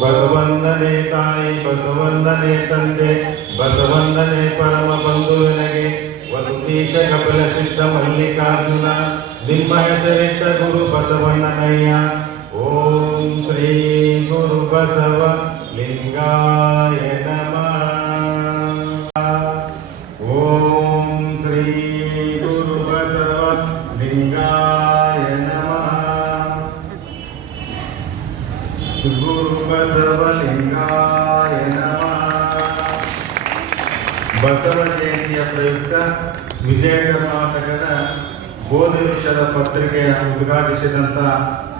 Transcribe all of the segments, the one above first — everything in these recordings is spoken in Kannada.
ಬಸವಂದನೆ ತಾಯಿ ಬಸವಂದನೆ ತಂದೆ ಬಸವಂದನೆ ಪರಮ ಬಂಧುವಿನಗೆ ವಸುತೀಶ ಕಪಿಲ ಸಿದ್ಧ ಮಲ್ಲಿಕಾರ್ಜುನ ನಿಮ್ಮ ಹೆಸರಿಟ್ಟ ಗುರು ಬಸವಣ್ಣನಯ್ಯ. ಓಂ ಶ್ರೀ ಗುರು ಬಸವ ಲಿಂಗಾಯ ನಮಃ. ಓಂ ಶ್ರೀ ಗುರು ಬಸವ ಲಿಂಗಾಯ ನಮಃ. ಗುರು ಬಸವಲಿಂಗಾಯ ನಮಃ. ಬಸವ ಜಯಂತಿಯ ಪ್ರಯುಕ್ತ ವಿಜಯ ಕರ್ನಾಟಕದ ಬೋಧಿ ವೃಕ್ಷದ ಪತ್ರಿಕೆಯ ಉದ್ಘಾಟಿಸಿದಂಥ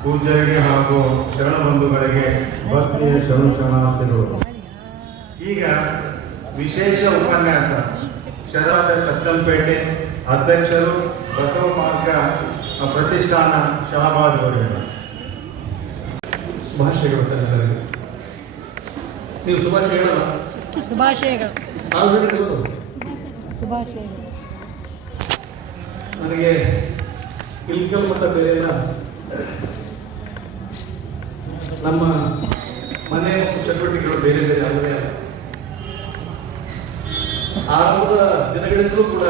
ಪೂಜ್ಯರಿಗೆ ಹಾಗೂ ಶರಣ ಬಂಧುಗಳಿಗೆ ಭಕ್ತಿಯ ಶರಣಾರ್ಥಿಗಳು. ಈಗ ವಿಶೇಷ ಉಪನ್ಯಾಸ ಶರಣ ಸತ್ತಂಪೇಟೆ ಅಧ್ಯಕ್ಷರು ಬಸವ ಮಾರ್ಗ ಪ್ರತಿಷ್ಠಾನ ಶಹಾಬಾದ್ ಅವರಿಗೆ. ಶುಭಾಶಯಗಳು ಎಲ್ಲರಿಗೂ. ನೀವು ಶುಭಾಶಯ ಹೇಳಲ್ಲ? ಶುಭಾಶಯಗಳು. ನಾವು ಹೇಳಿರೋದು ಶುಭಾಶಯಗಳು. ನನಗೆ ಇಲ್ಕಲ್ ಮಟ್ಟ ಬೇರೆ ಇಲ್ಲ, ನಮ್ಮ ಮನೆ ಮತ್ತು ಚಟುವಟಿಕೆಗಳು ಬೇರೆ ಬೇರೆ ಅಲ್ಲವೇ ಅಲ್ಲ. ಆರಂಭದ ದಿನಗಳಿಂದಲೂ ಕೂಡ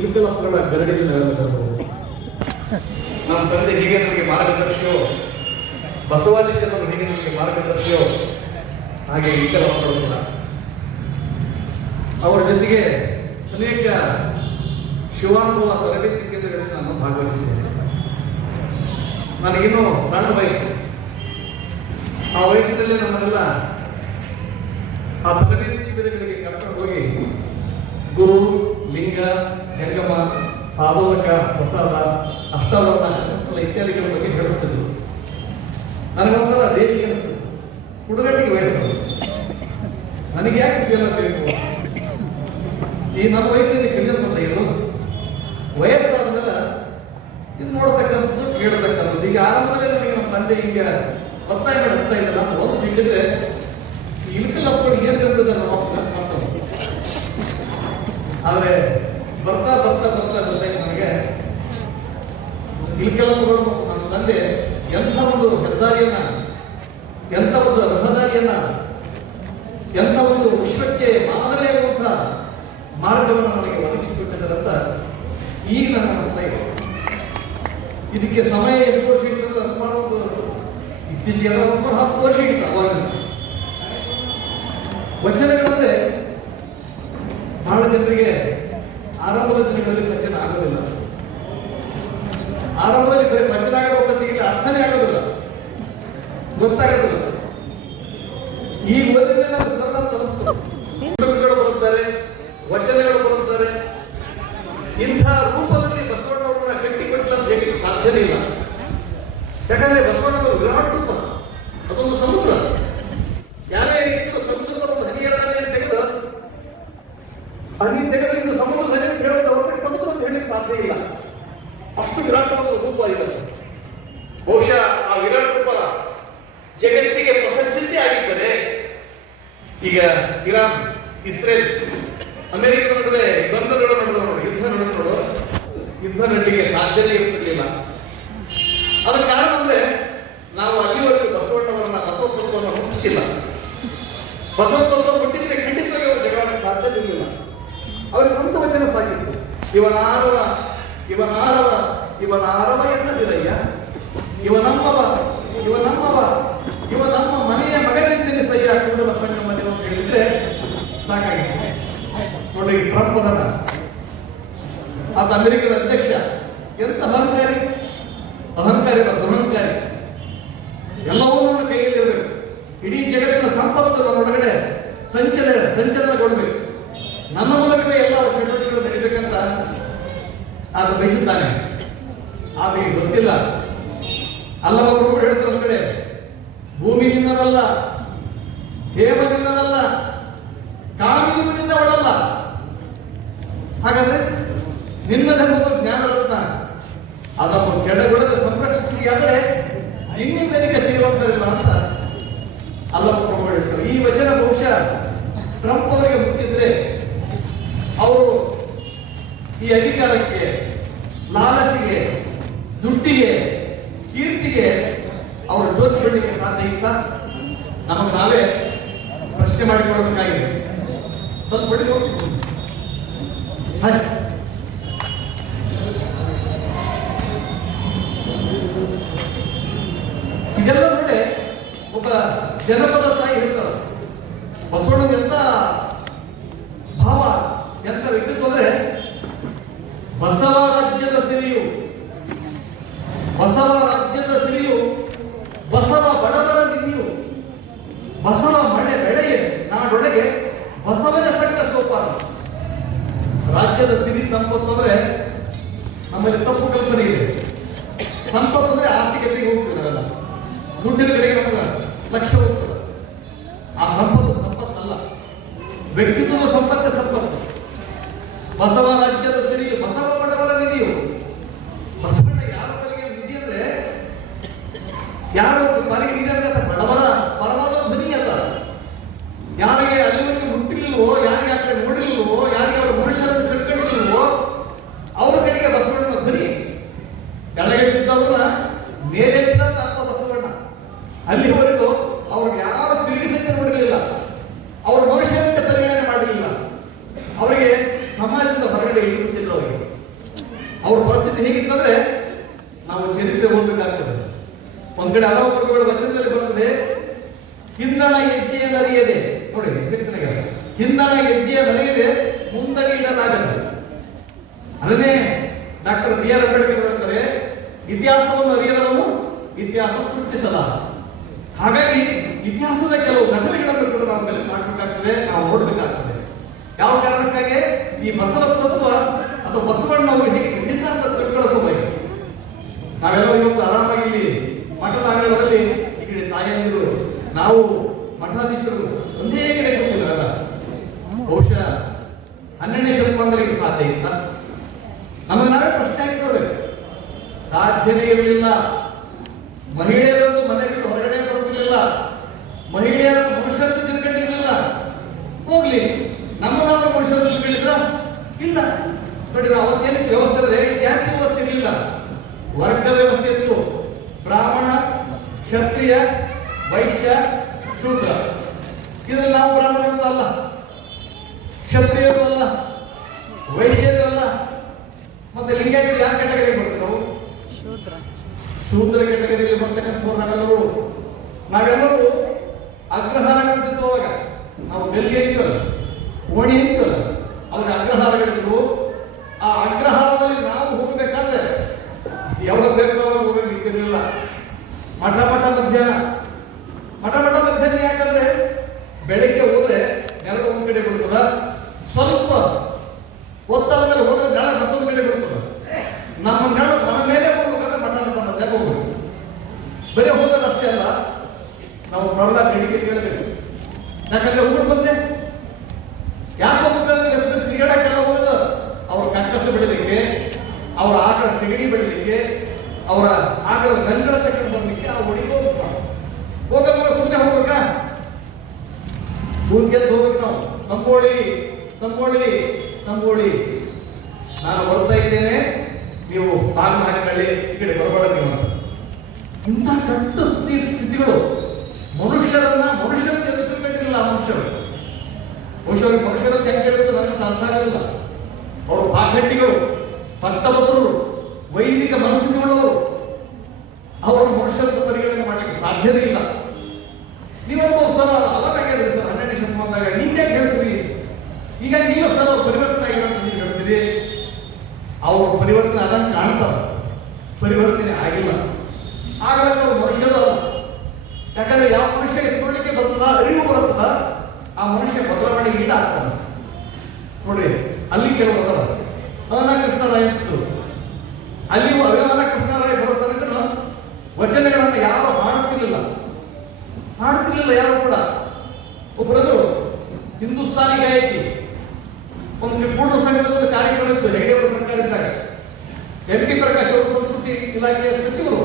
ಇಲ್ಕಲ್ ಮಕ್ಕಳ ಗರಡಿಗೆ ನೆರವೇರಬಹುದು. ನಮ್ಮ ತಂದೆ ಹೀಗೆ ನನಗೆ ಮಾರ್ಗದರ್ಶಿಯೋ, ಬಸವಾದಿ ಶರಣರು ಹೀಗೆ ನನಗೆ ಮಾರ್ಗದರ್ಶಿಯೋ, ಹಾಗೆ ಇತರ ಮಕ್ಕಳು ಕೂಡ ಅವರ ಜೊತೆಗೆ ಅನೇಕ ಶಿವಾನುಭವ ತರಬೇತಿ ಕೇಂದ್ರಗಳಲ್ಲಿ ನಾನು ಭಾಗವಹಿಸಿದ್ದೇನೆ. ನನಗಿನ್ನೂ ಸಣ್ಣ ವಯಸ್ಸು. ಆ ವಯಸ್ಸಿನಲ್ಲೇ ನಮ್ಮನ್ನೆಲ್ಲ ಆ ತರಬೇತಿ ಶಿಬಿರಗಳಿಗೆ ಕರ್ಕೊಂಡು ಹೋಗಿ ಗುರು, ಲಿಂಗ, ಜಂಗಮ, ಪಾದೋದಕ, ಪ್ರಸಾದ, ಅಷ್ಟಾವರಣ, ಶತಸ್ಥಲ ಇತ್ಯಾದಿಗಳ ಬಗ್ಗೆ ಹೇಳಿಸ್ತಿದ್ರು. ನನಗೊಂಥರ ದೇಶಿ ಅನಿಸ್ತು. ಹುಡುಗಟ್ಟಿಗೆ ವಯಸ್ಸು, ನನಗೆ ಯಾಕೆ ಇದೆಲ್ಲ ಬೇಕು? ಈ ನನ್ನ ವಯಸ್ಸಿನಲ್ಲಿ ಕಲಿಯೋದು ಬಂದ ಇದು ವಯಸ್ಸಾದ್ಮೇಲೆ ಇದು ನೋಡ್ತಕ್ಕಂಥದ್ದು, ಕೇಳತಕ್ಕಂಥದ್ದು. ಈಗ ಆರಂಭದಲ್ಲಿ ನನಗೆ ನಮ್ಮ ತಂದೆ ಈಗ ಒತ್ತಾಯ ನಡೆಸ್ತಾ ಇದ್ದಲ್ಲ, ಒಂದು ಸಿಕ್ಕಿದ್ರೆ ಇಲ್ಕಲ್ ಹತ್ಕೊಂಡು ಏನು ಕಂಡಿದ್ದಾರೆ ಮಾಡ್ಕೊಂಡು. ಆದರೆ ಬರ್ತಾ ಬರ್ತಾ ಬರ್ತಾ ಗೊತ್ತಾಯ್ತು ನನಗೆ ಇಲ್ಕಲ್ ಹತ್ಕೊಂಡು ನನ್ನ ತಂದೆ ಎಂಥ ಒಂದು ಹೆದ್ದಾರಿಯನ್ನ, ಎಂಥ ಒಂದು ರಹದಾರಿಯನ್ನ, ಎಂಥ ಒಂದು ವಿಶ್ವಕ್ಕೆ ಮಾದರಿಯಾಗುವಂತಹ ಮಾರ್ಗವನ್ನು ನನಗೆ ಒದಗಿಸಿಕೊಟ್ಟಿದ್ದಾರೆ ಅಂತ ಈಗ ನಾನು ಅನಿಸ್ತಾ ಇದೆ. ಇದಕ್ಕೆ ಸಮಯ ಎಷ್ಟು ವರ್ಷ ಇರ್ತಂದ್ರೆ ಸುಮಾರು ಒಂದು ಇತ್ತೀಚೆಗೆ ಸುಮಾರು 10 ವರ್ಷ ಇತ್ತು. ಅವಾಗ ವಚನಗಳಂದ್ರೆ ಬಹಳ ಜನರಿಗೆ ಆರಂಭದ ದಿನಗಳಲ್ಲಿ ವಚನ ಆಗೋದಿಲ್ಲ. ಆರಂಭದಲ್ಲಿ ಬರೀ ವಚನ ಆಗೋದಕ್ಕೆ ಅರ್ಥನೇ ಆಗೋದಿಲ್ಲ, ಗೊತ್ತಾಗೋದಿಲ್ಲ. ಈ ಓದಿದ್ರೆ ನಮಗೆ ಸರಳ ಅಂತ ಅನಿಸ್ತದೆ. ಬರುತ್ತಾರೆ, ವಚನಗಳು ಬರುತ್ತಾರೆ. ಇಂಥ ರೂಪದಲ್ಲಿ ಬಸವಣ್ಣವರನ್ನ ಕಟ್ಟಿಕೊಟ್ಟಲ್ಲ ಅಂತ ಹೇಳಲಿಕ್ಕೆ ಸಾಧ್ಯನೇ ಇಲ್ಲ. ಯಾಕಂದ್ರೆ ಬಸವಣ್ಣವರು ವಿರಾಟ್ ರೂಪ, ಅದೊಂದು ಸಮುದ್ರ. ಯಾರೇ ಇದ್ರು ಸಮುದ್ರದ ಒಂದು ಹನಿಯನ್ನು ತೆಗೆದು ಇದು ಸಮುದ್ರದ ಹನಿ ಅಂತ ಹೇಳೋದು ಹೊರತಾಗಿ ಸಮುದ್ರ ಅಂತ ಹೇಳಲಿಕ್ಕೆ ಸಾಧ್ಯ ಇಲ್ಲ. ಅಷ್ಟು ವಿರಾಟವಾದ ರೂಪ ಇದೆ. ಬಹುಶಃ ಆ ವಿರಾಟ್ ರೂಪ ಜಗತ್ತಿಗೆ ಪ್ರಶಸ್ತಿ ಆಗಿದ್ದರೆ ಈಗ ಇರಾನ್, ಇಸ್ರೇಲ್, ಅಮೆರಿಕದ ನಡುವೆ ದ್ವಂದ್ವಗಳು ನಡೆದವರು, ಯುದ್ಧ ನಡೆದವರು, ಯುದ್ಧ ನಡೆಯಲಿಕ್ಕೆ ಸಾಧ್ಯತೆ ಇರ್ತಿರ್ಲಿಲ್ಲ. ಅದರ ಕಾರಣ ಅಂದ್ರೆ ನಾವು ಅಲ್ಲಿವರೆಗೂ ಬಸವಣ್ಣವರನ್ನ ಬಸವತತ್ವವನ್ನು ಮುಟ್ಟಿಸಿಲ್ಲ. ಬಸವತತ್ವ ಮುಟ್ಟಿದ್ರೆ ಖಂಡಿತವಾಗಿ ಅವರು ಜಗಳಕ್ಕೆ ಸಾಧ್ಯತೆ ಇರಲಿಲ್ಲ. ಅವ್ರಿಗೆ ಒಂದು ವಚನ ಸಾಕಿತ್ತು, ಇವನಾರವ ಇವನಾರವ ಇವನಾರವ ಎನ್ನದಿರಯ್ಯ, ಇವನಮ್ಮವ ಇವನಮ್ಮವ ಇವ ನಮ್ಮ ಮನೆಯ ಮಗನೆಂದೇನೆ ಸಹ್ಯ ಕುಟುಂಬ ಸಂಗಮ ಅಂತ ಹೇಳಿದ್ರೆ ಸಾಕಾಗಿತ್ತು. ನೋಡಿ, ಟ್ರಂಪ್ ಅದನ್ನ, ಆತ ಅಮೆರಿಕದ ಅಧ್ಯಕ್ಷ, ಎಂತ ಅಹಂಕಾರಿ, ಅಹಂಕಾರಿ ದುರಹಂಕಾರಿ. ಎಲ್ಲವೂ ನನ್ನ ಕೈಯಲ್ಲಿರಬೇಕು. ಇಡೀ ಜಗತ್ತಿನ ಸಂಪತ್ತು ನನ್ನೊಳಗಡೆ ಸಂಚಲನಗೊಳ್ಬೇಕು, ನನ್ನ ಮೂಲಕವೇ ಎಲ್ಲ ಚಟುವಟಿಕೆಗಳು ನಡೀಬೇಕಂತ ಆತ ಬಯಸಿದ್ದಾನೆ. ಆತಗೆ ಗೊತ್ತಿಲ್ಲ, ಅಲ್ಲವ ಪ್ರಭು ಹೇಳ್ತಾರೆ ಒಂದು ಕಡೆ, ಭೂಮಿ ನಿನ್ನದಲ್ಲ, ಹೇಮ ನಿನ್ನದಲ್ಲ, ಕಾನೂನು ನಿನ್ನವಳಲ್ಲ. ಹಾಗಾದ್ರೆ ನಿನ್ನದೆಂಬುದು ಜ್ಞಾನರತ್ನ, ಅದನ್ನು ಕೆಳಗೊಡದ ಸಂರಕ್ಷಿಸಲಿಯಾದರೆ ನಿನ್ನಿಂದನಿಗೆ ಸಿಗುವಂತರಿಲ್ಲ ಅಂತ ಅಲ್ಲವ ಪ್ರಭು ಹೇಳ್ತಾರೆ. ಈ ವಚನ ಬಹುಶಃ ಟ್ರಂಪ್ ಅವರಿಗೆ ಮುಟ್ಟಿದ್ರೆ ಅವರು ಈ ಅಧಿಕಾರಕ್ಕೆ, ಲಾಲಸಿಗೆ, ದುಡ್ಡಿಗೆ, ಕೀರ್ತಿಗೆ ಅವರ ಜೋತಿ ಬಿಡಲಿಕ್ಕೆ ಸಾಧ್ಯ ಇಲ್ಲ. ನಮಗೆ ನಾವೇ ಪ್ರಶ್ನೆ ಮಾಡಿಕೊಳ್ಬೇಕಾಗಿದೆ. ಸ್ವಲ್ಪ ಬಿಡಿ ಹೋಗ್ತೀವಿ. ಹಾಗೆ ಇದೆಲ್ಲ ನೋಡಿ ಒಬ್ಬ ಜನಪದ ತಾಯಿ ಹೇಳ್ತಾರೆ. ಬಸವಣ್ಣನ ಎಂತ ಭಾವ, ಎಂತ ವ್ಯಕ್ತಿತ್ವ ಅಂದ್ರೆ, ಬಸವ ರಾಜ್ಯದ ಸಿರಿಯು, ಬಸವ ರಾಜ್ಯದ ಸಿರಿಯು, ಬಸವ ಬಡವರ ನಿಧಿಯು, ಬಸವ ಮಳೆ ಬೆಳೆಯೇ ನಾಡೊಳಗೆ ಬಸವನ ಸಂಘ ಸೋಪಾನ. ರಾಜ್ಯದ ಸಿರಿ ಸಂಪತ್ತು ಅಂದ್ರೆ ನಮ್ಮಲ್ಲಿ ತಪ್ಪು ಕಲ್ಪನೆ ಇದೆ. ಸಂಪತ್ತು ಅಂದ್ರೆ ಆರ್ಥಿಕತೆಗೆ ಹೋಗ್ತೀವಿ ನಾವೆಲ್ಲ, ದುಡ್ಡಿನ ಕಡೆಗೆ ನಮಗೆ ಲಕ್ಷ್ಯ ಹೋಗ್ತದೆ. ಆ ಸಂಪತ್ತು ಸಂಪತ್ತಲ್ಲ, ವ್ಯಕ್ತಿತ್ವದ ಸಂಪತ್ತೇ ಸಂಪತ್ತು. ಬಸವ ರಾಜ್ಯದ ಸಿರಿ, ಬಸವ ಬಡವರ ನಿಧಿಯು. ಬಸವಣ್ಣ ಯಾರ ಪಾಲಿಗೆ ನಿಧಿ ಅಂದ್ರೆ, ಯಾರು ಪಾಲಿಗೆ ನಿಧಿ ಅಂದ್ರೆ ಬಡವರ ಪರವಾದ ಧ್ವನಿ ಅಲ್ಲ. ಯಾರಿಗೆ ಅಲ್ಲಿವರೆಗೆ ಮುಟ್ಟಿಲ್ವೋ, ಯಾರಿಗೆ ಆ ಕಡೆ ನೋಡಿಲ್ವೋ, ಯಾರಿಗೆ ಅವರ ಮನುಷ್ಯರನ್ನು ತಿಳ್ಕೊಂಡಿಲ್ವೋ ಅವ್ರ ಕಡೆಗೆ ಬಸವಣ್ಣನ ಧ್ವನಿ. ಕೆಳಗೆ ಬಿದ್ದವ್ರನ್ನ ಮೇಲೆತ್ತಿದ ಅರ್ಥ ಬಸವಣ್ಣ. ಅಲ್ಲಿವರೆಗೂ ಅವ್ರಿಗೆ ಯಾರು ತಿಳಿಸಂತೆ ನೋಡಿರಲಿಲ್ಲ, ಅವ್ರ ಮನುಷ್ಯರಂತೆ ಪರಿಗಣನೆ ಮಾಡಲಿಲ್ಲ. ಅವರಿಗೆ ಸಮಾಜದಿಂದ ಹೊರಗಡೆ ಇಟ್ಟುಬಿಟ್ಟಿದ್ರು. ಅವರಿಗೆ ಅವ್ರ ಪರಿಸ್ಥಿತಿ ಹೇಗಿತ್ತಂದ್ರೆ, ನಾವು ಚರಿತ್ರೆ ಓದಬೇಕಾಗ್ತದೆ. ಒಂದ್ ಕಡೆ ಹಲವು ವರ್ಗಗಳ ವಚನದಲ್ಲಿ ಬರ್ತದೆ, ಹಿಂದಣ ಹೆಜ್ಜೆಯ ನರಿಯದೆ, ನೋಡಿ ಚೆನ್ನಾಗಿದೆ, ಹಿಂದಣ ಹೆಜ್ಜೆಯ ನರಿಯದೆ ಮುಂದಡಿ ಇಡಲಾಗದು. ಅದನ್ನೇ ಡಾಕ್ಟರ್ BR ಅಂಬೇಡ್ಕರ್ ಹೇಳ್ತಾರೆ, ಇತಿಹಾಸವನ್ನು ಅರಿಯದವನು ಇತಿಹಾಸ ಸೃಷ್ಟಿಸಲ. ಹಾಗಾಗಿ ಇತಿಹಾಸದ ಕೆಲವು ಘಟನೆಗಳನ್ನು ಕೂಡ ನಾವು ಮೆಲುಕು ಹಾಕಬೇಕಾಗ್ತದೆ, ನಾವು ನೋಡ್ಬೇಕಾಗ್ತದೆ. ಯಾವ ಕಾರಣಕ್ಕಾಗಿ? ಈ ಬಸವ ತತ್ವ ಅಥವಾ ಬಸವಣ್ಣವರು ಹೇಗೆ ವಿಭಿನ್ನ ಅಂತ ತಿಳ್ಕೊಳ್ಳೋಸೋದಾಗಿ. ನಾವೆಲ್ಲರೂ ಇವತ್ತು ಆರಾಮಾಗಿ ಇಲ್ಲಿ ಮಠದ ಅಂಗಳದಲ್ಲಿ ಈ ಕಡೆ ತಾಯಂದಿರು, ನಾವು ಮಠಾಧೀಶರು ಒಂದೇ ಕಡೆ ಕೂತೀವಿ ನಾವೆಲ್ಲ. ಬಹುಶಃ 12ನೇ ಶತಮಾನದಲ್ಲಿ ಇದು ಸಾಧ್ಯ ಇಲ್ಲ. ನಮಗೆ ನಾವೇ ಪ್ರಶ್ನೆ ಹಾಕಿಕೊಳ್ಬೇಕು. ಸಾಧ್ಯನೇ ಇರಲಿಲ್ಲ. ಮಹಿಳೆಯರನ್ನು ಮನೆ ಬಿಟ್ಟು ಹೊರಗಡೆ ಬರುತ್ತಿರಲಿಲ್ಲ. ಮಹಿಳೆಯರ ಪುರುಷರನ್ನು ತಿಳ್ಕೊಂಡಿರಲಿಲ್ಲ. ಹೋಗ್ಲಿ, ನಮ್ಮನ್ನಾದ್ರೂ ಪುರುಷರನ್ನು ತಿಳ್ಕೊಂಡಿದ್ರ? ಇಲ್ಲ. ನೋಡಿ, ನಾವು ಅವತ್ತೇನಕ್ಕೆ ವ್ಯವಸ್ಥೆ ಅಂದ್ರೆ ಜಾತಿ ವ್ಯವಸ್ಥೆ ಇರಲಿಲ್ಲ, ವರ್ಗ ವ್ಯವಸ್ಥೆ ಇತ್ತು. ಬ್ರಾಹ್ಮಣ, ಕ್ಷತ್ರಿಯ, ವೈಶ್ಯ, ಶೂದ್ರ. ಇದ್ರಲ್ಲಿ ನಾವು ಬ್ರಾಹ್ಮಣರು ಅಲ್ಲ, ಕ್ಷತ್ರಿಯರು ಅಲ್ಲ, ವೈಶ್ಯರು ಅಲ್ಲ. ಮತ್ತೆ ಲಿಂಗಾಯತರು ಯಾವ ಕೆಟಗರಿಗೆ ಬರ್ತೀವಿ ನಾವು? ಶೂದ್ರ ಕೆಟಗರಿಯಲ್ಲಿ ಬರ್ತಕ್ಕಂಥವ್ರು ನಾವೆಲ್ಲರೂ ಅಗ್ರಹಾರಗಳು ತಿಂದುವಾಗ ನಾವು ಗಲ್ಲಿ ಅಂತೀವಲ್ಲ, ಓಣಿ ಅಂತೀವಲ್ಲ, ಅವಾಗ ಅಗ್ರಹಾರಗಳಿದ್ವು. ಆ ಅಗ್ರಹಾರದಲ್ಲಿ ನಾವು ಹೋಗಬೇಕಾದ್ರೆ ಯಾವಾಗ ಬೇಕು ಅವಾಗ ಹೋಗಲಿಕ್ಕಿರಲಿಲ್ಲ. ಮಠ ಮಧ್ಯಾಹ್ನ ಯಾಕಂದ್ರೆ ಬೆಳಗ್ಗೆ ಹೋದ್ರೆ ನೆಲದ ಒಂದ್ ಕಡೆ ಬೀಳ್ತದ, ಸ್ವಲ್ಪ ಹೊತ್ತಾದ ಮೇಲೆ ಹೋದ್ರೆ ನೆಲ ಮತ್ತೊಂದು ಕಡೆ ಬೀಳ್ತದ. ನಮ್ಮ ನೆಲ ನಮ್ಮ ಮೇಲೆ ಹೋಗ್ಬೇಕಂದ್ರೆ ಮಠ ಮಧ್ಯಾಹ್ನ ಹೋಗ್ಬೇಕು. ಬರೀ ಹೋಗೋದಷ್ಟೇ ಅಲ್ಲ, ನಾವು ಬರಲ್ಲ ಬೆಳಿಗ್ಗೆ ಕೇಳಬೇಕು. ಯಾಕಂದ್ರೆ ಊರು ಬಂದ್ರೆ ಯಾಕೆ ಹೋಗ್ಬೇಕಾದ್ರೆ ಎಷ್ಟು ತಿರುಗಾಡಕ್ಕೆಲ್ಲ ಹೋಗೋದು, ಅವ್ರ ಕಕ್ಕಸು ಬೆಳಿಲಿಕ್ಕೆ, ಅವರ ಆಕಳ ಸಿಗಡಿ ಬೆಳಿಲಿಕ್ಕೆ, ಅವರ ಆಕಳ ಗಂಜಳ ತಗೊಂಡು ಬರ್ಲಿಕ್ಕೆ ಆ ಒಡಿಗೆ ಹೋಗಮ್ಮ. ಸುಮ್ಮನೆ ಹೋಗ್ಬೇಕಾ? ಊರ್ಗೆದ್ದು ಹೋಗ್ಬೇಕು ನಾವು. ಸಂಬೋಳಿ ನಾನು ಬರ್ತಾ ಇದ್ದೇನೆ, ನೀವು ಬಾಗಿಲು ಹಾಕಿಕೊಳ್ಳಿ, ಈ ಕಡೆ ಬರಬೇಡ ನೀವು. ಇಂಥ ಕೆಟ್ಟ ಸ್ಥಿತಿಗಳು ಮನುಷ್ಯರಂತೆ ಎದುರುಕೊಂಡಿರಲಿಲ್ಲ. ಮನುಷ್ಯರಂತೆ ಹೆಂಗೆ ಕೇಳಬೇಕು ನನಗೆ ಅರ್ಥ ಆಗೋದಿಲ್ಲ. ಅವರು ಪಾಖಂಡಿಗಳು, ಪಟ್ಟಭದ್ರರು, ವೈದಿಕ ಮನಸ್ಥಿತಿಗಳವರು. ಅವರು ಮನುಷ್ಯರನ್ನು ಪರಿಗಣನೆ ಮಾಡಲಿಕ್ಕೆ ಸಾಧ್ಯವೇ ಇಲ್ಲ. ನೀವೊಬ್ಬ ಸರ್ ಅವಾಗಾಗ್ಯದ್ರಿ ಸರ್ 12ನೇ ಶತಮಾನದಾಗ, ನೀವ್ ಯಾಕೆ ಹೇಳ್ತೀರಿ? ಈಗ ಇಲ್ಲ ಸರ್, ಅವ್ರು ಪರಿವರ್ತನೆ ಆಗಿಲ್ಲ ಅಂತ ನೀವು ಹೇಳ್ತೀರಿ. ಅವ್ರ ಪರಿವರ್ತನೆ ಅದನ್ನು ಕಾಣ್ತಾವ, ಪರಿವರ್ತನೆ ಆಗಿಲ್ಲ. ಹಾಗಾಗಿ ಅವ್ರು ಮನುಷ್ಯರು ಅಲ್ಲ. ಯಾಕಂದ್ರೆ ಯಾವ ಮನುಷ್ಯ ಎತ್ಕೊಳ್ಳಿಕ್ಕೆ ಬರ್ತದ, ಅರಿವು ಬರ್ತದ, ಆ ಮನುಷ್ಯ ಬದಲಾವಣೆ ಈಡಾಗ್ತಾನೆ. ನೋಡ್ರಿ, ಅಲ್ಲಿ ಕೆಲವರು ಅದರ ಅನ ಕೃಷ್ಣರಾಯ ಅಂತಿದ್ರು. ಅಲ್ಲಿ ಅಭಿಮಾನ ಕೃಷ್ಣರಾಯ ಬರೋ ತನಕ ವಚನಗಳನ್ನು ಯಾರು ಹಾಡುತ್ತಿರಲಿಲ್ಲ ಯಾರು ಕೂಡ. ಒಬ್ಬರದು ಹಿಂದೂಸ್ತಾನಿ ಗಾಯಕಿ, ಒಂದು ಪೂರ್ಣ ಸಂಘದ ಒಂದು ಕಾರ್ಯಕ್ರಮ ಇತ್ತು ಹೆಗಡೆಯವರ ಸರ್ಕಾರ ಇದ್ದಾಗ. MT ಪ್ರಕಾಶ್ ಅವರು ಸಂಸ್ಕೃತಿ ಇಲಾಖೆಯ ಸಚಿವರು,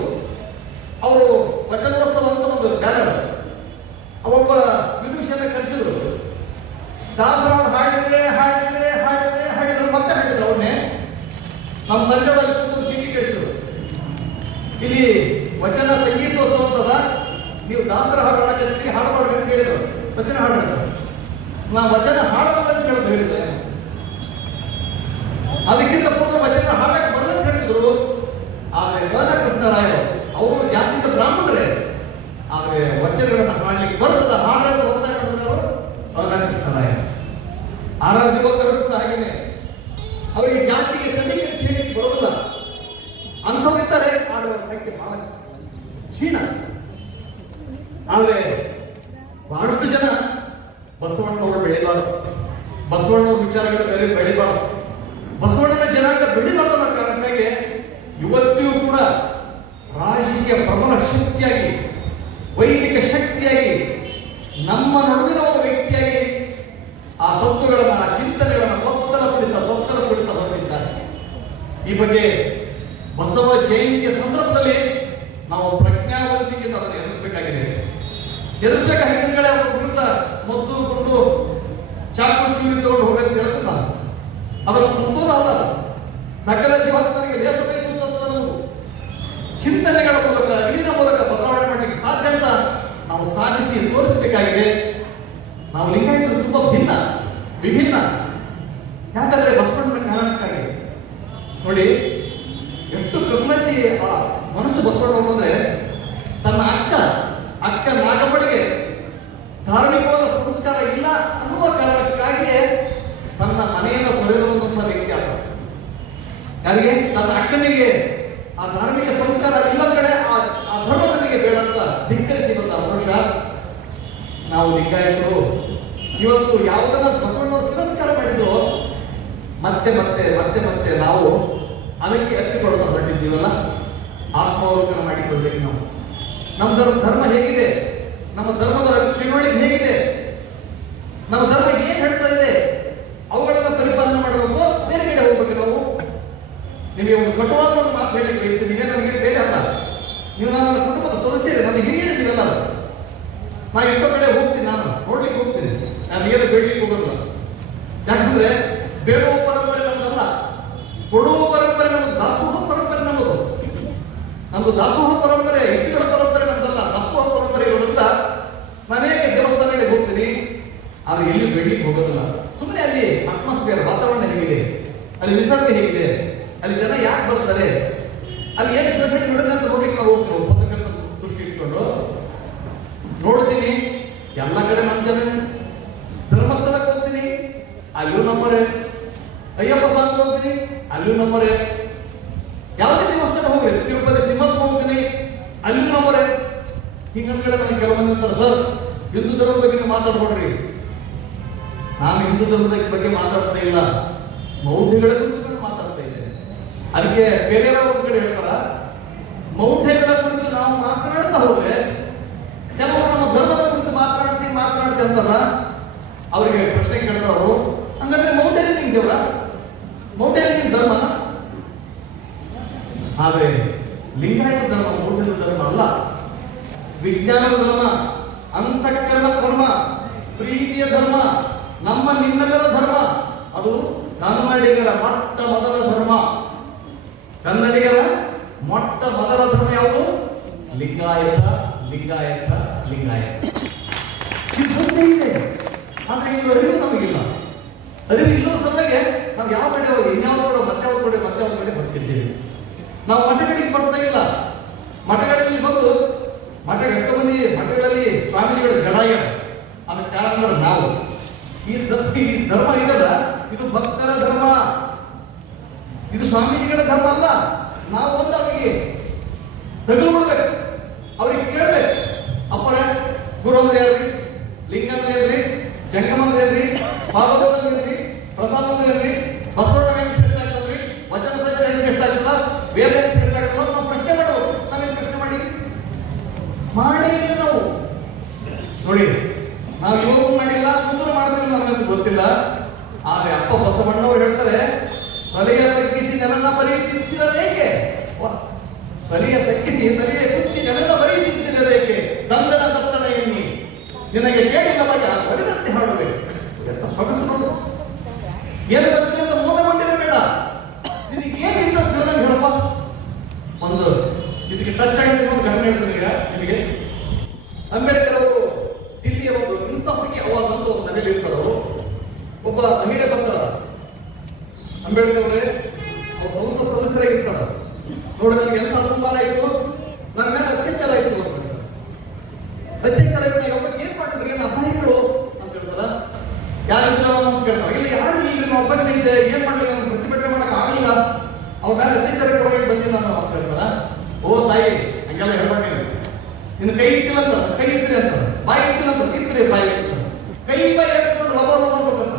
ಅವರು ವಚನೋತ್ಸವ ಅಂತ ಒಂದು ಬ್ಯಾನರ್, ಅವೊಬ್ಬರ ವಿದುಷಿಯನ್ನ ಕರೆಸಿದ್ರು. ದಾಸರವರು ಹಾಡಿದ್ರೆ ಮತ್ತೆ ಹಾಡಿದ್ರು. ಅವನ್ನೇ ನಮ್ಮ ತಂಜಾವೂರಲ್ಲಿ ಕೂತು ಚೀಟಿ ಕಳಿಸಿದ್ರು. ಇಲ್ಲಿ ವಚನ ಸಂಗೀತೋತ್ಸವ ಅಂತದ, ನೀವು ದಾಸರ ಹಾಡು ಹಾಡಕ್ಕೆ ಹಾಡು ಮಾಡ್ಬೇಕಂತ ಹೇಳಿದ್ರು, ವಚನ ಹಾಡಬೇಕು. ನಾ ವಚನ ಹಾಡಬೇಕಂತ ಹೇಳೋದು ಹೇಳಿಲ್ಲ. ಅದಕ್ಕಿಂತ ಪೂರ್ವ ವಚನ ಹಾಡಕ್ಕೆ ಬರಲಂತ ಹೇಳಿದ್ರು. ಆದರೆ ಗೋದ ಕೃಷ್ಣರಾಯರು ಅವರು ಜಾತಿಯ ಬ್ರಾಹ್ಮಣರೇ, ಆದರೆ ವಚನಗಳನ್ನು ಹಾಡಲಿಕ್ಕೆ ಬರ್ತದ ಹಾಡಲು ಒತ್ತಾಯಿಸಿದವರು ಗೋದ ಕೃಷ್ಣರಾಯರು. ಆರಾಧ ಯುವಕರು ಕೂಡ ಹಾಗೇನೆ, ಅವರಿಗೆ ಜಾತಿಗೆ ಸಮೀಕರಿಸಿ ಹೇಳಲಿಕ್ಕೆ ಬರೋದಿಲ್ಲ. ಅಂಥವರಿದ್ದಾರೆ, ಆದರೆ ಅವರ ಸಂಖ್ಯೆ ಬಹಳ ಕ್ಷೀಣ. ಆದರೆ ಬಹಳಷ್ಟು ಜನ ಬಸವಣ್ಣನವರು ಬೆಳಿಬಾರದು, ಬಸವಣ್ಣವ್ರ ವಿಚಾರಗಳು ಬೇರೆ ಬೆಳಿಬಾರದು, ಬಸವಣ್ಣನ ಜನಾಂಗ ಬೆಳಿಬಾರದು ಅನ್ನೋ ಕಾರಣಕ್ಕಾಗಿ ಇವತ್ತಿಗೂ ಕೂಡ ರಾಜಕೀಯ ಪ್ರಬಲ ಶಕ್ತಿಯಾಗಿ, ವೈದಿಕ ಶಕ್ತಿಯಾಗಿ, ನಮ್ಮ ನಡುವಿನ ಒಬ್ಬ ವ್ಯಕ್ತಿಯಾಗಿ ಆ ತತ್ವಗಳನ್ನು, ಆ ಚಿಂತನೆಗಳನ್ನು ತೊತ್ತಲ ಕುಳಿತ ಹೊರಟಿದ್ದಾರೆ. ಈ ಬಗ್ಗೆ ಬಸವ ಜಯಂತಿಯ ಸಂದರ್ಭದಲ್ಲಿ ನಾವು ಪ್ರಜ್ಞಾವಂತಿಕೆಯಿಂದ ಅದನ್ನು ಎದುರಿಸಬೇಕಾಗಿದೆ. ಅವರ ವಿರುದ್ಧ ಮದ್ದು ಕೊಂಡು ಚಾಕು ಚೂರಿ ತಗೊಂಡು ಹೋಗಂತ ಹೇಳ್ತೀನಿ ನಾನು. ಅದನ್ನು ತುಂಬುವುದಲ್ಲ, ಸಕಲ ಜೀವಾತ್ಮರಿಗೆ ದೇಶ ಬಯಸುವಂತ ಚಿಂತನೆಗಳ ಮೂಲಕ, ಅರಿವಿನ ಮೂಲಕ ಬದಲಾವಣೆ ಮಾಡಲಿಕ್ಕೆ ಸಾಧ್ಯ ಅಂತ ನಾವು ಸಾಧಿಸಿ ತೋರಿಸಬೇಕಾಗಿದೆ. ನಾವು ಲಿಂಗಾಯತರು ತುಂಬಾ ವಿಭಿನ್ನ. ಯಾಕಂದ್ರೆ ಬಸವಣ್ಣನ ಕಾರಣಕ್ಕಾಗಿ ನೋಡಿ ಎಷ್ಟು ಕಗ್ಮತಿ ಆ ಮನಸ್ಸು ಬಸವಣ್ಣ ಅಂದ್ರೆ, ತನ್ನ ಅಕ್ಕ ನಾಗಪ್ಪಳಿಗೆ ಧಾರ್ಮಿಕವಾದ ಸಂಸ್ಕಾರ ಇಲ್ಲ ಅನ್ನುವ ಕಾರಣಕ್ಕಾಗಿಯೇ ತನ್ನ ಮನೆಯನ್ನು ತೊರೆದುವಂತಹ ವ್ಯಕ್ತಿ ಆತ. ಯಾರಿಗೆ? ತನ್ನ ಅಕ್ಕನಿಗೆ ಆ ಧಾರ್ಮಿಕ ಸಂಸ್ಕಾರ ಇಲ್ಲದ ಕಡೆ ಆ ಧರ್ಮ ನನಗೆ ಬೇಡ ಅಂತ ಧಿಕ್ಕರಿಸಿ ಬಂದ ಮನುಷ್ಯ. ನಾವು ಲಿಂಗಾಯತರು ಇವತ್ತು ಯಾವುದನ್ನ ಬಸವಣ್ಣವರು ತಿರಸ್ಕಾರ ಮಾಡಿದ್ರು, ಮತ್ತೆ ನಾವು ಅದಕ್ಕೆ ಅಪ್ಪಿಕೊಳ್ಳೋದು ಹೊರಟಿದ್ದೀವಲ್ಲ, ಆತ್ಮಾವಲೋಕನ ಮಾಡಿಕೊಳ್ಬೇಕು. ನಾವು ನಮ್ಮ ಧರ್ಮ ಹೇಗಿದೆ, ನಮ್ಮ ಧರ್ಮದ ತಿಳುವಳಿಕೆ ಹೇಗಿದೆ, ನಮ್ಮ ಧರ್ಮ ಏನ್ ಹೇಳ್ತಾ ಇದೆ, ಅವುಗಳನ್ನು ಪರಿಪಾಲನೆ ಮಾಡಬೇಕು. ಬೇರೆ ಕಡೆ ಹೋಗ್ಬೇಕು. ನಾವು ನಿಮಗೆ ಒಂದು ಕಟುವಾದ ಒಂದು ಮಾತು ಹೇಳಲಿಕ್ಕೆ ಬಯಸ್ತೀನಿ. ನೀವೇ ನನಗೆ ಬೇರೆ ಅಲ್ಲ, ನೀವು ನನ್ನ ಕುಟುಂಬದ ಸದಸ್ಯರೇ, ನನ್ನ ಹಿರಿಯರು ನೀವೆಲ್ಲ. ನಾನು ಎಷ್ಟೋ ಕಡೆ ಹೋಗ್ತೀನಿ, ನಾನು ನೋಡ್ಲಿಕ್ಕೆ ಹೋಗ್ತೀನಿ, ನಾನು ಏನು ಬೇಡಲಿಕ್ಕೆ ಹೋಗೋದಿಲ್ಲ. ಯಾಕಂದ್ರೆ ಬೇಡುವ ಪರಂಪರೆ ನಮ್ದಲ್ಲ, ಕೊಡುವ ಪರಂಪರೆ ನಮ್ಮದು, ದಾಸೋಹ ಪರಂಪರೆ ನಮ್ಮದು. ನಮ್ದು ದಾಸೋಹ ಪರಂಪರೆ, ಇಸುಗಳ ಪರಂಪರೆ ನಮ್ದಲ್ಲ, ದಾಸೋಹ ಪರಂಪರೆ ಇರೋದ್ರಿಂದ ಅನೇಕ ದೇವಸ್ಥಾನಗಳಿಗೆ ಹೋಗ್ತೀನಿ, ಆದ್ರೆ ಎಲ್ಲಿ ಬೇಡಲಿಕ್ಕೆ ಹೋಗೋದಿಲ್ಲ. ಸುಮ್ಮನೆ ಅಲ್ಲಿ ಅಟ್ಮಾಸ್ಫಿಯರ್, ವಾತಾವರಣ ಹೇಗಿದೆ, ಅಲ್ಲಿ ವಿಸರ್ಜನೆ ಹೇಗಿದೆ, ಅಲ್ಲಿ ಜನ ಯಾಕೆ ಬರ್ತಾರೆ, ಅಲ್ಲಿ ಏನು ಶೋಷಣೆ ನಡೆದ ಅಂತ ನೋಡ್ಲಿಕ್ಕೆ ನಾವು ಹೋಗ್ತೀವಿ. ಪತ್ರಕರ್ತ ದೃಷ್ಟಿ ಇಟ್ಕೊಂಡು ನೋಡ್ತೀನಿ. ಎಲ್ಲ ಕಡೆ ನಮ್ಮ ಜನ. ಧರ್ಮಸ್ಥಳಕ್ಕೆ ಹೋಗ್ತೀನಿ, ಅಲ್ಲೂ ನಂಬರೇ. ಅಯ್ಯಪ್ಪ ಸ್ವಾಮಿ ಹೋಗ್ತೀನಿ, ಅಲ್ಲೂ ನಂಬರೇ. ಯಾವುದೇ ದೇವಸ್ಥಾನ ಹೋಗ್ರಿ, ತಿರುಪತಿ ತಿಮ್ಮಪ್ಪ ಹೋಗ್ತೀನಿ, ಅಲ್ಲೂ ನಂಬರೇ. ಹಿಂಗಂದ್ ಕಡೆ ನನಗೆ ಕೆಲವೊಂದು ಅಂತಾರೆ, ಸರ್ ಹಿಂದೂ ಧರ್ಮದ ಬಗ್ಗೆ ನೀವು ಮಾತಾಡ್ಕೊಡ್ರಿ. ನಾನು ಹಿಂದೂ ಧರ್ಮದ ಬಗ್ಗೆ ಮಾತಾಡ್ತಾ ಇಲ್ಲ, ಮೌಢ್ಯಗಳ ಕುರಿತು ನಾನು ಮಾತಾಡ್ತಾ ಇದ್ದೇನೆ. ಅದಕ್ಕೆ ಬೇರೆಯವರು ಒಂದ್ ಕಡೆ ಹೇಳ್ತಾರ, ಮೌಢ್ಯಗಳ ಕುರಿತು ನಾವು ಮಾತನಾಡ್ತಾ ಹೋದ್ರೆ ಕೆಲವರು ನಮ್ಮ ಧರ್ಮದ ಕುರಿತು ಮಾತನಾಡ್ತೀವಿ ಅಂತಲ್ಲ. ಅವರಿಗೆ ಪ್ರಶ್ನೆ ಕೇಳ್ತಾರು, ಹಂಗಂದ್ರೆ ಮೌಢ್ಯನೇ ನಿಮ್ ದೇವ್ರ, ಮೌಢ್ಯನೇ ನಿಮ್ ಧರ್ಮನ? ಆದ್ರೆ ಲಿಂಗಾಯತ ಧರ್ಮ ಮೌಢ್ಯದ ಧರ್ಮ ಅಲ್ಲ, ವಿಜ್ಞಾನದ ಧರ್ಮ, ಅಂತಃಕರಣ ಧರ್ಮ, ಪ್ರೀತಿಯ ಧರ್ಮ, ನಮ್ಮ ನಿಮ್ಮೆಲ್ಲರ ಧರ್ಮ. ಅದು ಕನ್ನಡಿಗರ ಮೊಟ್ಟ ಮೊದಲ ಧರ್ಮ. ಕನ್ನಡಿಗರ ಮೊಟ್ಟ ಮೊದಲ ಧರ್ಮ ಯಾವುದು? ಲಿಂಗಾಯತ. ಇದು ಸತ್ಯ ಇದೆ, ಆದ್ರೆ ಇದು ಅರಿವು ನಮಗಿಲ್ಲ. ಅರಿವು ಇಲ್ಲದ ಸಲುವಾಗಿ ನಾವು ಯಾವ ಕಡೆ ಹೋಗಿ ಇನ್ಯಾವ ಮತ್ತೆ ಕಡೆ ಬರ್ತಿದ್ದೇವೆ. ನಾವು ಮಠಗಳಿಗೆ ಬರ್ತಾ ಇಲ್ಲ. ಮಠಗಳಲ್ಲಿ ಬಂದು ಎಷ್ಟು ಮಂದಿ ಮಠಗಳಲ್ಲಿ ಸ್ವಾಮೀಜಿಗಳ ಜಡಾಗ್ಯಾರ, ಅದಕ್ಕೆ ಕಾರಣ ನಾವು. ಈ ಧರ್ಮ ಇದಲ್ಲ, ಇದು ಭಕ್ತರ ಧರ್ಮ, ಇದು ಸ್ವಾಮೀಜಿಗಳ ಧರ್ಮ ಅಲ್ಲ. ನಾವು ಬಂದು ಅವರಿಗೆ ತಗೊಳ್ಬೇಕು, ಅವ್ರಿಗೆ ಕೇಳ್ಬೇಕು, ಅಪ್ಪರ ಗುರು ಅಂದ್ರೆ ಯಾರ್ರಿ, ಲಿಂಗ ಅಂದ್ರೆ ಏನ್ರಿ, ಜಂಗಮ ಅಂದ್ರೆ ಏನ್ರಿ, ಭಾಗವತ ಅಂದ್ರೆ ಏನ್ರಿ, ಪ್ರಸಾದ ಅಂದ್ರೆ ಏನ್ರಿ, ಬಸವಣ್ಣ ಹೆಂಗ್ ಶ್ರೇಷ್ಠ ಆಗ್ತದ್ರಿ, ವಚನ ಸಾಹಿತ್ಯ ಹೆಂಗ್ ಶ್ರೇಷ್ಠ ಆಗ್ತದ, ವೇದ ಹೆಂಗ್ ಶ್ರೇಷ್ಠ ಆಗ್ತದ, ನಾವು ಪ್ರಶ್ನೆ ಮಾಡಬೇಕು. ನಾವೇನು ಪ್ರಶ್ನೆ ಮಾಡೇ ಇಲ್ಲ ನಾವು. ನೋಡಿ, ನಾವು ಇವಾಗ ಮಾಡಿಲ್ಲ, ಮುಂದೆ ಮಾಡ್ತೀವಿ ನಮಗೆ ಗೊತ್ತಿಲ್ಲ. ಆದ್ರೆ ಅಪ್ಪ ಬಸವಣ್ಣವ್ರು ಹೇಳ್ತಾರೆ, ತಲೆಯ ತಗ್ಗಿಸಿ ನೆಲನ ಬರೀತಿರದೇಕೆ, ತಲೆಯ ತಗ್ಗಿಸಿ ತಲೆಯ ಕುಟ್ಟಿ ನೆಲದ ಬರೀತಿರದೇಕೆ, ದಂದನ ದತ್ತನ ಎನ್ನಿ ನಿನಗೆ ಕೇಳಿಲ್ಲವಾಗ ಬರಿದಂತೆ ಹಾಡಬೇಕು. ಎಂತ ಸೊಗಸು ನೋಡು. ಏನು ಗೊತ್ತಿಲ್ಲ ಅಂತ ಮೋದಗೊಂಡಿರಬೇಡ. ಇದಕ್ಕೆ ಏನು ಇಂತ ತಿಳಿದಂಗೆ ಹೇಳಪ್ಪ. ಒಂದು ಇದಕ್ಕೆ ಟಚ್ ಆಗುತ್ತೆ ಒಂದು ಘಟನೆ ಹೇಳ್ತೀನಿ ಈಗ ನಿಮಗೆ. ನೋಡಿ ನನಗೆ ಎಂತ ಅಪಮಾನ ಆಯ್ತು, ನನ್ನ ಮೇಲೆ ಅತ್ಯಾಚಾರ ಆಯ್ತು ಅಂತ ಹೇಳ್ತಾರೆ. ಅತ್ಯಾಚಾರ ಆಯ್ತು, ಈಗ ಒಬ್ಬ ಏನ್ ಮಾಡಿದ್ರೆ ಏನು ಅಸಹ್ಯಗಳು ಅಂತ ಹೇಳ್ತಾರ. ಯಾರಿಲ್ಲ ಅಂತ ಕೇಳ್ತಾರೆ. ಇಲ್ಲ ಯಾರು ಇಲ್ರಿ, ನಾವು ಒಬ್ಬನೇ ಇದ್ದೆ, ಏನ್ ಮಾಡ್ಲಿ, ನಾನು ಪ್ರತಿಭಟನೆ ಮಾಡಕ್ ಆಗಲಿಲ್ಲ, ಅವ್ರ ಮೇಲೆ ಅತ್ಯಾಚಾರಕ್ಕೆ ಒಳಗೆ ಬಂದಿಲ್ಲ ನಾನು ಅಂತ ಹೇಳ್ತಾರ. ಓ ತಾಯಿ, ಹಂಗೆಲ್ಲ ಹೇಳ್ಬಾರ್ದು, ನಿನ್ನ ಕೈ ಇತ್ತಿಲ್ಲ ಅಂತ, ಕೈ ಇತ್ತಿರಿ ಅಂತ, ಬಾಯಿ ಇತ್ತಿಲ್ಲ ಅಂತ, ಇತ್ತಿರಿ ಬಾಯಿ ಇತ್ತಿಲ್ಲ, ಕೈ ಬಾಯಿ ಹಾಕೊಂಡು ಲಭ ಲಭ ಮಾಡ್ಬೇಕಂತ.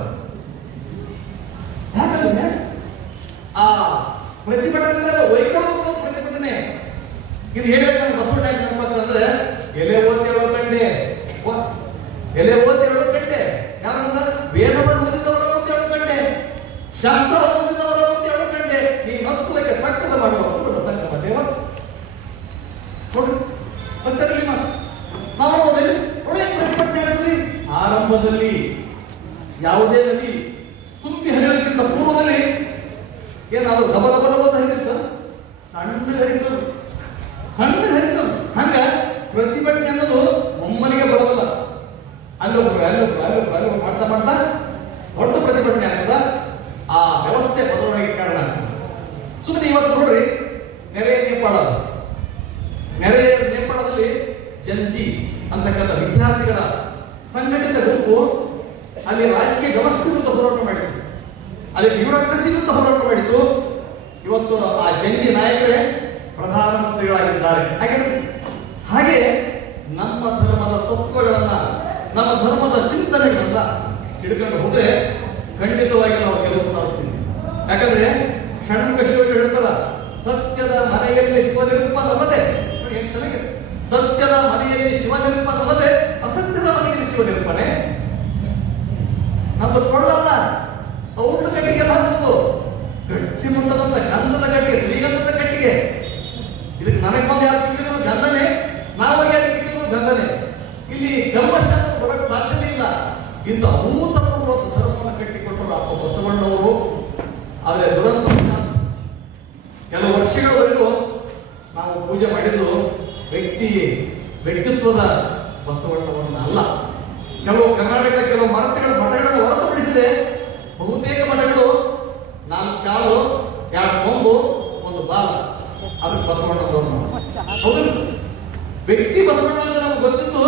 ಯಾಕಂದ್ರೆ ಆ ಪ್ರತಿಭಟನೆ ವೈಕೊಳ್ಳೋದು ಪ್ರತಿಭಟನೆ. ಇದು ಹೇಳಿದ್ರೆ ನಾನು ಬಸವಣ್ಣ ನೆನಪಾಗ್ತದೆ ಅಂದ್ರೆ, ಎಲೆ ಓದಿ ಹೇಳೋ ಕಂಡೆ, ಎಲೆ ಓದಿ ಹೇಳೋ ಕಂಡೆ, ಯಾರಂದ ವೇದವನ್ನು ಓದಿದವರ ಮುಂದೆ ಹೇಳೋ ಕಂಡೆ, ಶಾಸ್ತ್ರವನ್ನು ಓದಿದವರ ಮುಂದೆ ಹೇಳೋ ಕಂಡೆ, ನೀ ಮತ್ತದಕ್ಕೆ ಪಕ್ಕದ ಮಾಡುವ ಸಂಗಮ ದೇವ ನೋಡ್ರಿ. ಮತ್ತೆ ನಾವು ಓದಲ್ಲಿ ಒಳ್ಳೆಯ ಪ್ರತಿಭಟನೆ ಆಗ್ತದ್ರಿ. ಆರಂಭದಲ್ಲಿ ಯಾವುದೇ ನದಿ ತುಂಬಿ ಹರಿಯೋದಕ್ಕಿಂತ ಪೂರ್ವದಲ್ಲಿ ಏನಾದ್ರು ದಬ ದಬ ದಬ ಹರಿತ, ಸಣ್ಣ ಹರಿತದು, ಸಣ್ಣ ಹರಿತದು. ಹಂಗ ಪ್ರತಿಭಟನೆ ಅನ್ನೋದು ಒಮ್ಮನಿಗೆ ಬರೋದಲ್ಲ, ಅಲ್ಲೊಬ್ರು ಅಲ್ಲೊಬ್ರು ಅಲ್ಲೊಬ್ರು ಅಲ್ಲೊಬ್ರು ಮಾಡ್ತಾ ಮಾಡ್ತಾ ದೊಡ್ಡ ಪ್ರತಿಭಟನೆ ಆಗ್ತದ. ಆ ವ್ಯವಸ್ಥೆ ಬದಲಾವಣೆಗೆ ಕಾರಣ. ಸುಮ್ಮನೆ ಇವತ್ತು ನೋಡ್ರಿ, ನೆರೆ ನೇಪಾಳದಲ್ಲಿ ಜಂಜಿ ಅಂತಕ್ಕಂಥ ವಿದ್ಯಾರ್ಥಿಗಳ ಸಂಘಟಿತ ಗುಂಪು ಅಲ್ಲಿ ರಾಜಕೀಯ ವ್ಯವಸ್ಥೆ ವಿರುದ್ಧ ಹೋರಾಟ ಮಾಡಿತ್ತು, ಅಲ್ಲಿ ಬ್ಯೂರೋಕ್ರಸಿ ವಿರುದ್ಧ ಹೋರಾಟ ಮಾಡಿತ್ತು. ಇವತ್ತು ಆ ಜಂಜಿ ನಾಯಕರೇ ಪ್ರಧಾನಮಂತ್ರಿಗಳಾಗಿದ್ದಾರೆ. ಹಾಗೆ ನಮ್ಮ ಧರ್ಮದ ತತ್ವಗಳನ್ನ, ನಮ್ಮ ಧರ್ಮದ ಚಿಂತನೆಗಳನ್ನ ಹಿಡ್ಕೊಂಡು ಹೋದ್ರೆ ಖಂಡಿತವಾಗಿ ನಾವು ಗೆಲುವು ಸಾಧಿಸ್ತೀವಿ. ಯಾಕಂದ್ರೆ ಷಣ್ಮುಖ ಶಿವಗಳು ಹೇಳ್ತಾರ, ಸತ್ಯದ ಮನೆಯಲ್ಲಿ ಶಿವನಿರ್ಪನಲ್ಲದೆ, ಏನ್ ಚೆನ್ನಾಗಿದೆ, ಸತ್ಯದ ಮನೆಯಲ್ಲಿ ಶಿವನಿರ್ಪನಲ್ಲದೆ ಅಸತ್ಯದ ಮನೆಯಲ್ಲಿ ಶಿವನಿರ್ಪನೆ. ನಮ್ದು ಕೊಳ್ಳಲ್ಲ, ಔಡ್ಲ ಕಟ್ಟಿಗೆಲ್ಲ ನಮ್ದು ಗಟ್ಟಿ ಮುಟ್ಟದಂತ ಗಂಧದ ಕಟ್ಟಿಗೆ, ಶ್ರೀಗಂಧದ ಕಟ್ಟಿಗೆ. ಇದಕ್ಕೆ ನನಗೆ ಬಂದು ಯಾರು ಸಿಕ್ಕಿದ್ರು ಗಂಧನೆ, ನಾವು ಯಾರು ಸಿಕ್ಕಿದ್ರು ಗಂಧನೆ. ಇಲ್ಲಿ ಕಲ್ಮಶ ಬರೋಕ್ಕೆ ಸಾಧ್ಯನೇ ಇಲ್ಲ. ಇಂಥ ಅಭೂತಪೂರ್ವ ಧರ್ಮವನ್ನು ಕಟ್ಟಿಕೊಟ್ಟರು ಅಪ್ಪ ಬಸವಣ್ಣವರು. ಆದರೆ ದುರಂತ ಕೆಲವು ವರ್ಷಗಳವರೆಗೂ ನಾವು ಪೂಜೆ ಮಾಡಿದ್ದು ವ್ಯಕ್ತಿತ್ವದ ಬಸವಣ್ಣವರನ್ನ ಅಲ್ಲ. ಕೆಲವು ಕರ್ನಾಟಕದ ಕೆಲವು ಮಠಗಳನ್ನು ಹೊರತುಪಡಿಸಿದರೆ ಬಹುತೇಕ ಮಠಗಳು 4 ಕಾಲು 2 ಕೊಂಬು 1 ಬಾಲ, ಅದಕ್ಕೆ ಬಸವಣ್ಣನವರು. ಹೌದು, ವ್ಯಕ್ತಿ ಬಸವಣ್ಣ ನಮ್ಗೆ ಗೊತ್ತಿತ್ತು.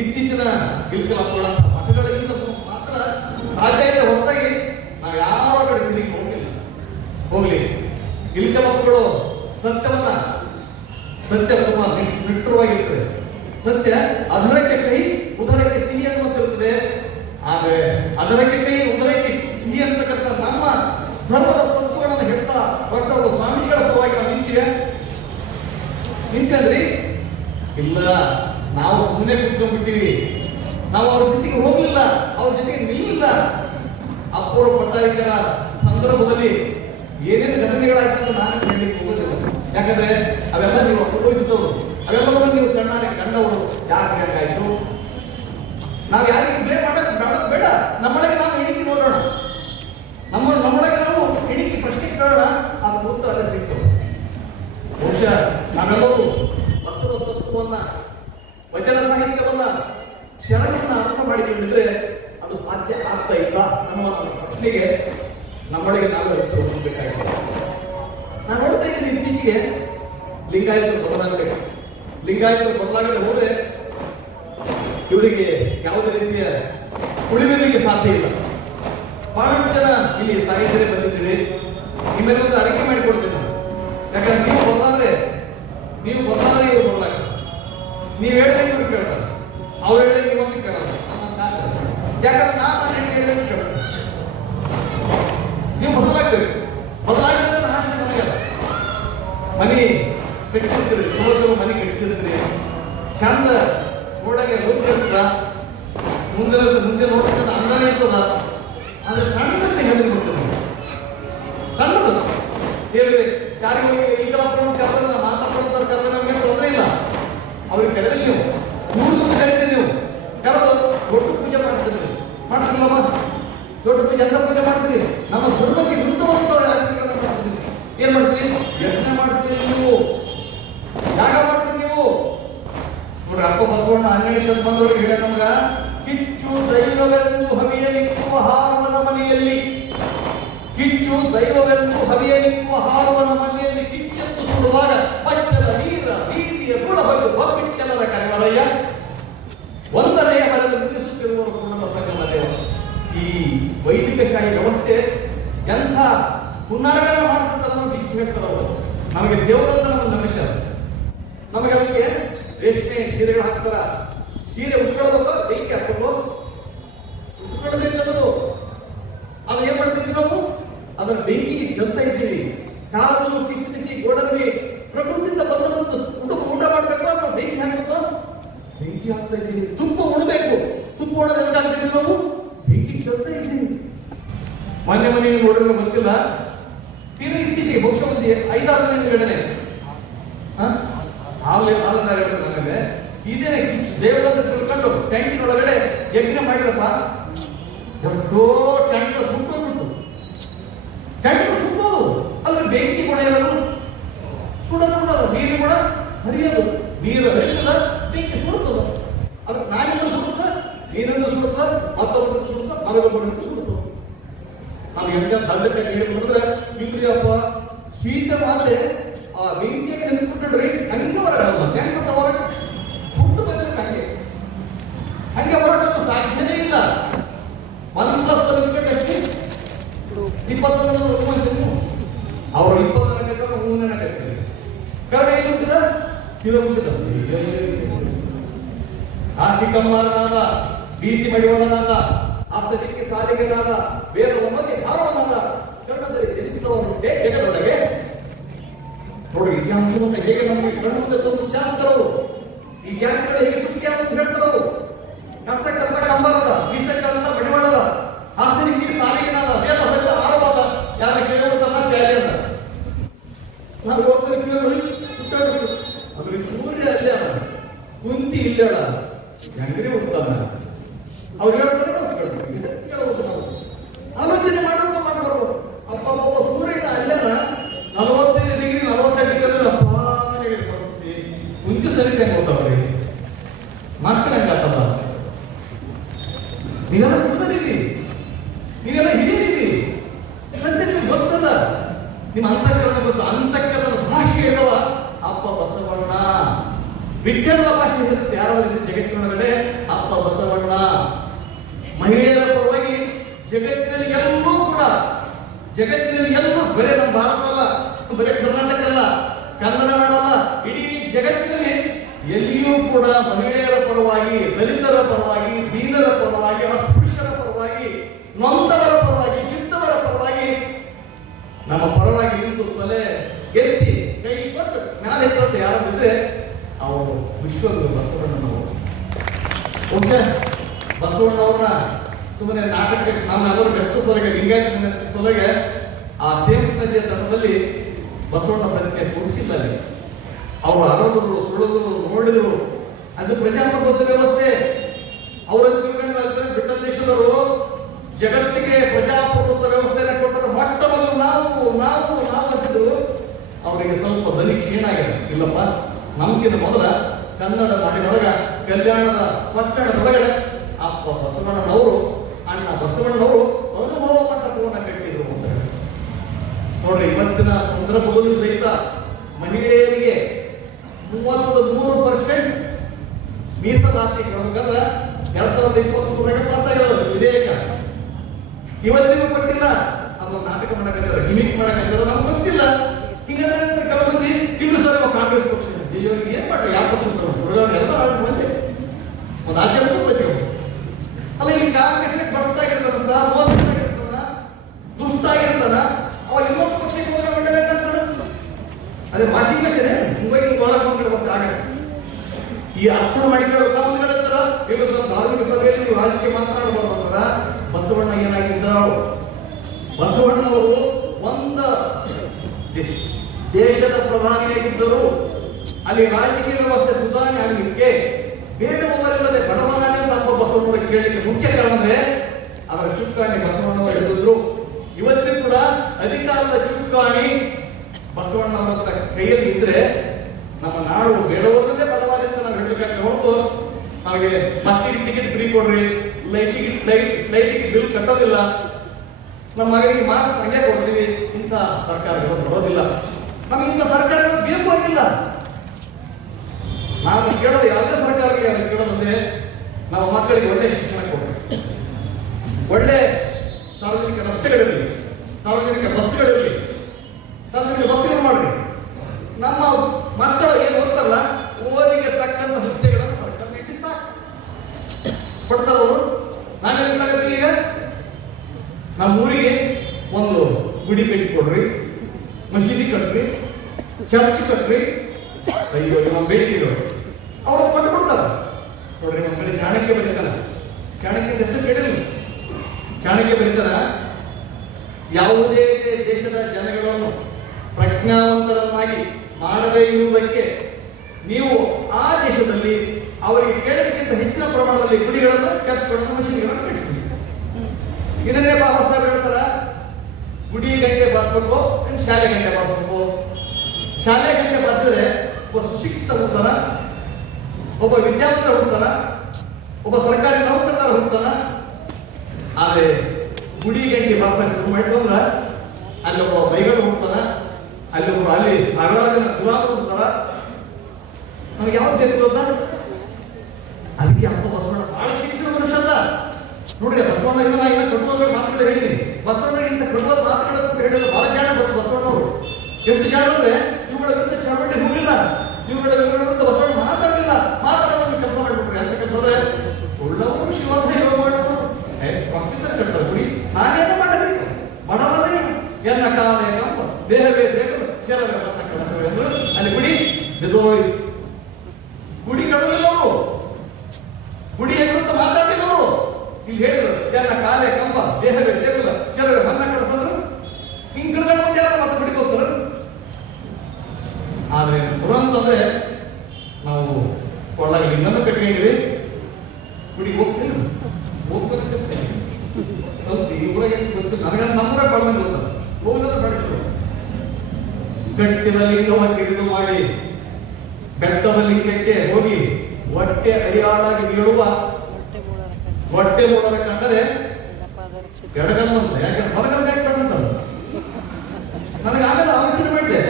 ಇತ್ತೀಚಿನ ಗಿಲ್ಕಲಪ್ಪಗಳಂತ ಮಠಗಳಿಂದ ಮಾತ್ರ ಸಾಧ್ಯ ಇದೆ, ಹೊರತಾಗಿ ನಾವು ಯಾವ ಕಡೆ ತಿರುಗಿ ಹೋಗ್ಲಿ. ಗಿಲ್ಕಲಪ್ಪಗಳು ಸತ್ಯ ತುಂಬಾ ನಿಷ್ಠುರವಾಗಿರ್ತದೆ. ಸತ್ಯ ಅದರಕ್ಕೆ ಕೈ ಉದರಕ್ಕೆ ಸಿಹಿ ಅನ್ನುವಂತಿರುತ್ತದೆ. ಆದ್ರೆ ಅದರಕ್ಕೆ ಕೈ ಉದರಕ್ಕೆ ಸಿಹಿ ಅಂತಕ್ಕಂಥ ನಮ್ಮ ಧರ್ಮದ ತತ್ವಗಳನ್ನು ಹೇಳ್ತಾ ಹೊರಟವರು ಸ್ವಾಮೀಜಿಗಳ ಪರವಾಗಿ ನಾವು ನಿಂತೀವಿ ಇಲ್ಲ, ನಾವು ಸುಮ್ಮನೆ ಕುತ್ಕೊಂಡ್ಬಿಟ್ಟಿವಿ. ನಾವು ಅವ್ರ ಜೊತೆಗೆ ಹೋಗ್ಲಿಲ್ಲ, ಅವ್ರ ಜೊತೆಗೆ ನಿಲ್ಲಿಲ್ಲ. ಅಪೂರ್ವ ಪಟ್ಟಾಯಿಕರ ಸಂದರ್ಭದಲ್ಲಿ ಏನೇನು ಘಟನೆಗಳಾಗ್ತದೆ ನಾನು ಹೇಳಲಿಕ್ಕೆ ಹೋಗೋದಿಲ್ಲ. ಯಾಕಂದ್ರೆ ಅವೆಲ್ಲ ನೀವು ಅನುಭವಿಸಿದವರು, ಅವೆಲ್ಲವನ್ನು ನೀವು ಕಣ್ಣಾರೆ ಕಂಡವರು. ಯಾಕೆ ಹಂಗಾಯ್ತು? ನಾವು ಯಾರಿಗೆ ಬ್ಲೇಮ್ ಮಾಡಕ್ ಬೇಡ. ನಮ್ಮೊಳಗೆ ನಾವು ಇಣಿಕಿ ನೋಡೋಣ, ನಮ್ಮೊಳಗೆ ನಾವು ಇಣಿಕಿ ಪ್ರಶ್ನೆ ಕೇಳೋಣ, ಅದಕ್ಕೆ ಉತ್ತರ ಅಲ್ಲೇ ಸಿಗ್ತವೆ. ಬಹುಶಃ ನಾವೆಲ್ಲರೂ ಬಸವ ತತ್ವವನ್ನ, ವಚನ ಸಾಹಿತ್ಯವನ್ನ, ಶರಣವನ್ನ ಅರ್ಥ ಮಾಡಿಕೊಂಡಿದ್ರೆ ಅದು ಸಾಧ್ಯ ಆಗ್ತಾ ಇಲ್ಲ ಅನ್ನುವ ಪ್ರಶ್ನೆಗೆ ನಮ್ಮೊಳಗೆ ನಾವೇ ಉತ್ತರ ಹುಡುಕಬೇಕಾಗಿದೆ. ನಾನು ನೋಡ್ತಾ ಇದ್ದೀನಿ ಇತ್ತೀಚೆಗೆ ಲಿಂಗಾಯತರು ಬದಲಾಗದೆ ಹೋದ್ರೆ ಇವರಿಗೆ ಯಾವುದೇ ರೀತಿಯ ಉಳಿವಿರಲಿಕ್ಕೆ ಸಾಧ್ಯ ಇಲ್ಲ. ಬಹಳಷ್ಟು ಜನ ಇಲ್ಲಿ ತಾಯಿದ್ರೆ ಬಂದಿದ್ದೀರಿ, ನಿಮ್ಮೆಲ್ಲ ಒಂದು ಅರಿಕೆ ಮಾಡಿಕೊಡ್ತೀನಿ ನಾನು. ಯಾಕಂದ್ರೆ ನೀವು ಬದಲಾದ್ರೆ ಇವರು ಬದಲಾಗ್ತಾರೆ. ನೀವು ಹೇಳಿದಂಗೆ ಇವ್ರು ಕೇಳ್ತಾರೆ, ಅವ್ರು ಹೇಳಿದಂಗೆ ನೀವೊಂದು ಕೇಳಲ್ಲ. ಯಾಕಂದ್ರೆ ನಾನು ಹೇಳಿದಂಗೆ ಕೇಳ್ತಾರೆ. ನೀವು ಬದಲಾಗಬೇಕು ಆಶೆ ನನಗಲ್ಲ. ಮನೆ ಕಟ್ಟಿರ್ತೀರಿ, ಚಲೋ ಮನೆ ಕಟ್ಟಿಸಿರ್ತೀರಿ, ಚಂದ ನೋಡಕ್ಕೆ ಗೊತ್ತಿರ್ತದ, ಮುಂದೆ ನೋಡ್ತಕ್ಕಂಥ ಅಂಗನೇ ಇರ್ತದ. ಆದ್ರೆ ಸಣ್ಣದನ್ನೇ ಹೆದರಿ ಬಿಡ್ತೀವಿ. ಸಣ್ಣದು ಹೇಳ್ರಿ, ಯಾರಿಗೂ ಈಗಲಪ್ಪ ಕರೆದ್ರೆ ಮಾತಾಡ್ಕೊಂತ ಕರೆದ್ರೆ ನಮಗೆ ತೊಂದರೆ ಇಲ್ಲ. ಅವ್ರಿಗೆ ಕರೆದಲ್ಲಿ ನೀವು ಮೂರ್ದು ಕರಿತೀರಿ, ನೀವು ಕರೆದು ದೊಡ್ಡ ಪೂಜೆ ಮಾಡ್ತೀರಿ. ಮಾಡ್ತಿರಲ್ಲಮ್ಮ, ದೊಡ್ಡ ಪೂಜೆ ಎಂತ ಪೂಜೆ ಮಾಡ್ತೀರಿ? ನಮ್ಮ ಧರ್ಮಕ್ಕೆ ವಿರುದ್ಧವಾದಂಥ ಆಸಕ್ತಿಗಳನ್ನು ಮಾಡ್ತೀರಿ. ಏನ್ ಮಾಡ್ತೀರಿ? ಯಜ್ಞ ಮಾಡ್ತೀರಿ, ನೀವು ಯಾಗ ಮಾಡ್ತೀರಿ. ನೀವು ನೋಡ್ರಿ, ಅಪ್ಪ ಬಸವಣ್ಣ 12 ಶತ ಬಂದವರಿಗೆ ಹೇಳ ನಮ್ಗ, ಕಿಚ್ಚು ದೈವವೆಂದು ಹವಿಯಲಿಕ್ಕುವ ಹಾರುವನ ಮನೆಯಲ್ಲಿ, ಕಿಚ್ಚು ದೈವವೆಂದು ಹವಿಯಲಿಕ್ಕುವ ಹಾರುವನ ಮನೆಯಲ್ಲಿ ಕಿಚ್ಚೆಂದು ಬರ್ತದೆ ನಮ್ಮ ನಿಮಿಷ. ನಮಗೆ ಅದಕ್ಕೆ ರೇಷ್ಮೆ ಸೀರೆಗಳು ಹಾಕ್ತಾರ. ಸೀರೆ ಉಟ್ಕೊಳ್ಬೇಕು, ಬೆಂಕಿ ಹಾಕ್ಬೇಕು, ಉಟ್ಕೊಳ್ಬೇಕಾದ್ರು ಅದನ್ನ ಏನ್ ಮಾಡ್ತಿದ್ವಿ ನಾವು? ಅದನ್ನ ಬೆಂಕಿಗೆ ಚೆಲ್ತಾ ಇದ್ದೀವಿ. ಕಾಲು ಬಿಸಿ ಬಿಸಿ ಗೋಡಂಬಿ ಪ್ರಕೃತಿಯಿಂದ ಬಂದದ್ದು ಊಟ ಮಾಡ್ಬೇಕು, ನಾವು ಬೆಂಕಿ ಹಾಕ್ಬೇಕು, ಬೆಂಕಿ ಹಾಕ್ತಾ ಇದ್ದೀವಿ. ತುಪ್ಪ ಉಣಬೇಕು, ತುಪ್ಪ ಉಣದ ಹೆಂಗ್ ಹಾಕ್ತಾ ಇದ್ದೀವಿ ನಾವು? ಬೆಂಕಿ ಚೆಲ್ತಾ ಇದ್ದೀವಿ. ಮೊನ್ನೆ ನೋಡಿದ್ರೆ ಗೊತ್ತಿಲ್ಲ, ತೀರಾ ಇತ್ತೀಚೆಗೆ ಬಹುಶಃ ಒಂದು 5-6 ದಿನ ಹಿಂದ್ಗಡೆನೆ ನನಗೆ ಇದೇನೆ ದೇವರಂತ ತಿಳ್ಕೊಂಡು ಟ್ಯಾಂಕಿನ ಒಳಗಡೆ ಯಜ್ಞ ಮಾಡಿರಪ್ಪ. ಎಷ್ಟೋ ಟ್ಯಾಂಕ್ ಸುಟ್ಟೋಗ್ಬಿಟ್ಟು, ಟ್ಯಾಂಕ್ ಸುಟ್ಟೋದು ಅಂದ್ರೆ ಬೆಂಕಿ ಕೂಡ ಇರೋದು, ಸುಡೋದು ನೀರು ಕೂಡ ಹರಿಯೋದು, ನೀರು ಹರಿತದ, ಬೆಂಕಿ ಸುಡುತ್ತದ. ಅದಕ್ಕೆ ನಾನಿಂದ ಸುಡುತ್ತದ, ನೀನಿಂದ ಸುಡುತ್ತದ, ಮತ್ತೊಬ್ಬರಿಂದ ಸುಡುತ್ತ, ಮಗದೊಬ್ಬರಿಂದ ಸುಡುತ್ತದ. ನಾವು ಹೆಂಗ ದಂಡಕ್ಕೆ ಹೇಳಿದ್ರೆ ಇಲ್ರಿಯಪ್ಪ ಶೀತ ಮಾತೆ ಆ ಬೆಂಕಿಯಾಗಿ ನಿಂತ್ಬಿಟ್ರಿ ಹಂಗೆ ಹೊರಗಲ್ಲ, ಹೆಂಗ್ ಬರ್ತಾವ ಹೊರಗೆ? ಸುಟ್ಟು ಬಂದ್ರೆ ಹಂಗೆ ಹೊರಗಂತ ಸಾಧ್ಯನೇ ಇಲ್ಲ. ಮಂತ ಸರಿಸ್ಕೊಂಡಷ್ಟು 20 ಅವರು 20 ಹೂವಿನ ಕಟ್ತಾರೆ. ಕರಡ ಏನು ಹುಟ್ಟಿದ? ಕಿವ ಹುಟ್ಟಿದ. ಆಸಿಕಮ್ಮನಾದ, ಬೀಸಿ ಮಡಿವಳನಾದ, ಆಸಕ್ತಿಗೆ ಸಾರಿಗೆನಾದ, ವೇದ ಒಮ್ಮಗೆ ಭಾರವನಾದ, ಕನ್ನಡದಲ್ಲಿ ತಿಳಿಸಿದವರುಂಟೆ ಜಗದೊಳಗೆ. ನೋಡಿ ಇತಿಹಾಸವನ್ನು ಹೇಗೆ ನಮಗೆ ಕಣ್ಣುಂದೆ ತಂದು ಶಾಸ್ತ್ರರು ಈ ಜಾತಿಗಳು ಹೇಗೆ ಸೃಷ್ಟಿಯಾಗಿ ಹೇಳ್ತಾರವರು. ಕರ್ಸಕ್ಕಂತ ಕಂಬರದ, ಬೀಸಕ್ಕಂತ ಮಡಿವಾಳದ, ಹಾಸನಿಗೆ ಸಾಲಿಗೆನಾದ, ವೇದ ಹೊಡೆದ ಆರವಾದ, ಯಾರ ಕೇಳುವುದನ್ನ ಪ್ಯಾಲಿಯದ. ನಾವು ಹೋಗ್ತಾರೆ ಕೇಳಿ ಅದ್ರ ಸೂರ್ಯ ಅಲ್ಲೇ ಅದ, ಕುಂತಿ ಇಲ್ಲಳ, ಹೆಂಗ್ರಿ ಹುಡ್ತಾನ. ಅವ್ರು ಹೇಳ್ತಾರೆ, ನಾವು ಕೇಳಬೇಕು. ನಾವು ಆಲೋಚನೆ ಮಾಡೋದು ಮಾಡ್ಬಾರ್ದು. ಅಪ್ಪ ಒಬ್ಬ ಸೂರ್ಯ ಅಲ್ಲೇನ 45 ಡಿಗ್ರಿ 42 ಡಿಗ್ರಿ ಅಂದ್ರೆ ಅಪ್ಪ ಪರಿಸ್ಥಿತಿ ಮುಂಚೆ ಸರಿ ಹೋಗ್ತಾವ್ರಿ. ಮಕ್ಕಳು ಹೆಂಗಾತಲ್ಲ, ನೀವೆಲ್ಲ ಕುಡಿದಿರಿ, ನೀವೆಲ್ಲ ಹಿಡಿದಿರಿ, ಸದ್ಯ ನಿಮ್ಗೆ ಗೊತ್ತದ, ನಿಮ್ಮ ಅಂತಃಕರಣ ಗೊತ್ತು. ಅಂತಃಕರಣದ ಭಾಷೆ ಹೇಳುವ ಅಪ್ಪ ಬಸವಣ್ಣ. ವಿಜ್ಞಾನದ ಭಾಷೆ ಇರುತ್ತೆ ಯಾರಾದ್ರೂ ಜಗತ್ತಿನೊಳಗಡೆ ಅಪ್ಪ ಬಸವಣ್ಣ. ಮಹಿಳೆಯರ ಪರವಾಗಿ ಜಗತ್ತಿನಲ್ಲಿ ಎಲ್ಲೂ ಕೂಡ, ಜಗತ್ತಿನಲ್ಲಿ ಎಲ್ಲೂ ಬರೇ ನಮ್ಮ ಭಾರತ ಅಲ್ಲ, ಬರೇ ಕರ್ನಾಟಕ ಅಲ್ಲ, ಕನ್ನಡ ನಾಡಲ್ಲ, ಇಡೀ ಜಗತ್ತಿನಲ್ಲಿ ಎಲ್ಲಿಯೂ ಕೂಡ ಮಹಿಳೆಯರ ಪರವಾಗಿ, ದಲಿತರ ಪರವಾಗಿ, ದೀನರ ಪರವಾಗಿ, ಅಸ್ಪೃಶ್ಯರ ಪರವಾಗಿ, ನೊಂದವರ ಪರವಾಗಿ, ಬಿದ್ದವರ ಪರವಾಗಿ ನಮ್ಮ ಪರವಾಗಿ ನಿಂತು ತಲೆ ಎತ್ತಿ ಕೈ ಕೊಟ್ಟು ಮ್ಯಾಲೆ ಎತ್ತಂತ ಯಾರಾದಿದ್ರೆ ಅವರು ವಿಶ್ವಗುರು ಬಸವಣ್ಣನವರು. ಬಹುಶಃ ಬಸವಣ್ಣವ್ರನ್ನ ಸುಮ್ಮನೆ ನಾಟಕಕ್ಕೆ ನಮ್ಮೆಲ್ಲರೂ ಬೆಸಸೊಳಗೆ, ಲಿಂಗಾಯತ ಸೊಲಗೆ ಆ ಥೇಮ್ಸ್ ನದಿಯ ತಟದಲ್ಲಿ ಬಸವಣ್ಣ ಪ್ರತಿಮೆ ಕೂರಿಸಿಲ್ಲ. ಅವರು ಅರದರು, ಸುಳಿದ್ರು, ನೋಡಿದ್ರು. ಅದು ಪ್ರಜಾಪ್ರಭುತ್ವ ವ್ಯವಸ್ಥೆ. ಅವರ ಬ್ರಿಟನ್ ದೇಶದವರು ಜಗತ್ತಿಗೆ ಪ್ರಜಾಪ್ರಭುತ್ವ ವ್ಯವಸ್ಥೆನ ಕೊಟ್ಟರು. ಮೊಟ್ಟ ಮೊದಲು ನಾವು ಅಂತಿದ್ರು. ಅವರಿಗೆ ಸ್ವಲ್ಪ ದನಿ ಕ್ಷೀಣ ಆಗಿದೆ. ಇಲ್ಲಪ್ಪ, ನಮ್ಗಿಂತ ಮೊದಲ ಕನ್ನಡ ನಾಡಿನೊಳಗ ಕಲ್ಯಾಣದ ಪಟ್ಟಣದೊಳಗಡೆ ಅಪ್ಪ ಬಸವಣ್ಣನವರು, ಅಣ್ಣ ಬಸವಣ್ಣನವರು ಅನುಭವ ಮಂಟಪವನ್ನು ಕಟ್ಟಿದ್ರು ಅಂತ ನೋಡ್ರಿ. ಇವತ್ತಿನ ಸಂದರ್ಭದಲ್ಲೂ ಸಹಿತ ಮಹಿಳೆಯರಿಗೆ 33% ಮೀಸಲಾತಿ ಕೊಡಬೇಕಂದ್ರೆ 2023 ಪಾಸ್ ಆಗಿರೋದು ವಿಧೇಯಕ. ಇವತ್ತಿಗೂ ಕೊಟ್ಟಿಲ್ಲ. ಅದು ನಾಟಕ ಮಾಡಕತ್ತಾರ, ಗಿಮಿಕ್ ಮಾಡಕತ್ತಾರ, ನಮ್ಗೆ ಗೊತ್ತಿಲ್ಲ. ಹಿಂಗಾದ್ರೆ ಕೆಲವು ಮಂದಿ ಇನ್ನು ಸರಿ ಕಾಂಗ್ರೆಸ್ ಪಕ್ಷ ಏನ್ ಮಾಡ್ರಿ, ಯಾವ ಪಕ್ಷ ಎಲ್ಲ ಮಂದಿ ಒಂದು ಆಸೆ ಅಲ್ಲ. ಇಲ್ಲಿ ಕಾಂಗ್ರೆಸ್ಗೆ ಬಡತಾಗಿರ್ತಾನ, ಮೋಸದಾಗಿರ್ತಾನ, ದುಷ್ಟ ಆಗಿರ್ತಾನ, ಅವಾಗ ಇನ್ನೊಂದು ಪಕ್ಷಕ್ಕೆ ಹೋದ್ರೆ ಒಳ್ಳೆಬೇಕಂತಾರ. ಅದೇ ವಾಷಿಂಗ್ ಮೆಷಿನ್ ಮುಂಬೈ ಒಳಗೆ ಬಂದ್ರೆ ಬಸ್ ಆಗ ಈ ಅರ್ಥ ಮಾಡಿಕೊಳ್ಳೋ ಹೇಳ್ತಾರ. ಇವರು ಧಾರ್ಮಿಕ ಸಭೆಯಲ್ಲಿ ರಾಜಕೀಯ ಮಾತನಾಡಬಾರ್ದಂತಾರ. ಬಸವಣ್ಣ ಏನಾಗಿದ್ದ, ಬಸವಣ್ಣವರು ಒಂದು ದೇಶದ ಪ್ರಧಾನಿಯಾಗಿದ್ದರು. ಅಲ್ಲಿ ರಾಜಕೀಯ ವ್ಯವಸ್ಥೆ ಸುಧಾರಣೆ ಆಗಲಿಕ್ಕೆ ಬೇಡವರಿಲ್ಲದೆ ಬಡವನಾದ ಅಪ್ಪ ಬಸವಣ್ಣವರಿಗೆ ಕೇಳಲಿಕ್ಕೆ ಮುಖ್ಯ ಕಾರಣ ಅಂದ್ರೆ ಅದರ ಚುಕ್ಕಾಣಿ ಬಸವಣ್ಣವರು ಹಿಡಿದ್ರು. ಇವತ್ತಿಗೂ ಕೂಡ ಅಧಿಕಾರದ ಚುಕ್ಕಾಣಿ ಬಸವಣ್ಣವರ ಕೈಯಲ್ಲಿ ಇದ್ರೆ ನಮ್ಮ ನಾಡು ಬೇಡವರದೇ ಬಲವಾದ ಅಂತ ನಾವು ಹೇಳಬೇಕಾಗ್ತದೆ ಹೊರತು ನಮಗೆ ಬಸ್ಸಿಗೆ ಟಿಕೆಟ್ ಫ್ರೀ ಕೊಡ್ರಿ, ಲೈಟಿಗೆ ಬಿಲ್ ಕಟ್ಟೋದಿಲ್ಲ, ನಮ್ಮ ಮಗನಿಗೆ ಮಾರ್ಕ್ಸ್ ಹಂಗೆ ಕೊಡ್ತೀವಿ, ಇಂಥ ಸರ್ಕಾರಗಳು ಬರೋದಿಲ್ಲ. ನಮ್ಗೆ ಇಂಥ ಸರ್ಕಾರಗಳು ಬೇಕು ಆಗಿಲ್ಲ. ನಾವು ಕೇಳೋದು ಯಾವುದೇ ಸರ್ಕಾರಕ್ಕೆ ಕೇಳೋದಂದ್ರೆ ನಮ್ಮ ಮಕ್ಕಳಿಗೆ ಒಳ್ಳೆ ಶಿಕ್ಷಣ ಕೊಡ್ಬೇಕು, ಒಳ್ಳೆ ಸಾರ್ವಜನಿಕ ರಸ್ತೆಗಳಿರಲಿ, ಸಾರ್ವಜನಿಕ ಬಸ್ಗಳಿರಲಿ, ಸಾರ್ವಜನಿಕ ಬಸ್ಗಳು ಮಾಡ್ರಿ. ನಮ್ಮ ಮಕ್ಕಳು ಏನು ಓದ್ತಾರಲ್ಲ ಓದಿಗೆ ತಕ್ಕಂತ ಹುದ್ದೆಗಳನ್ನು ಸರ್ಕಾರ ನೀಡಿ ಸಾಕು ಕೊಡ್ತಾರ ಅವರು. ನಾವೇನ್ ಮಾಡಕತ್ತೀವಿ ಈಗ? ನಮ್ಮ ಊರಿಗೆ ಒಂದು ಗುಡಿ ಕಟ್ಟಿಕೊಡ್ರಿ, ಮಸೀದಿ ಕಟ್ರಿ, ಚರ್ಚ್ ಕಟ್ರಿ, ಅಯ್ಯೋ ನಮ್ಮ ಬೇಡಿಕೆಗಳು ಅವರು ಕೊಟ್ಟು ಕೊಡ್ತಾರ. ನೋಡ್ರಿ ನಮ್ಮ ಕಡೆ ಚಾಣಕ್ಯ ಬರೀತಾನ. ಚಾಣಕ್ಯದ ಹೆಸರು ಕೇಳಿರಿ. ಚಾಣಕ್ಯ ಬರೀತಾನ, ಯಾವುದೇ ದೇಶದ ಜನಗಳನ್ನು ಪ್ರಜ್ಞಾವಂತರನ್ನಾಗಿ ಮಾಡದೇ ಇರುವುದಕ್ಕೆ ನೀವು ಆ ದೇಶದಲ್ಲಿ ಅವರಿಗೆ ಕೇಳೋದಕ್ಕಿಂತ ಹೆಚ್ಚಿನ ಪ್ರಮಾಣದಲ್ಲಿ ಗುಡಿಗಳನ್ನು, ಚರ್ಚ್ಗಳನ್ನು, ಮಸೀದಿಗಳನ್ನು ಕಟ್ಟಿಸ್ತೀವಿ. ಇದನ್ನೇ ಬಾಬಾ ಸಾಹೇಬ್ ಹೇಳ್ತಾರ, ಗುಡಿ ಗಂಟೆ ಬಾರಿಸ್ಬೇಕು, ಶಾಲೆ ಗಂಟೆ ಬಾರಿಸ್ಬೇಕು. ಶಾಲೆ ಗಂಟೆ ಬಾರಿಸಿದ್ರೆ ಒಬ್ಬ ಸುಶಿಕ್ಷಿತ ಹುಡ್ತಾನ, ಒಬ್ಬ ವಿದ್ಯಾವಂತ ಹುಡ್ತಾನ, ಒಬ್ಬ ಸರ್ಕಾರಿ ನೌಕರದಾರ ಹುಡ್ತಾನ. ಆದ್ರೆ ಗುಡಿ ಗಂಟೆ ಬಾರಿಸಕ್ಕೆ ಶುರು ಮಾಡಿದ್ರು ಅಂದ್ರ ಅಲ್ಲಿ ಒಬ್ಬ ಬೈಗಲ್ ಹುಡ್ತಾನ, ಅಲ್ಲಿ ಒಬ್ಬ ಅಲ್ಲಿ ಸಾವಿರಾರು ಜನ ಗುಲಾಮರು ಹುಡ್ತಾರ. ನಮ್ಗೆ ಯಾವ್ದು ಬೇಕು ಅಂತ ಅದಕ್ಕೆ ಅಪ್ಪ ಬಸವಣ್ಣ ಬಹಳ ತೀಕ್ಷ್ಣ ಮನುಷ್ಯ ಅಂತ. ನೋಡ್ರಿ ಬಸವಣ್ಣ ಇನ್ನ ಕಟ್ಟುವ ಮಾತುಗಳು ಹೇಳಿದೀನಿ. ಬಸವಣ್ಣಗಿಂತ ಕಟ್ಟುವ ಮಾತುಗಳನ್ನು ಹೇಳಿದ್ರು ಬಹಳ ಜಾಣ ಬಸವಣ್ಣವರು. ಎಷ್ಟು ಜಾಣ ಅಂದ್ರೆ ಇವುಗಳ ವಿರುದ್ಧ ಚಳವಳಿ ಹೋಗಿಲ್ಲ, ಇವುಗಳ ವಿರುದ್ಧ ಬಸವಣ್ಣ ಮಾತಾಡಲಿಲ್ಲ, ಮಾತಾಡೋದನ್ನು ಕೆಲಸ ಮಾಡಿಬಿಟ್ರಿ. ಅಂತ ಕೆಲಸ ಅಂದ್ರೆ ಒಳ್ಳವರು ಶಿವಾಂತ ಯೋಗ ಮಾಡೋದು ಪವಿತ್ರ ಕಟ್ಟರು ಗುಡಿ. ನಾನೇನು ಮಾಡಬೇಕು ಬಡವನೇ ಎನ್ನ ಕಾದೆ ಕಂಪ ದೇಹವೇ ದೇವರು ಶರವೇ ಬಣ್ಣ ಕೆಲಸವೇ ಅಂದ್ರು ಅಲ್ಲಿ ಗುಡಿ ಬಿದ್ದೋಯ್ತು. ಗುಡಿ ಕಡಲಿಲ್ಲ ಅವರು, ಗುಡಿಯ ವಿರುದ್ಧ ಮಾತಾಡಲಿಲ್ಲ ಅವರು. ಇಲ್ಲಿ ಹೇಳಿದ್ರು ಎನ್ನ ಕಾದೆ ಕಂಪ ದೇಹವೇ ದೇವರ ಶರವೇ ಬಣ್ಣ ಕಳಿಸಂದ್ರು. ಹಿಂಗ್ ಕಳ್ಕೊಂಡು ಬಂದು ಯಾರು ಮತ್ತೆ ಗುಡಿಗೆ ಹೋಗ್ತಾರ. ಆದ್ರೆ ಅಂತಂದ್ರೆ ನಾವು ಕೊಳ್ಳಾಗ ಲಿಂಗನ್ನು ಕಟ್ಕೊಂಡಿವಿ, ಗುಡಿಗೆ ಹೋಗ್ತೀವಿ ಹೋಗ್ಬೇಕು. ಈ ಊರಾಗ ಗೊತ್ತು ನನಗೆ, ನಮ್ಮೂರಾಗ ಬಾಳ್ದಂಗೆ ಗೊತ್ತಲ್ಲ, ಹೋಗೋದ್ರ ಬೆಳೆಸು. ಗಟ್ಟಿದ ಲಿಂಗವನ್ನು ಹಿಡಿದು ಮಾಡಿ ಬೆಟ್ಟದ ಲಿಂಗಕ್ಕೆ ಹೋಗಿ ಹೊಟ್ಟೆ ಅಡಿಯಾಳಾಗಿ ಬೀಳುವ ಹೊಟ್ಟೆ ಮೂಡದ ಕಂಡರೆ ಎಡಗಲ್ಲ ಅಂತ. ಯಾಕಂದ್ರೆ ಹೊರಗಲ್ಲ ಯಾಕೆ ಕಂಡಂತಲ್ಲ ನನಗೆ ಆಮೇಲೆ ಆಲೋಚನೆ ಮಾಡಿದೆ,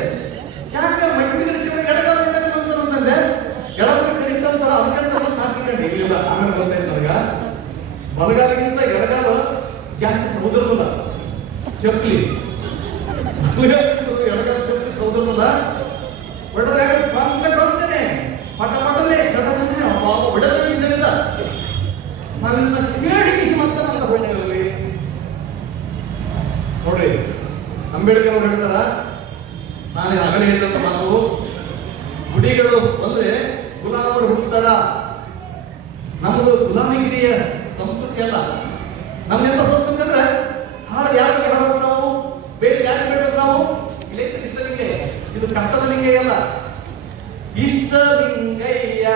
ಯಾಕೆ ಮಟ್ಟಿಗೆ ಚಿವರಿಗೆ ಎಡಗಾಲ ಅಂತಂದೆ ಎಡಗಲು ಕರೀತಂತಾರ ಅದಕ್ಕಂತ ಹಾಕಿಕೊಂಡೆ. ಇಲ್ಲ ಆಮೇಲೆ ಗೊತ್ತಾಯ್ತು ನನಗ ಬಲಗಾಲಿಗಿಂತ ಎಡಗಾಲ ಜಾಸ್ತಿ ಸಮುದ್ರದಲ್ಲ ಚಪ್ಪಲಿ, ಎಡಗಾಲ ಚಪ್ಪಲಿ ಸಮುದ್ರದಲ್ಲ. ಹೊಡೆದ್ರೆ ಹೋಗ್ತೇನೆ ಪಟ ಪಟನೆ ಚಟ ಚಟನೆ ಹೊಡೆದ್ರಿಂದ ನಾವಿನ್ನ ಕೇಳಿ ಮತ್ತೆ ಹೋಗಿರಲಿ. ನೋಡ್ರಿ ಅಂಬೇಡ್ಕರ್ ಅವರು ಹೇಳ್ತಾರ, ನಾನು ಆಗಲೇ ಹೇಳಿದಂತ ಮಾತು, ಗುಡಿಗಳು ಬಂದ್ರೆ ಗುಲಾಮರು ಹುಡ್ತಾರ. ನಮ್ದು ಗುಲಾಮಿಗಿರಿಯ ಸಂಸ್ಕೃತಿ ಅಲ್ಲ. ನಮ್ದೆಂತ ಸಂಸ್ಕೃತಿ ಅಂದ್ರೆ ಹಾಡು ಯಾರಿಗೆ ಹಾಡ್ಬೇಕು ನಾವು, ಬೇಡ ಯಾರಿಗೆ ಬೇಡ್ಬೇಕು ನಾವು. ಇಷ್ಟಲಿಂಗ ಇದು ಕಷ್ಟದ ಲಿಂಗ ಅಲ್ಲ. ಇಷ್ಟಲಿಂಗಯ್ಯ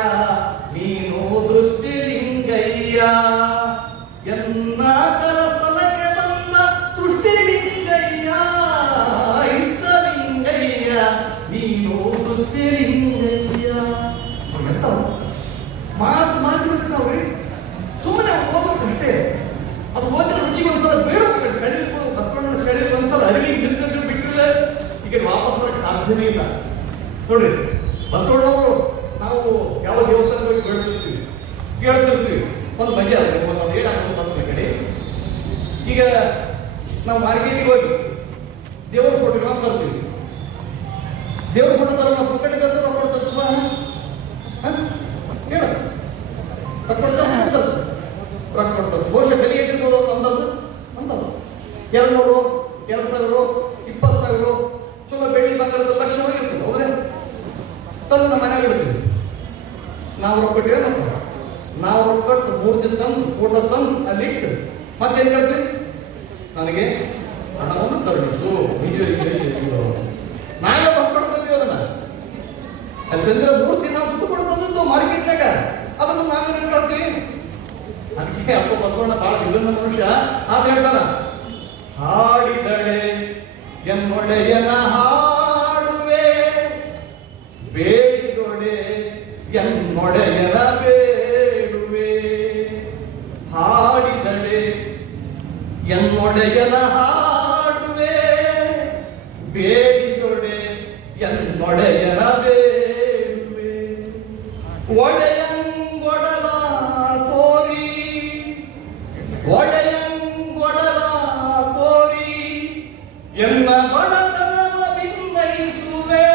ನೀನು ದೃಷ್ಟಿಲಿಂಗಯ್ಯ ಎನ್ನ ಕರಸ್ಥಲಕ್ಕೆ ಬಂದ ಸೃಷ್ಟಿಲಿಂಗಯ್ಯ. ಇಷ್ಟಲಿಂಗಯ್ಯ ನೀನು ದೃಷ್ಟಿಲಿಂಗಯ್ಯ. ಎಂತ ಮಾತು ರಚನವ್ರಿ, ಸುಮ್ಮನೆ ಓದೋಕಷ್ಟೇ. ಅದು ಓದಿನ ರುಚಿಗೆ ಒಂದ್ಸಲ ಬೇಡಬೇಕು. ಶರೀರ ಬಸವಣ್ಣ ಶರೀರ ಒಂದ್ಸಲ ಅರಿವಿಗೆ ಬಿದ್ದು ಬಿಟ್ಟಿಲ್ಲ, ಈಗ ವಾಪಸ್ ಬರಕ್ಕೆ ಸಾಧ್ಯನೇ ಇಲ್ಲ. ನೋಡ್ರಿ ಬಸವಣ್ಣವರು ನಾವು ಯಾವ ದೇವಸ್ಥಾನಕ್ಕೆ ಹೋಗಿ ಕೇಳ್ತಿರ್ತೀವಿ ಒಂದು ಮಜೆ ಆದ್ರೆ ಒಂದು ಹೇಳ ಕಡೆ. ಈಗ ನಾವು ಮಾರ್ಕೆಟಿಗೆ ಹೋಗಿ ದೇವರ ಫೋಟೋಗಳನ್ನ ತರ್ತೀವಿ. ದೇವ್ರ ಫೋಟೋ ತರ ನಾವು ಪುಕ್ಕಟೆ ತರ್ತೀವಿ, ರೊಕ್ಕ ಕೊಡ್ತೀವಿ ಹೇಳ ರೊಕ್ಕ ಕೊಡ್ತಾರೆ. ಬಹುಶಃ ಬೆಲೆ ಇಟ್ಟಿರ್ಬೋದು ಅಂದದ್ದು 200, 2,000, 20,000 ಚಲೋ ಬೆಳ್ಳಿ ಬಂಗಾರದ ಲಕ್ಷ ಇರ್ತದೆ. ಹೋದ್ರೆ ತಂದು ನಮ್ಮ ಮನೆಗೆ ಇಡ್ತೀವಿ. ನಾವು ರೊಕ್ಕ ಕೊಟ್ಟಿವೆ, ನಾವು ರೊಕ್ಕ ಕೊಟ್ಟು 3 ದಿನ ತಂದು ಫೋಟೋ ತಂದು ಅಲ್ಲಿ ಇಟ್ಟು ಮತ್ತೇನು ಹೇಳ್ತೀವಿ, ನನಗೆ ಹಣವನ್ನು ತರಬೇಕು. ನಾವೆಲ್ಲ ರೊಕ್ಕ ಕೊಡ್ತಿದ್ದೀವಿ ಅದನ್ನ. ಅಲ್ಲಿಂದ್ರೆ 3 ದಿನ ದುಡ್ಡು ಕೊಡ್ತದ್ದು ಮಾರ್ಕೆಟ್ನಾಗ, ಅದನ್ನು ನಾವೇನು ಮಾಡ್ತೀವಿ. ಅದಕ್ಕೆ ಅಪ್ಪ ಬಸವಣ್ಣ ಬಹಳ ವಿಭಿನ್ನ ಮನುಷ್ಯ. ಅಂತ ಹೇಳ್ತಾನ, ಹಾಡಿದಳೆ ಎನ್ನೊಡೆಯನ ಹಾಡುವೆ, ಬೇಡಿದೊಡೆ ಎನ್ನೊಡೆಯನ ಬೇಡುವೆ. ಹಾಡಿದಳೆ ಎನ್ನೊಡೆಯನ ಹಾಡುವೆ, ಬೇಡಿದೊಡೆ ಎನ್ನೊಡೆಯನ ಬೇಡುವೆ. ಒಡೆಯಂಗೊಡಲ ತೋರಿ, ಒಡೆಯಂಗೊಡಲ ತೋರಿ ಎನ್ನ ಬಡತನವ ಬಿಂದೈಸುವೆ.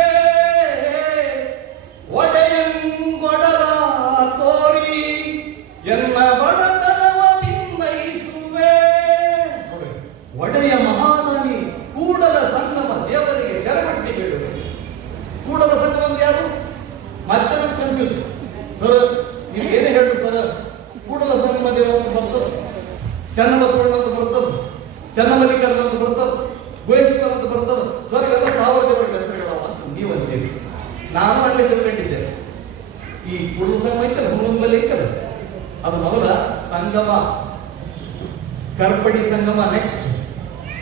ತಿಳ್ಕೊಂಡಿದ್ದೆ. ಈ ಕುಡುವ ಸಂಗಮ ಐತಲ್ಲ, ಹುಣಂಬಲ್ಲಿ ಐತಲ್ಲ, ಅದು ಮೊದಲ ಸಂಗಮ, ಕರ್ಪಡಿ ಸಂಗಮ ನೆಕ್ಸ್ಟ್,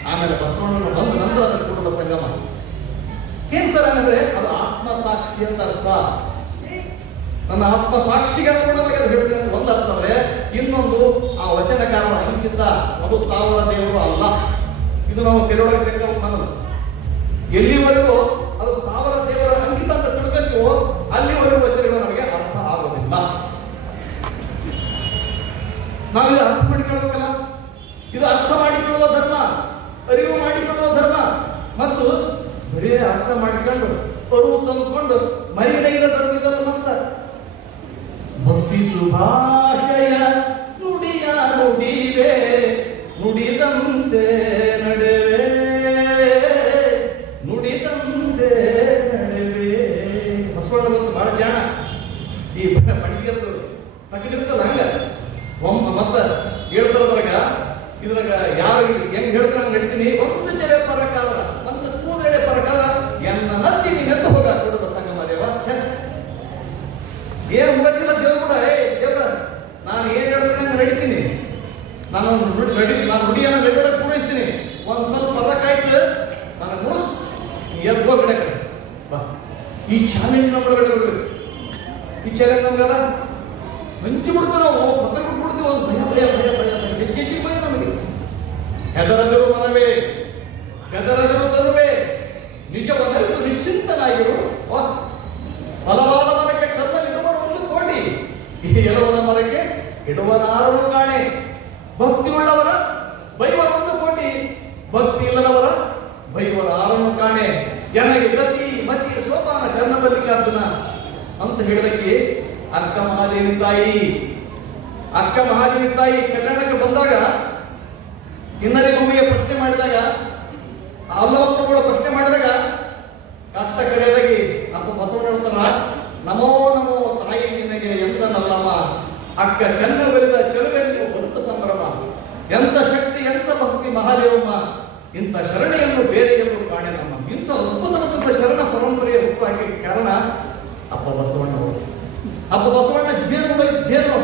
ಆಮೇಲೆ ಬಸವಣ್ಣನ ಬಂದ ನಂತರ ಅದರ ಕುಟುಂಬ ಸಂಗಮ. ಏನ್ ಸರ್ ಅಂದ್ರೆ ಅದು ಆತ್ಮಸಾಕ್ಷಿ ಅಂತ ಅರ್ಥ. ನನ್ನ ಆತ್ಮಸಾಕ್ಷಿಗೆ ಅನುಗುಣವಾಗಿ ಅದು ಹೇಳ್ತೀನಿ ಅಂತ ಒಂದು ಅರ್ಥ ಅಂದ್ರೆ, ಇನ್ನೊಂದು ಆ ವಚನಕಾರನ ಅಂಕಿತ, ಅದು ಸ್ಥಾವರ ದೇವರು ಅಲ್ಲ. ಇದು ನಾವು ತೆರಳೊಳಗೆ ತೆಗೆದುಕೊಂಡು ಎಲ್ಲಿವರೆಗೂ ಅದು ಸ್ಥಾವರ ದೇವರ ಅಂಕಿತ ಅಂತ ತಿಳ್ಕೋ ಅಲ್ಲಿವರೆಗೂ ವಚನಗಳು ನಮಗೆ ಅರ್ಥ ಆಗೋದಿಲ್ಲ. ನಾವು ಇದು ಅರ್ಥ ಮಾಡಿಕೊಳ್ಳಬೇಕಲ್ಲ. ಇದು ಅರ್ಥ ಮಾಡಿಕೊಳ್ಳುವ ಧರ್ಮ, ಅರಿವು ಮಾಡಿಕೊಳ್ಳುವ ಧರ್ಮ. ಮತ್ತು ಬರೀ ಅರ್ಥ ಮಾಡಿಕೊಂಡು ಅರಿವು ತಂದುಕೊಂಡು ಮೈದೈದ ಧರ್ಮ ಇದನ್ನು ಮತ್ತ ಭಕ್ತಿ ಸುಭಾಷಯ ನುಡಿಯ ನುಡಿವೆ ನುಡಿದಂತೆ ನಡೆವೆ ನುಡಿದಂತೆ ನಡೆವೆ. ಬಸವಣ್ಣ ಬಂದು ಬಹಳ ಜಾಣ. ಈ ಪಂಡಿತರು ಪಂಡಿತರ್ತದ ಹಂಗ ಮತ್ತ ಹೇಳ್ತಾರದ್ರಾಗ ಇದ್ರಾಗ ಯಾರು ಹೆಂಗ್ ಹೇಳ್ತಾರ ನಡಿತೀನಿ. ಒಂದು ಚೆಲೆ ಪರಕಾಲ, ಒಂದು ಕೂದಳೆ ಪರಕಾಲ ಎನ್ನ ನತ್ತೀನಿ ನೆತ್ತು ಹೋಗ ಕುಟುಂಬ ಸಂಗಮ ದೇವ. ಏನ್ ಮುಗಿಲ್ಲ ದೇವ್ರ ಕೂಡ, ದೇವ್ರ ನಾನು ಏನ್ ಹೇಳ್ತೀನಿ ನಡಿತೀನಿ, ನಾನು ನುಡಿಯನ್ನು ನಡಿಯೊಳಗೆ ಪೂರೈಸ್ತೀನಿ. ಒಂದ್ ಸ್ವಲ್ಪ ಪದಕ್ಕಾಯ್ತು ನನಗೆ ಮುಗಿಸ್ ಎದ್ದು ಹೋಗ್ಬಿಡ ಬಾ. ಈ ಚಾಲೆಂಜ್ ನಮ್ಮ ಒಳಗಡೆ ಬರ್ಬೇಕು. ಈ ಚಾಲೆಂಜ್ ನಮ್ಗದ ಹಂಚಿ ಬಿಡ್ತೀವಿ ನಾವು, ಪತ್ರ ಬಿಟ್ಬಿಡ್ತೀವಿ. ಒಂದು ಭಯ ಭಯ ಭಯ ಭಯ ಹೆಚ್ಚೆಚ್ಚಿಗೆ ಭಯ ನಮಗೆ. ಹೆದರದಿರು ಮನವೇ ಹೆದರದಿರು ತರುವೆ ನಿಜವನ್ನರಿತು ನಿಶ್ಚಿಂತನಾಗಿರು. ಫಲವಾದ ಮರಕ್ಕೆ ಕಲ್ಲಲ್ಲಿ ಇಡುವರು 1 ಕೋಟಿ, ಈ ಎಲವನ ಮರಕ್ಕೆ ಇಡುವನಾರನು ಕಾಣೆ. ಭಕ್ತಿ ಉಳ್ಳವರ ಬೈವರ 1 ಕೋಟಿ, ಭಕ್ತಿ ಇಲ್ಲದವರ ಬೈವರ 6 ಕಾಣೆ. ನನಗೆ ಗತಿ ಮತಿ ಸೋಪಾನ ಚನ್ನಮಲ್ಲಿಕಾರ್ಜುನ ಅಂತ ಹೇಳಿದಕ್ಕೆ ಅಕ್ಕ ಮಹಾದೇವಿ ತಾಯಿ ಕರ್ನಾಟಕ ಬಂದಾಗ ಇನ್ನರಿಗೊಮ್ಮೆಗೆ ಪ್ರಶ್ನೆ ಮಾಡಿದಾಗ, ಅಲ್ಲವಕ್ಕೂ ಕೂಡ ಪ್ರಶ್ನೆ ಮಾಡಿದಾಗ ಕಟ್ಟ ಕರೆಯದಾಗಿ ಅಪ್ಪ ಬಸವಣ್ಣ ಹೇಳ್ತಾರ, ನಮೋ ನಮೋ ತಾಯಿ ನಿನಗೆ ಎಂತ ನಲ್ಲಮ್ಮ, ಅಕ್ಕ ಚೆನ್ನ ಬೆರೆದ ಚೆಲುವೆಯನ್ನು ಬದುಕು ಸಂಭ್ರಮ, ಎಂತ ಶಕ್ತಿ ಎಂತ ಭಕ್ತಿ ಮಹಾದೇವಮ್ಮ, ಇಂಥ ಶರಣೆಯನ್ನು ಬೇರೆ ಎಲ್ಲರೂ ಕಾಣೆ ನಮ್ಮ. ಇಂಥ ಅದ್ಭುತವಾದಂಥ ಶರಣ ಪರಂಪರೆಯ ಹುಟ್ಟು ಹಾಕಲಿಕ್ಕೆ ಕಾರಣ ಅಪ್ಪ ಬಸವಣ್ಣವರು. ಅಪ್ಪ ಬಸವಣ್ಣ ಜೇನು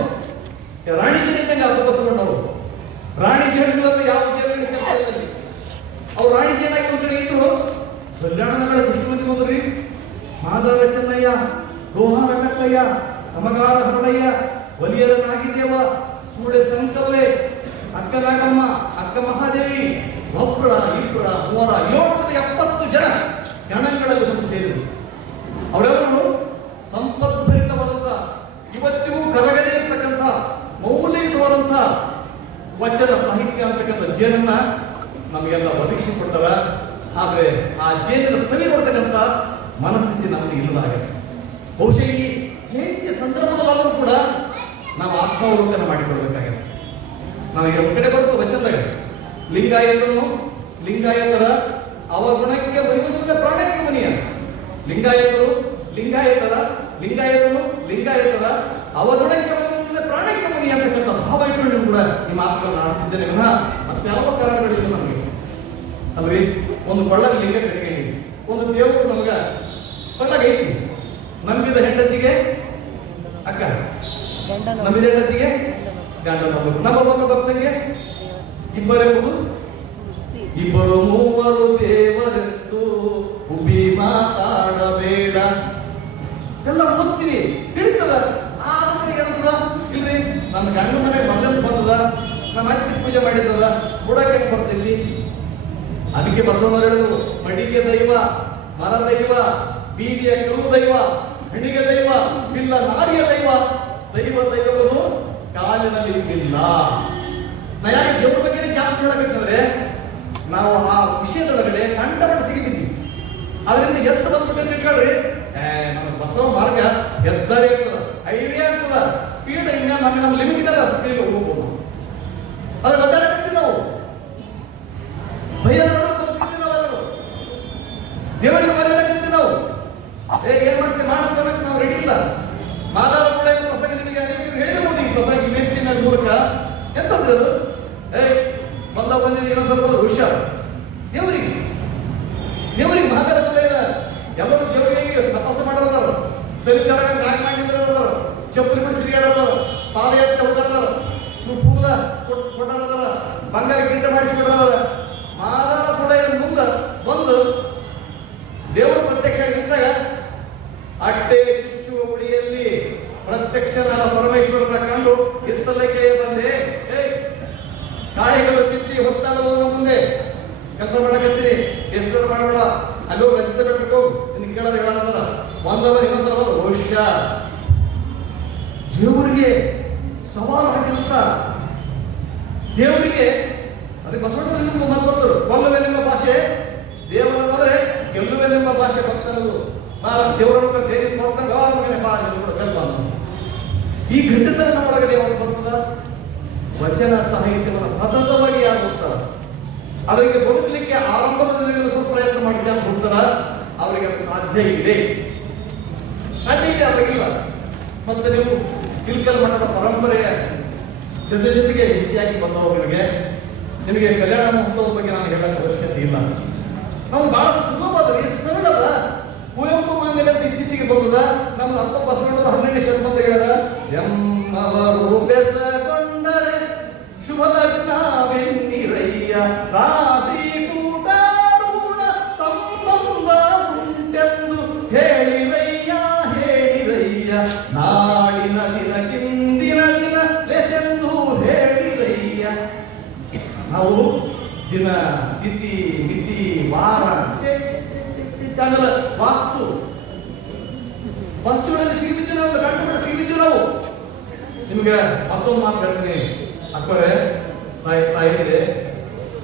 ರಾಣಿ ಜೇನಿದ್ದಂಗೆ ಅಪ್ಪ ಬಸವಣ್ಣವರು. ರಾಣಿ ಜೇನುಗಳಂದ್ರೆ ಯಾವ ಜೇನು ಕೆಲಸ ಅವ್ರು ರಾಣಿ ಜೇನಾಗಿ ಒಂದು ಕಡೆ ಇದ್ರು. ಕಲ್ಯಾಣದ ಎಷ್ಟು ಮಂದಿ ಬಂದ್ರಿ? ಮಾದಾರ ಚೆನ್ನಯ್ಯ, ಗೋಹಾರ ಕಕ್ಕಯ್ಯ, ಸಮಗಾರ ಹರಳಯ್ಯ, ಒಲಿಯರ ನಾಗಿದೇವ, ಕೂಡೆ ಸಂಕಲ್ಲೆ, ಅಕ್ಕ ನಾಗಮ್ಮ, ಅಕ್ಕ ಮಹಾದೇವಿ, ಒಬ್ಬರ ಇಬ್ಬರ 770 ಜನ ಗಣಗಳಲ್ಲಿ ಬಂದು ಸೇರಿದರು. ಅವರೆಲ್ಲರೂ ಸಂಪದ್ಭರಿತವಾದಂಥ, ಇವತ್ತಿಗೂ ಕರಗದೇ ಇರ್ತಕ್ಕಂಥ ಮೌಲ್ಯಯುತವಾದಂಥ ವಚನ ಸಾಹಿತ್ಯ ಅಂತಕ್ಕಂಥ ಜೇನನ್ನ ನಮಗೆಲ್ಲ ಒದಗಿಸಿಕೊಡ್ತಾರ. ಆದ್ರೆ ಆ ಜೇನಿನ ಸವಿ ನೋಡ್ತಕ್ಕಂಥ ಮನಸ್ಥಿತಿ ನಮಗೆ ಇಲ್ಲದಾಗಿದೆ. ಬಹುಶಃ ಈ ಜಯಂತಿಯ ಸಂದರ್ಭದಲ್ಲಾದರೂ ಕೂಡ ನಾವು ಆತ್ಮಾವಲೋಕನ ಮಾಡಿಕೊಳ್ಬೇಕಾಗಿದೆ. ನಮಗೆ ಒಂದು ಕಡೆ ಬರ್ತದೆ ವಚನದಾಗ, ಲಿಂಗಾಯತರ ಅವಗುಣಕ್ಕೆ ಮನಿಯುತ್ತದೆ ಪ್ರಾಣಕ್ಕೆ ಮನಿಯ. ಲಿಂಗಾಯತರು ಅವಗುಣಕ್ಕೆ ಮನಿಯುತ್ತದೆ ಪ್ರಾಣಕ್ಕೆ ಮನಿ ಅಂತಕ್ಕಂಥ ಭಾವ ಇಟ್ಕೊಂಡು ಕೂಡ ಈ ಮಾತುಗಳನ್ನು ಆಡ್ತಿದ್ದೇನೆ ವಿನಃ ಮತ್ತೆ ಯಾವ ಕಾರಣಗಳಿಲ್ಲ ನಮಗೆ. ಅಲ್ರಿ, ಒಂದು ಕೊಳ್ಳಗ ಲಿಂಗ ಕಟ್ಕೊಂಡಿವಿ, ಒಂದು ದೇವರು ನಮಗ ಕೊಳ್ಳಗ ಐತಿ. ನಂಬಿದ ಹೆಂಡತಿಗೆ ಅಕ್ಕ, ನಂಬಿದ ಹೆಂಡತಿಗೆ ಗಂಡ, ನಮ್ಮ ಭಕ್ತಂಗೆ ಇಬ್ಬರೆಂಬುದು ಇಬ್ಬರು ಮೂವರು ದೇವರೆತ್ತು ಉಬಿ ಮಾತಾಡಬೇಡ ಎಲ್ಲ ಓದ್ತೀವಿ, ಹಿಡಿತದ. ಆದ್ರೆ ಏನಂತದ ಇಲ್ರಿ, ನನ್ನ ಗಂಡ ಮನೆ ಮೊದಲು ಬಂದದ, ನಮ್ಮ ಅತ್ತಿ ಪೂಜೆ ಮಾಡಿದ್ದದ, ಬುಡಕ್ಕೆ ಬರ್ತಿಲ್ಲಿ. ಅದಕ್ಕೆ ಬಸವಣ್ಣ ಹೇಳಿದ್ರು, ಮಡಿಗೆ ದೈವ, ಮರ ದೈವ, ಬೀದಿಯ ಕಲ್ಲು ದೈವ, ಹೆಣಿಗೆ ದೈವ, ಬಿಲ್ಲ ನಾರಿಯ ದೈವ, ದೈವಗಳು ಕಾಲಿನಲ್ಲಿ ಇಲ್ಲ. ನಾ ಯಾಕೆ ದೇವ್ರ ಬಗ್ಗೆ ಜಾಸ್ತಿ ಹೇಳಬೇಕಂದ್ರೆ, ನಾವು ಆ ವಿಷಯದೊಳಗಡೆ ಕಂಠವನ್ನು ಸಿಗಿದ್ದೀವಿ. ಅದರಿಂದ ಎತ್ತು ಬಂದ್ಬಿಟ್ಟು ಇಟ್ಕೊಳ್ರಿ, ನಮಗೆ ಬಸವ ಮಾರ್ಗ ಹೆದ್ದಾರಿ ಆಗ್ತದ, ಹೈವೇ ಆಗ್ತದ, ಸ್ಪೀಡ್ ಹಿಂಗ ನಮ್ಮ ಲಿಮಿಟ್ ಇಲ್ಲ, ಸ್ಪೀಡ್ ಹೋಗ್ಬೋದು. ಅದ್ರ ಬದಲಾಗ್ತೀವಿ ನಾವು, ಭಯ ನೋಡ್ಕೊಂತೀವಿ ನಾವೆಲ್ಲರೂ, ದೇವರಿಗೆ ಬರೆಯಲಾಗ್ತೀವಿ ನಾವು. ಏನ್ ಮಾಡ್ತೀವಿ ಮಾಡೋದಕ್ಕೆ ನಾವು ರೆಡಿ ಇಲ್ಲ. ಮಾದಾರ ಕೂಡ ಪ್ರಸಂಗ ನಿಮಗೆ ಅನೇಕರು ಹೇಳಿರ್ಬೋದು. ಈ ಪ್ರಸಂಗ ವ್ಯಕ್ತಿನ ಮೂಲಕ ಎಂತಂದ್ರೆ ಅದು ಬಂದಿದ್ದು ಏನೋ ಸ್ವಲ್ಪ ಹುಷಾರು. ದೇವರಿಗೆ ಮಾದಾರ ಕೂಡ ಎಲ್ಲರೂ ದೇವರಿಗೆ ತಪಸ್ಸು ಮಾಡೋದಾರ. ದಲಿತಳಗ ಬ್ಯಾಗ್ ಮಾಡಿದ್ರು ಅದಾರ, ಚಪ್ಪಲಿ ಬಿಟ್ಟು ತಿರುಗಾಡೋದಾರ, ಪಾದಯಾತ್ರೆ ಹೋಗ್ತಾರ, ಕೂದಲ ಕೊಟ್ಟಾರ, ಬಂಗಾರ ಕಿರೀಟ ಮಾಡಿಸಿಬಿಡೋದಾರ. ಮಾದಾರ ಕೂಡ ಮುಂದೆ ಬಂದು ದೇವರು ಪ್ರತ್ಯಕ್ಷ ನಿಂತಾಗ ಅಟ್ಟೆ ಚುಚ್ಚುವ ಉಡಿಯಲ್ಲಿ ಪ್ರತ್ಯಕ್ಷನಾದ ಪರಮೇಶ್ವರನ ಕಂಡು ಇತ್ತಲಕ್ಕೆ ಬಂದೆ, ಕಾಯಿಗಳು ತಿತ್ತಿ ಹೊತ್ತಾಡುವ ಮುಂದೆ ಕೆಲಸ ಮಾಡಕತ್ತೀನಿ, ಎಷ್ಟು ಮಾಡಬೇಡ, ಅಲ್ಲೋ ರಚಿತ ಬಿಡ್ಬೇಕು, ನಿನ್ ಕೇಳೋದು ಹೇಳೋದಲ್ಲ, ಒಂದಲ್ಲ ಇನ್ನೊಂದ್ಸಲ ಭವಿಷ್ಯ ದೇವರಿಗೆ ಸವಾಲು ಹಾಕಿದಂತ ದೇವರಿಗೆ ಅದಕ್ಕೆ ಬಸವಣ್ಣನಿಂದ ಮಾತು ಬರ್ತಾರೆ, ಕೊಲ್ಲುವೆ ನಿಮ್ಮ ಭಾಷೆ ದೇವರದಾದ್ರೆ ಗೆಲ್ಲುವೆ ನಿಮ್ಮ ಭಾಷೆ ಭಕ್ತನದು, ನಾನು ದೇವರ ಕೆಲಸ. ಈ ಘಟ್ಟತನ ಒಳಗಡೆ ಯಾವಾಗ ಬರ್ತದ? ವಚನ ಸಾಹಿತ್ಯವನ್ನು ಸತತವಾಗಿ ಯಾರು ಹೋಗ್ತಾರ, ಅವರಿಗೆ ಬದುಕಲಿಕ್ಕೆ ಆರಂಭದಲ್ಲಿ ಸ್ವಲ್ಪ ಪ್ರಯತ್ನ ಮಾಡಿದ ಹೋಗ್ತಾರ, ಅವರಿಗೆ ಅದು ಸಾಧ್ಯ ಇದೆ, ಸಾಧ್ಯ ಇದೆ, ಅವರಿಗಿಲ್ಲ. ಮತ್ತೆ ನೀವು ಇಲ್ಕಲ್ ಮಠದ ಪರಂಪರೆಯ ಜೊತೆಗೆ ಹೆಚ್ಚಾಗಿ ಬಂದವರು ನಿಮಗೆ ಕಲ್ಯಾಣ ಮಹೋತ್ಸವದ ಬಗ್ಗೆ ನಾನು ಹೇಳಕ್ಕೆ ಅವಶ್ಯಕತೆ ಇಲ್ಲ. ನಾವು ಬಹಳ ಸುಲಭವಾದ ಸರಳದ ಕುವೆಂಪು ಮಾಂಗಲ್ಯ ಇತ್ತೀಚೆಗೆ ಬರುವುದ ನಮ್ಮ ಅಪ್ಪ ಬಸವಣ್ಣದ 12ನೇ ಶತಮಾನ ಹೇಳ ಎಮ್ಮವರು ಬೆಸಗೊಂಡರೆ ಶುಭ ಲಗ್ನವೆನ್ನಿರಯ್ಯ ರಾಶಿ ಕೂಟಾರೂಢ ಸಂಬಂಧ ಉಂಟೆಂದು ಹೇಳಿರಯ್ಯ ಹೇಳಿರಯ್ಯ ನಾಡಿನ ದಿನಕ್ಕಿಂದಿನ ದಿನ ಲೆಸೆಂದು ಹೇಳಿರಯ್ಯ. ನಾವು ದಿನ ತಿಥಿ ಮಿತಿ ವಾರ ಚಾನಲ ವಾಸ್ತುಗಳಲ್ಲಿ ಸಿಗಿಬಿದ್ದು ನಾವು ಗಂಟು ಕೂಡ ಸಿಗಿಬಿದ್ದು ನಾವು. ನಿಮ್ಗೆ ಮತ್ತೊಂದು ಮಾತು ಹೇಳ್ತೀನಿ ಅಕ್ಬರೇ, ತಾಯಿಗೆ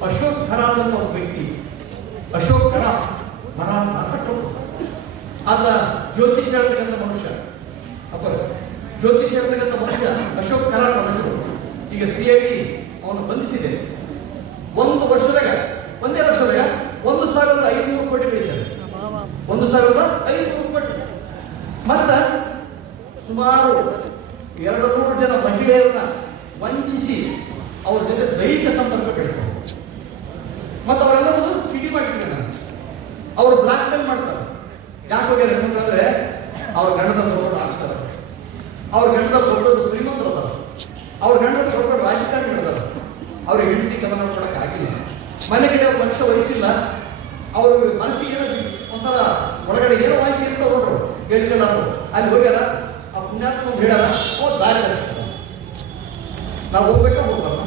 ಅಶೋಕ್ ಖರಾಬ್ ಅಂತ ಒಬ್ಬ ವ್ಯಕ್ತಿ, ಅಶೋಕ್ ಖರಾಬ್ ಆತ ಜ್ಯೋತಿಷ್ ಹೇಳ್ತಕ್ಕಂಥ ಮನುಷ್ಯ, ಅಕ್ಬರ ಜ್ಯೋತಿಷ್ ಹೇಳ್ತಕ್ಕಂಥ ಮನುಷ್ಯ ಅಶೋಕ್ ಖರಾಬ್ ಹೆಸರು. ಈಗ CID ಅವನು ಬಂಧಿಸಿದೆ. ಒಂದೇ ವರ್ಷದಾಗ 1,500 ಕೋಟಿ ಗಳಿಸಿದೆ, 1,500 ಕೋಟಿ. ಮತ್ತ ಸುಮಾರು 200 ಜನ ಮಹಿಳೆಯರನ್ನ ವಂಚಿಸಿ ಅವ್ರ ಜೊತೆ ದೈಹಿಕ ಸಂಪರ್ಕ ಬೆಳೆಸಿದ್ರು. ಮತ್ತು ಅವರೆಲ್ಲರೂ ಸಿಡಿ ಮಾಡಿಬಿಟ್ರೆ ಅವರು ಬ್ಲಾಕ್ ಮೇಲ್ ಮಾಡ್ತಾರೆ. ಯಾಕೆ ಹೋಗ್ಯಾರ ಅಂದ್ರೆ ಅವ್ರ ಗಂಡದ ದೊಡ್ಡ ಆಫೀಸರ್, ಅವ್ರ ಗಂಡದ ದೊಡ್ಡ ಶ್ರೀಮಂತರು ಅದಾರ, ಅವ್ರ ಗಂಡದ ದೊಡ್ಡ ರಾಜಕಾರಣಿ ಅದಾರ, ಅವ್ರಿಗೆ ಹೆಂಡತಿ ಗಮನ ಕೊಡಕ್ಕೆ ಆಗಿಲ್ಲ, ಮನೆಗಡೆ ಅವ್ರ ಲಕ್ಷ್ಯ ವಹಿಸಿಲ್ಲ, ಅವ್ರ ಮನಸ್ಸಿಗೆ ಏನೋ ಒಂಥರ ಒಳಗಡೆ ಏನೋ ವಾಂಚೆ ಇರ್ತ ಹೋದ್ರು ಹೇಳ್ಕೊಂಡ ಅಲ್ಲಿ ಹೋಗ್ಯಾರ. ಆ ಪುಣ್ಯಾತ್ಮ ಹೇಳಲ್ಲ, ದಾರಿ ರಕ್ಷಿಸ್ತಾರ, ನಾವು ಹೋಗ್ಬೇಕಾ ಹೋಗ್ಬಾರ್ದು.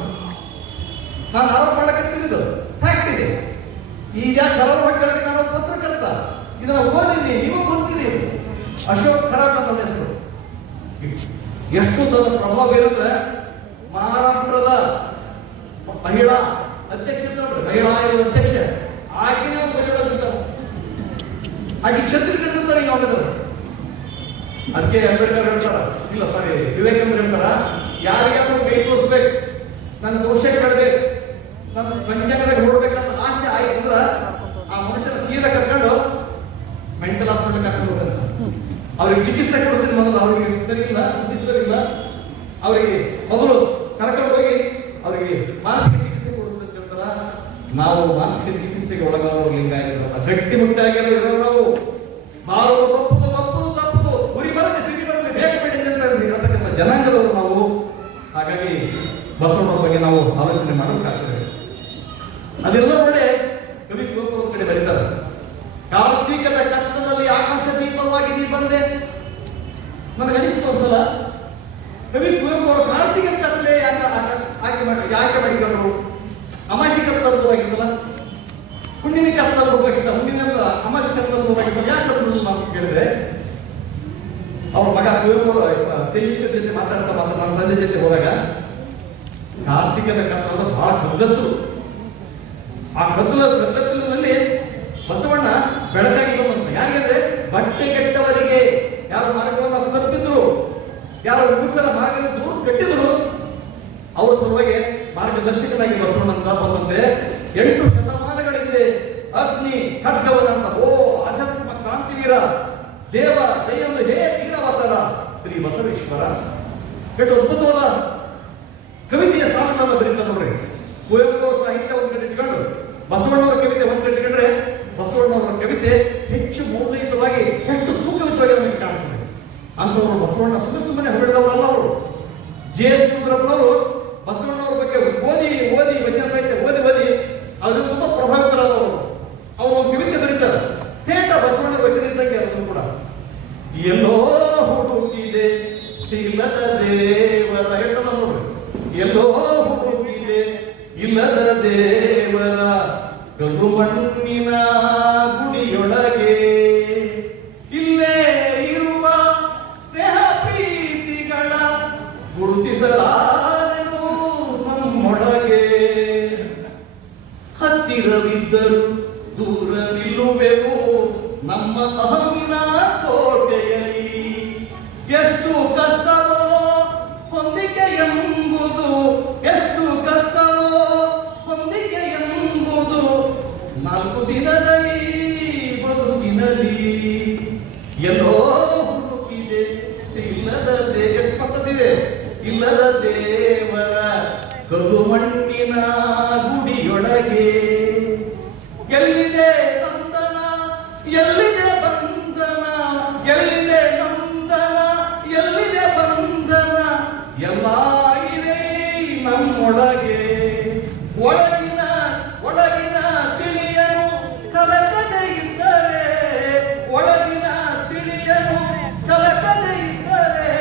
ನಾನು ಆರೋಪ ಮಾಡಕತ್ತಿದ್ದು ಫ್ಯಾಕ್ಟ್ ಇದೆ. ಈ ಯಾಕೆ ಕರಾರ ಮಕ್ಕಳಿಗೆ ನಾನು ಪತ್ರಕರ್ತ, ಇದನ್ನ ಓದಿದ್ದೀನಿ, ನಿಮಗೆ ಗೊತ್ತಿದೆ. ಅಶೋಕ್ ಖರಾಬ್ ಅಂತ ಹೆಸರು. ಎಷ್ಟು ದೊಡ್ಡ ಪ್ರಭಾವ ಇರುತ್ತೆ. ಮಹಾರಾಷ್ಟ್ರದ ಮಹಿಳಾ ಅಧ್ಯಕ್ಷ ನೋಡ್ರಿ, ಮಹಿಳಾ ಅಧ್ಯಕ್ಷ ಆಕೆನೇ ಮಹಿಳಾ ಆಕೆ ಛತ್ರಿ ಹಿಡಿದಿರ್ತಾಳೆ. ಈಗ ಅವನಿದ್ರು ಅದಕ್ಕೆ ಅಂಬೇಡ್ಕರ್ ಹೇಳ್ತಾರ, ಇಲ್ಲ ಸಾರಿ ವಿವೇಕಾನಂದ ಹೇಳ್ತಾರ, ಯಾರಿಗಾದ್ರೂ ಕೈ ತೋರಿಸ್ಬೇಕು, ನನ್ನ ಭವಿಷ್ಯ ಕೇಳಬೇಕು, ನನ್ನ ಪಂಚಾಂಗದಾಗ ನೋಡ್ಬೇಕಂತ ಆಸೆ ಆಯ್ತು ಅಂದ್ರ ಆ ಮನುಷ್ಯನ ಸೀದಾ ಕರ್ಕೊಂಡು ಮೆಂಟಲ್ ಹಾಸ್ಪಿಟಲ್ ಕರ್ಕೊಂಡು ಹೋಗ್ತಾರೆ. ಅವ್ರಿಗೆ ಚಿಕಿತ್ಸೆ ಕೊಡ್ತೀನಿ ಮೊದಲು, ಅವ್ರಿಗೆ ಸರಿ ಇಲ್ಲ, ಇಲ್ಲ, ಅವರಿಗೆ ಮೊದಲು ಕರ್ಕೊಂಡು ಹೋಗಿ ಅವರಿಗೆ ಮಾನಸಿಕ ಚಿಕಿತ್ಸೆ ಕೊಡಿಸ್ಬೇಕು ಹೇಳ್ತಾರ. ನಾವು ಮಾನಸಿಕ ಚಿಕಿತ್ಸೆಗೆ ಒಳಗಾದವರು ಲಿಂಗಾಯತರಲ್ಲ, ಗಟ್ಟಿ ಮುಟ್ಟಾಗಿರೋ ಇರೋ ನಾವು ಮಾರುವುದು ತಪ್ಪುದು ಉರಿ ಬರಲಿ ಸಿರಿ ಬರಲಿ ಬೇಕು ಬೇಡಿದೆ ಅಂತ ಹೇಳ್ತಕ್ಕಂಥ ಜನಾಂಗದವರು ನಾವು. ಹಾಗಾಗಿ ಬಸವಣ್ಣನ ಬಗ್ಗೆ ನಾವು ಆಲೋಚನೆ ಮಾಡೋದಕ್ಕಾಗ್ತದೆ. ಅದೆಲ್ಲ ನೋಡಿ ಕವಿ ಕುವೆಂಪು ಒಂದು ಕಡೆ ಬರೀತಾರೆ, ಕಾರ್ತಿಕದ ಕತ್ತಲಲ್ಲಿ ಆಕಾಶ ದೀಪವಾಗಿ ನೀ ಬಂದೆ. ನನಗೆ ಅನಿಸ್ತು ಒಂದ್ಸಲ, ಕವಿ ಕುವೆಂಪು ಅವರು ಕಾರ್ತಿಕದ ಕತ್ತಲೆ ಯಾಕೆ ಮಾಡಿಕೊಂಡ್ರು? ಅಮಾಸಿ ಕತ್ತಲವಾಗಿತ್ತಲ್ಲ, ಹುಣ್ಣಿಮೆ ಕತ್ತಲು ಹೋಗಿದ್ದ, ಹುಣ್ಣಿಮೆಲ್ಲ ಅಮಾಸಿ ಕತ್ತಲು ಹೋಗಿದ್ದ, ಯಾಕೆ ನಾವು ಕೇಳಿದ್ರೆ ಅವ್ರ ಮಗ ಕುವೆಂಪು ತೇಜಿಷ್ಠರ ಜೊತೆ ಮಾತಾಡ್ತಾ ನನ್ನ ತಂದೆ ಜೊತೆ ಹೋದಾಗ ಕಾರ್ತಿಕದ ಕತ್ತಲ ಬಹಳ ಕಗ್ಗತ್ತಲು. ಆ ಕಗ್ಗತ್ತಲಿನಲ್ಲಿ ಬಸವಣ್ಣ ಬೆಳಕಾಗಿ ಬಂದಂತ. ಯಾಕೆಂದ್ರೆ ಬಟ್ಟೆಗೆಟ್ಟವರಿಗೆ ಯಾರ ಮಾರ್ಗವನ್ನು ತಪ್ಪಿದ್ರು, ಯಾರ ಮೂಕರ ಮಾರ್ಗದ ದೂರ ಕಟ್ಟಿದ್ರು, ಅವರ ಸಲುವಾಗಿ ಮಾರ್ಗದರ್ಶಕನಾಗಿ ಬಸವಣ್ಣ ಬಂದಂತೆ. 8 ಶತಮಾನಗಳಿಂದ ಅಗ್ನಿ ಖಡ್ಗವನಂತ ಓ ಆಧ್ಯಾತ್ಮ ಕ್ರಾಂತಿವೀರ ದೇವ ದೈವಂದು ಹೇ ತೀರವತರ ಶ್ರೀ ಬಸವೇಶ್ವರ. ಎಷ್ಟು ಅದ್ಭುತವಾದ ಕವಿತೆಯ ಸಾಲನ್ನು ಬರೀತಾರೆ ನೋಡ್ರಿ. ಕುವೆಂಪು ಅವರ ಸಾಹಿತ್ಯ ಒಂದು ಕಡೆ ಇಟ್ಕೊಂಡು ಬಸವಣ್ಣವರ ಕವಿತೆ ಒಂದು ಕಡೆ ಇಟ್ಕೊಂಡ್ರೆ ಬಸವಣ್ಣವರ ಕವಿತೆ ಹೆಚ್ಚು ಮೌಲ್ಯಯುತವಾಗಿ, ಎಷ್ಟು ತೂಕಯುತವಾಗಿ ನಮಗೆ ಕಾಣ್ತದೆ. ಅಂತವರು ಬಸವಣ್ಣ ಸುಮ್ಮನೆ ಹೊಗಳಿದವರಲ್ಲ ಅವರು. ಜೆ.ಎಸ್. ರುದ್ರಪ್ಪನವರು ಬಸವಣ್ಣವ್ರ ಬಗ್ಗೆ ಓದಿ ವಚನ ಸಾಹಿತ್ಯ ಓದಿ ಅದು ತುಂಬಾ ಪ್ರಭಾವಿತರಾದವರು. ಅವರು ಕವಿತೆ ಬರೀತಾರೆ, ಥೇಟ ಬಸವಣ್ಣನ ವಚನ ಇದ್ದಂಗೆ ಅದನ್ನು ಕೂಡ. ಎಲ್ಲೋ ಹುಡುಕಿದೆ ಇಲ್ಲದ ದೇವರ ಹೆಸರು ನೋಡಿ, ಎಲ್ಲೋ ಹುಡುಕಿದೆ ಇಲ್ಲದ ದೇವರ ಕಲ್ಲು ಮಣ್ಣಿನ ಗುಡಿಯೊಳಗೆ, ಇಲ್ಲೇ ಇರುವ ಸ್ನೇಹ ಪ್ರೀತಿಗಳ ಗುರುತಿಸಲಾದನು ನಮ್ಮೊಳಗೆ. ಹತ್ತಿರವಿದ್ದರು ದೂರ ನಿಲ್ಲುವೆವು ನಮ್ಮ ಅಹಮಿನ ಕೋಟೆಯಲ್ಲಿ. ಎಷ್ಟು ಕಷ್ಟವೋ ಹೊಂದಿಕೆ ಎಂಬುದು, ಎಷ್ಟು ಕಷ್ಟವೋ ಹೊಂದಿಕೆ ಎಂಬುದು, 4 ದಿನದ ಈ ಬದುಕಿನಲ್ಲಿ. ಎಲ್ಲೋ ಹುಡುಕಿದೆ ಇಲ್ಲದ ಪಕ್ಕದಿದೆ ಇಲ್ಲದ ದೇವರ ಕಲ್ಲು ಮಣ್ಣಿನ ಗುಡಿಯೊಳಗೆ. ಎಲ್ಲಿದೆ ನಂದನ ಎಲ್ಲಿದೆ ಬಂಧನ, ಎಲ್ಲಿದೆ ನಂದನ ಎಲ್ಲಿದೆ ಬಂಧನ, ಎಲ್ಲ ಇದೆ ನಮ್ಮೊಳಗೆ. ಒಳಗಿನ ತಿಳಿಯನು ಕಲಕದೆ ಇದ್ದರೆ, ಒಳಗಿನ ತಿಳಿಯನು ಕಲಕದೆ ಇದ್ದರೆ,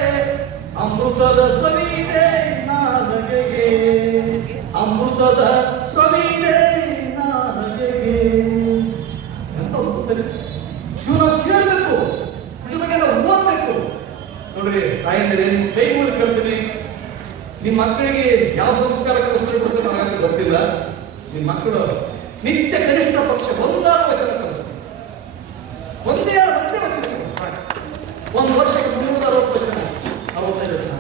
ಅಮೃತದ ಸವಿದೆ ನಾಲಗೆಗೆ, ಅಮೃತದ ಸವಿದೆ ನಾಲಗೆಗೆ. ಎಂತ ಓದ್ತಾರೆ ಇವು, ನಾವು ಕೇಳಬೇಕು, ಇದ್ರ ಬಗ್ಗೆ ನಾವು ಓದ್ಬೇಕು. ನೋಡ್ರಿ ತಾಯಂದಿರೇ, ನೀವು ಕೈ ಮುಗಿದು ಕೇಳ್ತೀನಿ, ನಿಮ್ಮ ಮಕ್ಕಳಿಗೆ ಯಾವ ಸಂಸ್ಕಾರ ಕಲಿಸ್ತಾರೆ ಕೊಡ್ತಾರೆ ನನಗೆ ಗೊತ್ತಿಲ್ಲ. ನಿಮ್ಮ ಮಕ್ಕಳು ನಿತ್ಯ ಕನಿಷ್ಠ ಪಕ್ಷ ಒಂದಾದ ವಚನ ಕಲಿಸ್ತಾರೆ, ಒಂದೇ ವಚನ ಕಲಿಸ್ತಾರೆ. ಒಂದು ವರ್ಷಕ್ಕೆ 360 ವಚನ, 65 ವಚನ.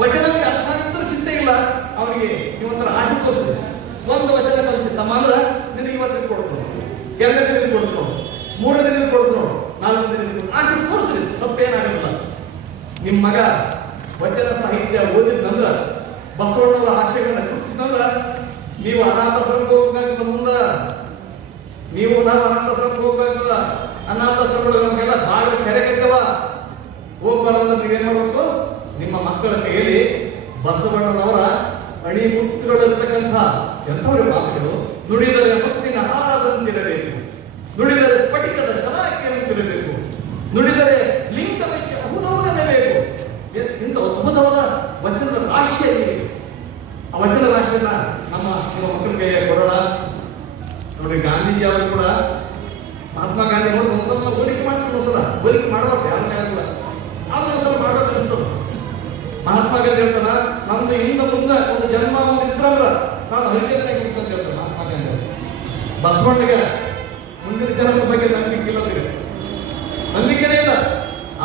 ವಚನಕ್ಕೆ ಅರ್ಥ ಆಗಿದ್ರೂ ಚಿಂತೆ ಇಲ್ಲ ಅವನಿಗೆ. ನೀವೊಂಥರ ಆಸೆ ತೋರಿಸಿದೆ, ಒಂದು ವಚನ ಕಲಿಸ್ತೀವಿ ತಮ್ಮ ಅಂದ್ರೆ ನಿನಗೆ ಇವತ್ತು ಕೊಡ್ತು, 2ನೇ ದಿನದ ಕೊಡ್ತು, 3ನೇ ದಿನದ ಕೊಡ್ತು, 4ನೇ ದಿನದ ಆಸೆ ತೋರಿಸಿದೆ, ತಪ್ಪೇನಾಗಲ್ಲ. ನಿಮ್ಮ ಮಗ ವಚನ ಸಾಹಿತ್ಯ ಓದಿದ್ನಂದ್ರ, ಬಸವಣ್ಣವರ ಆಶಯಗಳನ್ನ ಗುರುತಿಸಿದಂದ್ರ, ನೀವು ಅನಾಥಾಶ್ರಮಕ್ಕೆ ಹೋಗ್ಬೇಕಾಗ್ತದ. ಮುಂದ ನಾವು ಅನಾಥಾಶ್ರಮಕ್ಕೆ ಹೋಗ್ಬೇಕಾಗ್ತದ. ಅನಾಥಾಶ್ರಮಗಳು ನಮಗೆಲ್ಲ ಬಾಗಿಲು ಕೆರೆಗೆದ್ದವ. ಹೋಗ್ಬಾರ್ದಂದ್ರೆ ನೀವೇನ್ ಮಾಡ್ಬೇಕು, ನಿಮ್ಮ ಮಕ್ಕಳ ಕೈಯಲ್ಲಿ ಬಸವಣ್ಣನವರ ಅಣಿಮುತ್ತುಗಳಿರ್ತಕ್ಕಂಥ ಎಂಥವ್ರ ಮಾತುಗಳು, ನುಡಿದರೆ ಮುತ್ತಿನ ಹಾರದಂತಿರಬೇಕು, ನುಡಿದರೆ ಸ್ಫಟಿಕದ ಶಲಾಕೆಯಂತಿರಬೇಕು, ನುಡಿದರೆ ಲಿಂಗ ವೆಚ್ಚ ಅಹುದಹುದಬೇಕು. ಇಂಥ ಅದ್ಭುತವಾದ ವಚನದ ರಾಶಿ ಇದೆ. ಆ ವಚನ ರಾಶಿಯನ್ನ ನಿಮ್ಮ ಮಕ್ಕಳ ಕೈಯ ಕೊಡೋಣ. ನೋಡಿ, ಗಾಂಧೀಜಿ ಅವರು ಕೂಡ ಮಹಾತ್ಮ ಗಾಂಧಿ ಅವರು ಒಂದ್ಸಲ ಹೋಲಿಕೆ ಮಾಡ್ತಾರೆ, ಒಂದ್ಸಲ ಹೋಲಿಕೆ ಮಾಡಬಾರ್ದು ಯಾರನ್ನ ಯಾರು ಕೂಡ, ಆದ್ರೆ ಒಂದ್ಸಲ ಮಾಡೋದು ಅನಿಸ್ತದೆ. ಮಹಾತ್ಮ ಗಾಂಧಿ ಹೇಳ್ತಾರ, ನಮ್ದು ಹಿಂದೆ ಮುಂದೆ ಒಂದು ಜನ್ಮ ಇದ್ರಂದ್ರ ನಾನು ಹರಿಜನಾಗಿ ಅಂತ ಹೇಳ್ತಾರೆ ಮಹಾತ್ಮ ಗಾಂಧಿ ಅವರು. ಬಸವಣ್ಣಗೆ ಮುಂದಿನ ಜನ್ಮದ ಬಗ್ಗೆ ನಂಬಿಕೆ ಇಲ್ಲದಿದೆ, ನಂಬಿಕೆನೇ ಇಲ್ಲ.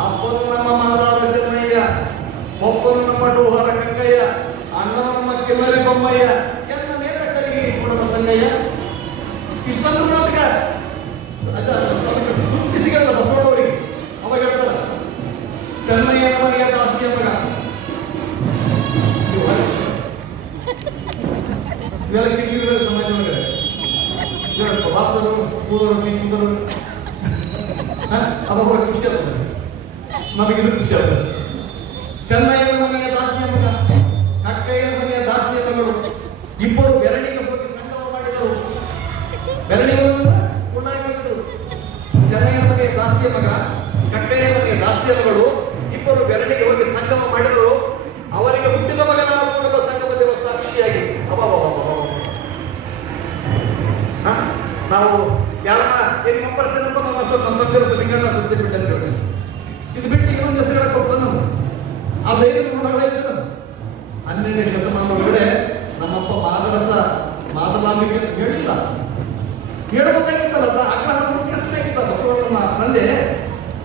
ಅಪ್ಪನು ನಮ್ಮ ಮಾದಾರ ಚೆನ್ನಯ್ಯ, ಒಪ್ಪನು ನಮ್ಮ ಡೋಹರ ಕಂಕಯ್ಯ, ಅಣ್ಣನು ನಮ್ಮ ಕಿನ್ನರಿ ಬೊಮ್ಮಯ್ಯ, ಎನ್ನ ನೇತ ಕರಿಗೆ ಕೊಡದ ಸಂಗಯ್ಯ. ಇಷ್ಟೊಂದು ಮಾತುಗ ತೃಪ್ತಿ ಸಿಗಲ್ಲ ಬಸವಣ್ಣವರಿಗೆ. ಅವಾಗ ಹೇಳ್ತಾರ, ಚೆನ್ನಯ್ಯನ ಮನೆಯ ದಾಸಿಯ ಮಗ. ಇವೆಲ್ಲ ಕಿರಿಕಿರಿ ಸಮಾಜ ಒಳಗಡೆ ಬಾಸರು ಕೂದರು ಕೂದರು ಅವಾಗ ಖುಷಿ ಆಗ್ತದೆ, ನಮಗಿದು ಖುಷಿ ಆಗ್ತದೆ. ಚೆನ್ನಯ್ಯನ ಮನೆಯ ದಾಸಿಯ ಮಗ, ಕಕ್ಕಯ್ಯನ ಮನೆಯ ದಾಸಿಯ ಮಗಳು, ಇಬ್ಬರು ಬೆರಳಿಗೆ ಹೋಗಿ ಸಂಗಮ ಮಾಡಿದರು. ಬೆರಳಿಗೆ ಉಳ್ಳಾಗಿ ಮಾಡಿದರು. ಚೆನ್ನಯ್ಯನ ಮನೆಯ ದಾಸಿಯ ಮಗ, ಕಕ್ಕಯ್ಯನ ಮನೆಯ ದಾಸಿಯ ಮಗಳು ಇಬ್ಬರು ಬೆರಳಿಗೆ ಹೋಗಿ ಸಂಗಮ ಮಾಡಿದರು. ಅವರಿಗೆ ಹುಟ್ಟಿದ ಮಗನ ಕೂಡದ ಸಂಗಮ ದೇವರ ಸಾಕ್ಷಿಯಾಗಿ. ನಾವು ಯಾರನ್ನ ನಿಮ್ಮ ಪರಿಸ್ಥಿತಿ ನಮ್ಮ ಲಿಂಗಣ್ಣ ಸಂಸ್ಥೆ ಬಿಟ್ಟು ಅಂತ ಹೇಳ್ತೇನೆ. ಇದು ಬಿಟ್ಟು ಇನ್ನೊಂದು ಹೆಸರು ಹೇಳಕ್ ಹೋಗ್ತಾನೆ ನಾವು. ಆ ಧೈರ್ಯ ಮಾಡ್ತಾ ಇದ್ದೇನೆ. 12ನೇ ಶತಮಾನದ ಒಳಗಡೆ ನಮ್ಮಪ್ಪ ಮಾಧವಾಂಬಿಕೆ ಹೇಳಿಲ್ಲ, ಹೇಳ್ಬೋದಾಗಿತ್ತಲ್ಲ. ಆಗ್ರಹದ ಮುಖ್ಯಸ್ಥನಾಗಿದ್ದ ಬಸವಣ್ಣನ ತಂದೆ.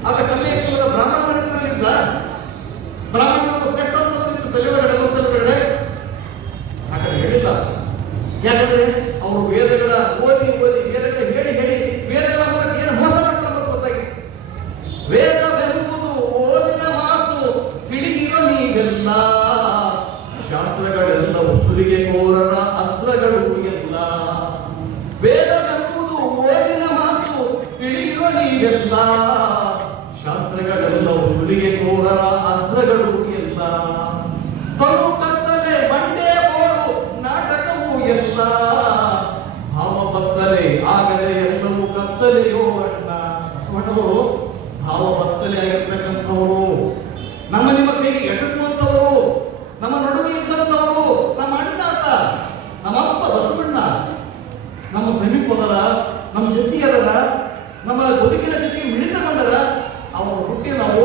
ಆತ ಕಲ್ಯಾಣ ಬ್ರಾಹ್ಮಣ ಮನೆತನಲ್ಲಿದ್ದ. ಬ್ರಾಹ್ಮಣದ ಸೆಟ್ ಅನ್ನೋದಿತ್ತು ತಲೆವರಡೆ. ಆ ಕಡೆ ಹೇಳಿಲ್ಲ. ಯಾಕಂದ್ರೆ ಅವರು ವೇದಗಳ ಓದಿ ವೇದಗಳ ಹೇಳಿ ವೇದಗಳ ಮೂಲಕ ಏನು ಮೋಸ ಮಾಡ್ತಾರೆ ಗೊತ್ತಾಗಿತ್ತು. ವೇದವೆಂಬುದು ಓದಿನ ಮಾತು ತಿಳಿಯಿರೋ ನೀವೆಲ್ಲ, ಶಾಸ್ತ್ರಗಳೆಲ್ಲವೂ ಸುಲಿಗೆ ಕೋರರ ಅಸ್ತ್ರಗಳು ಎಲ್ಲ. ವೇದವೆಂಬುದು ಓದಿನ ಮಾತು ತಿಳಿಯಿರೋ ನೀವೆಲ್ಲ, ಶಾಸ್ತ್ರಗಳೆಲ್ಲವೂ ಸುಲಿಗೆ ಇರ್ತಕ್ಕಂಥವರು, ನಮ್ಮ ನಿಮ್ಮ ಕೈಗೆ ಎಟುಕುವಂಥವರು, ನಮ್ಮ ನಡುವೆ ಇದ್ದಂಥವರು, ನಮ್ಮ ಅಣ್ಣಾತ, ನಮ್ಮ ಅಪ್ಪ ಬಸವಣ್ಣ ನಮ್ಮ ಸಮೀಪದರ, ನಮ್ಮ ಜೊತೆಯರ, ನಮ್ಮ ಬದುಕಿನ ಜೊತೆಗೆ ಮಿಳಿತಗೊಂಡರ, ಅವರ ಹುಟ್ಟಿ ನಾವು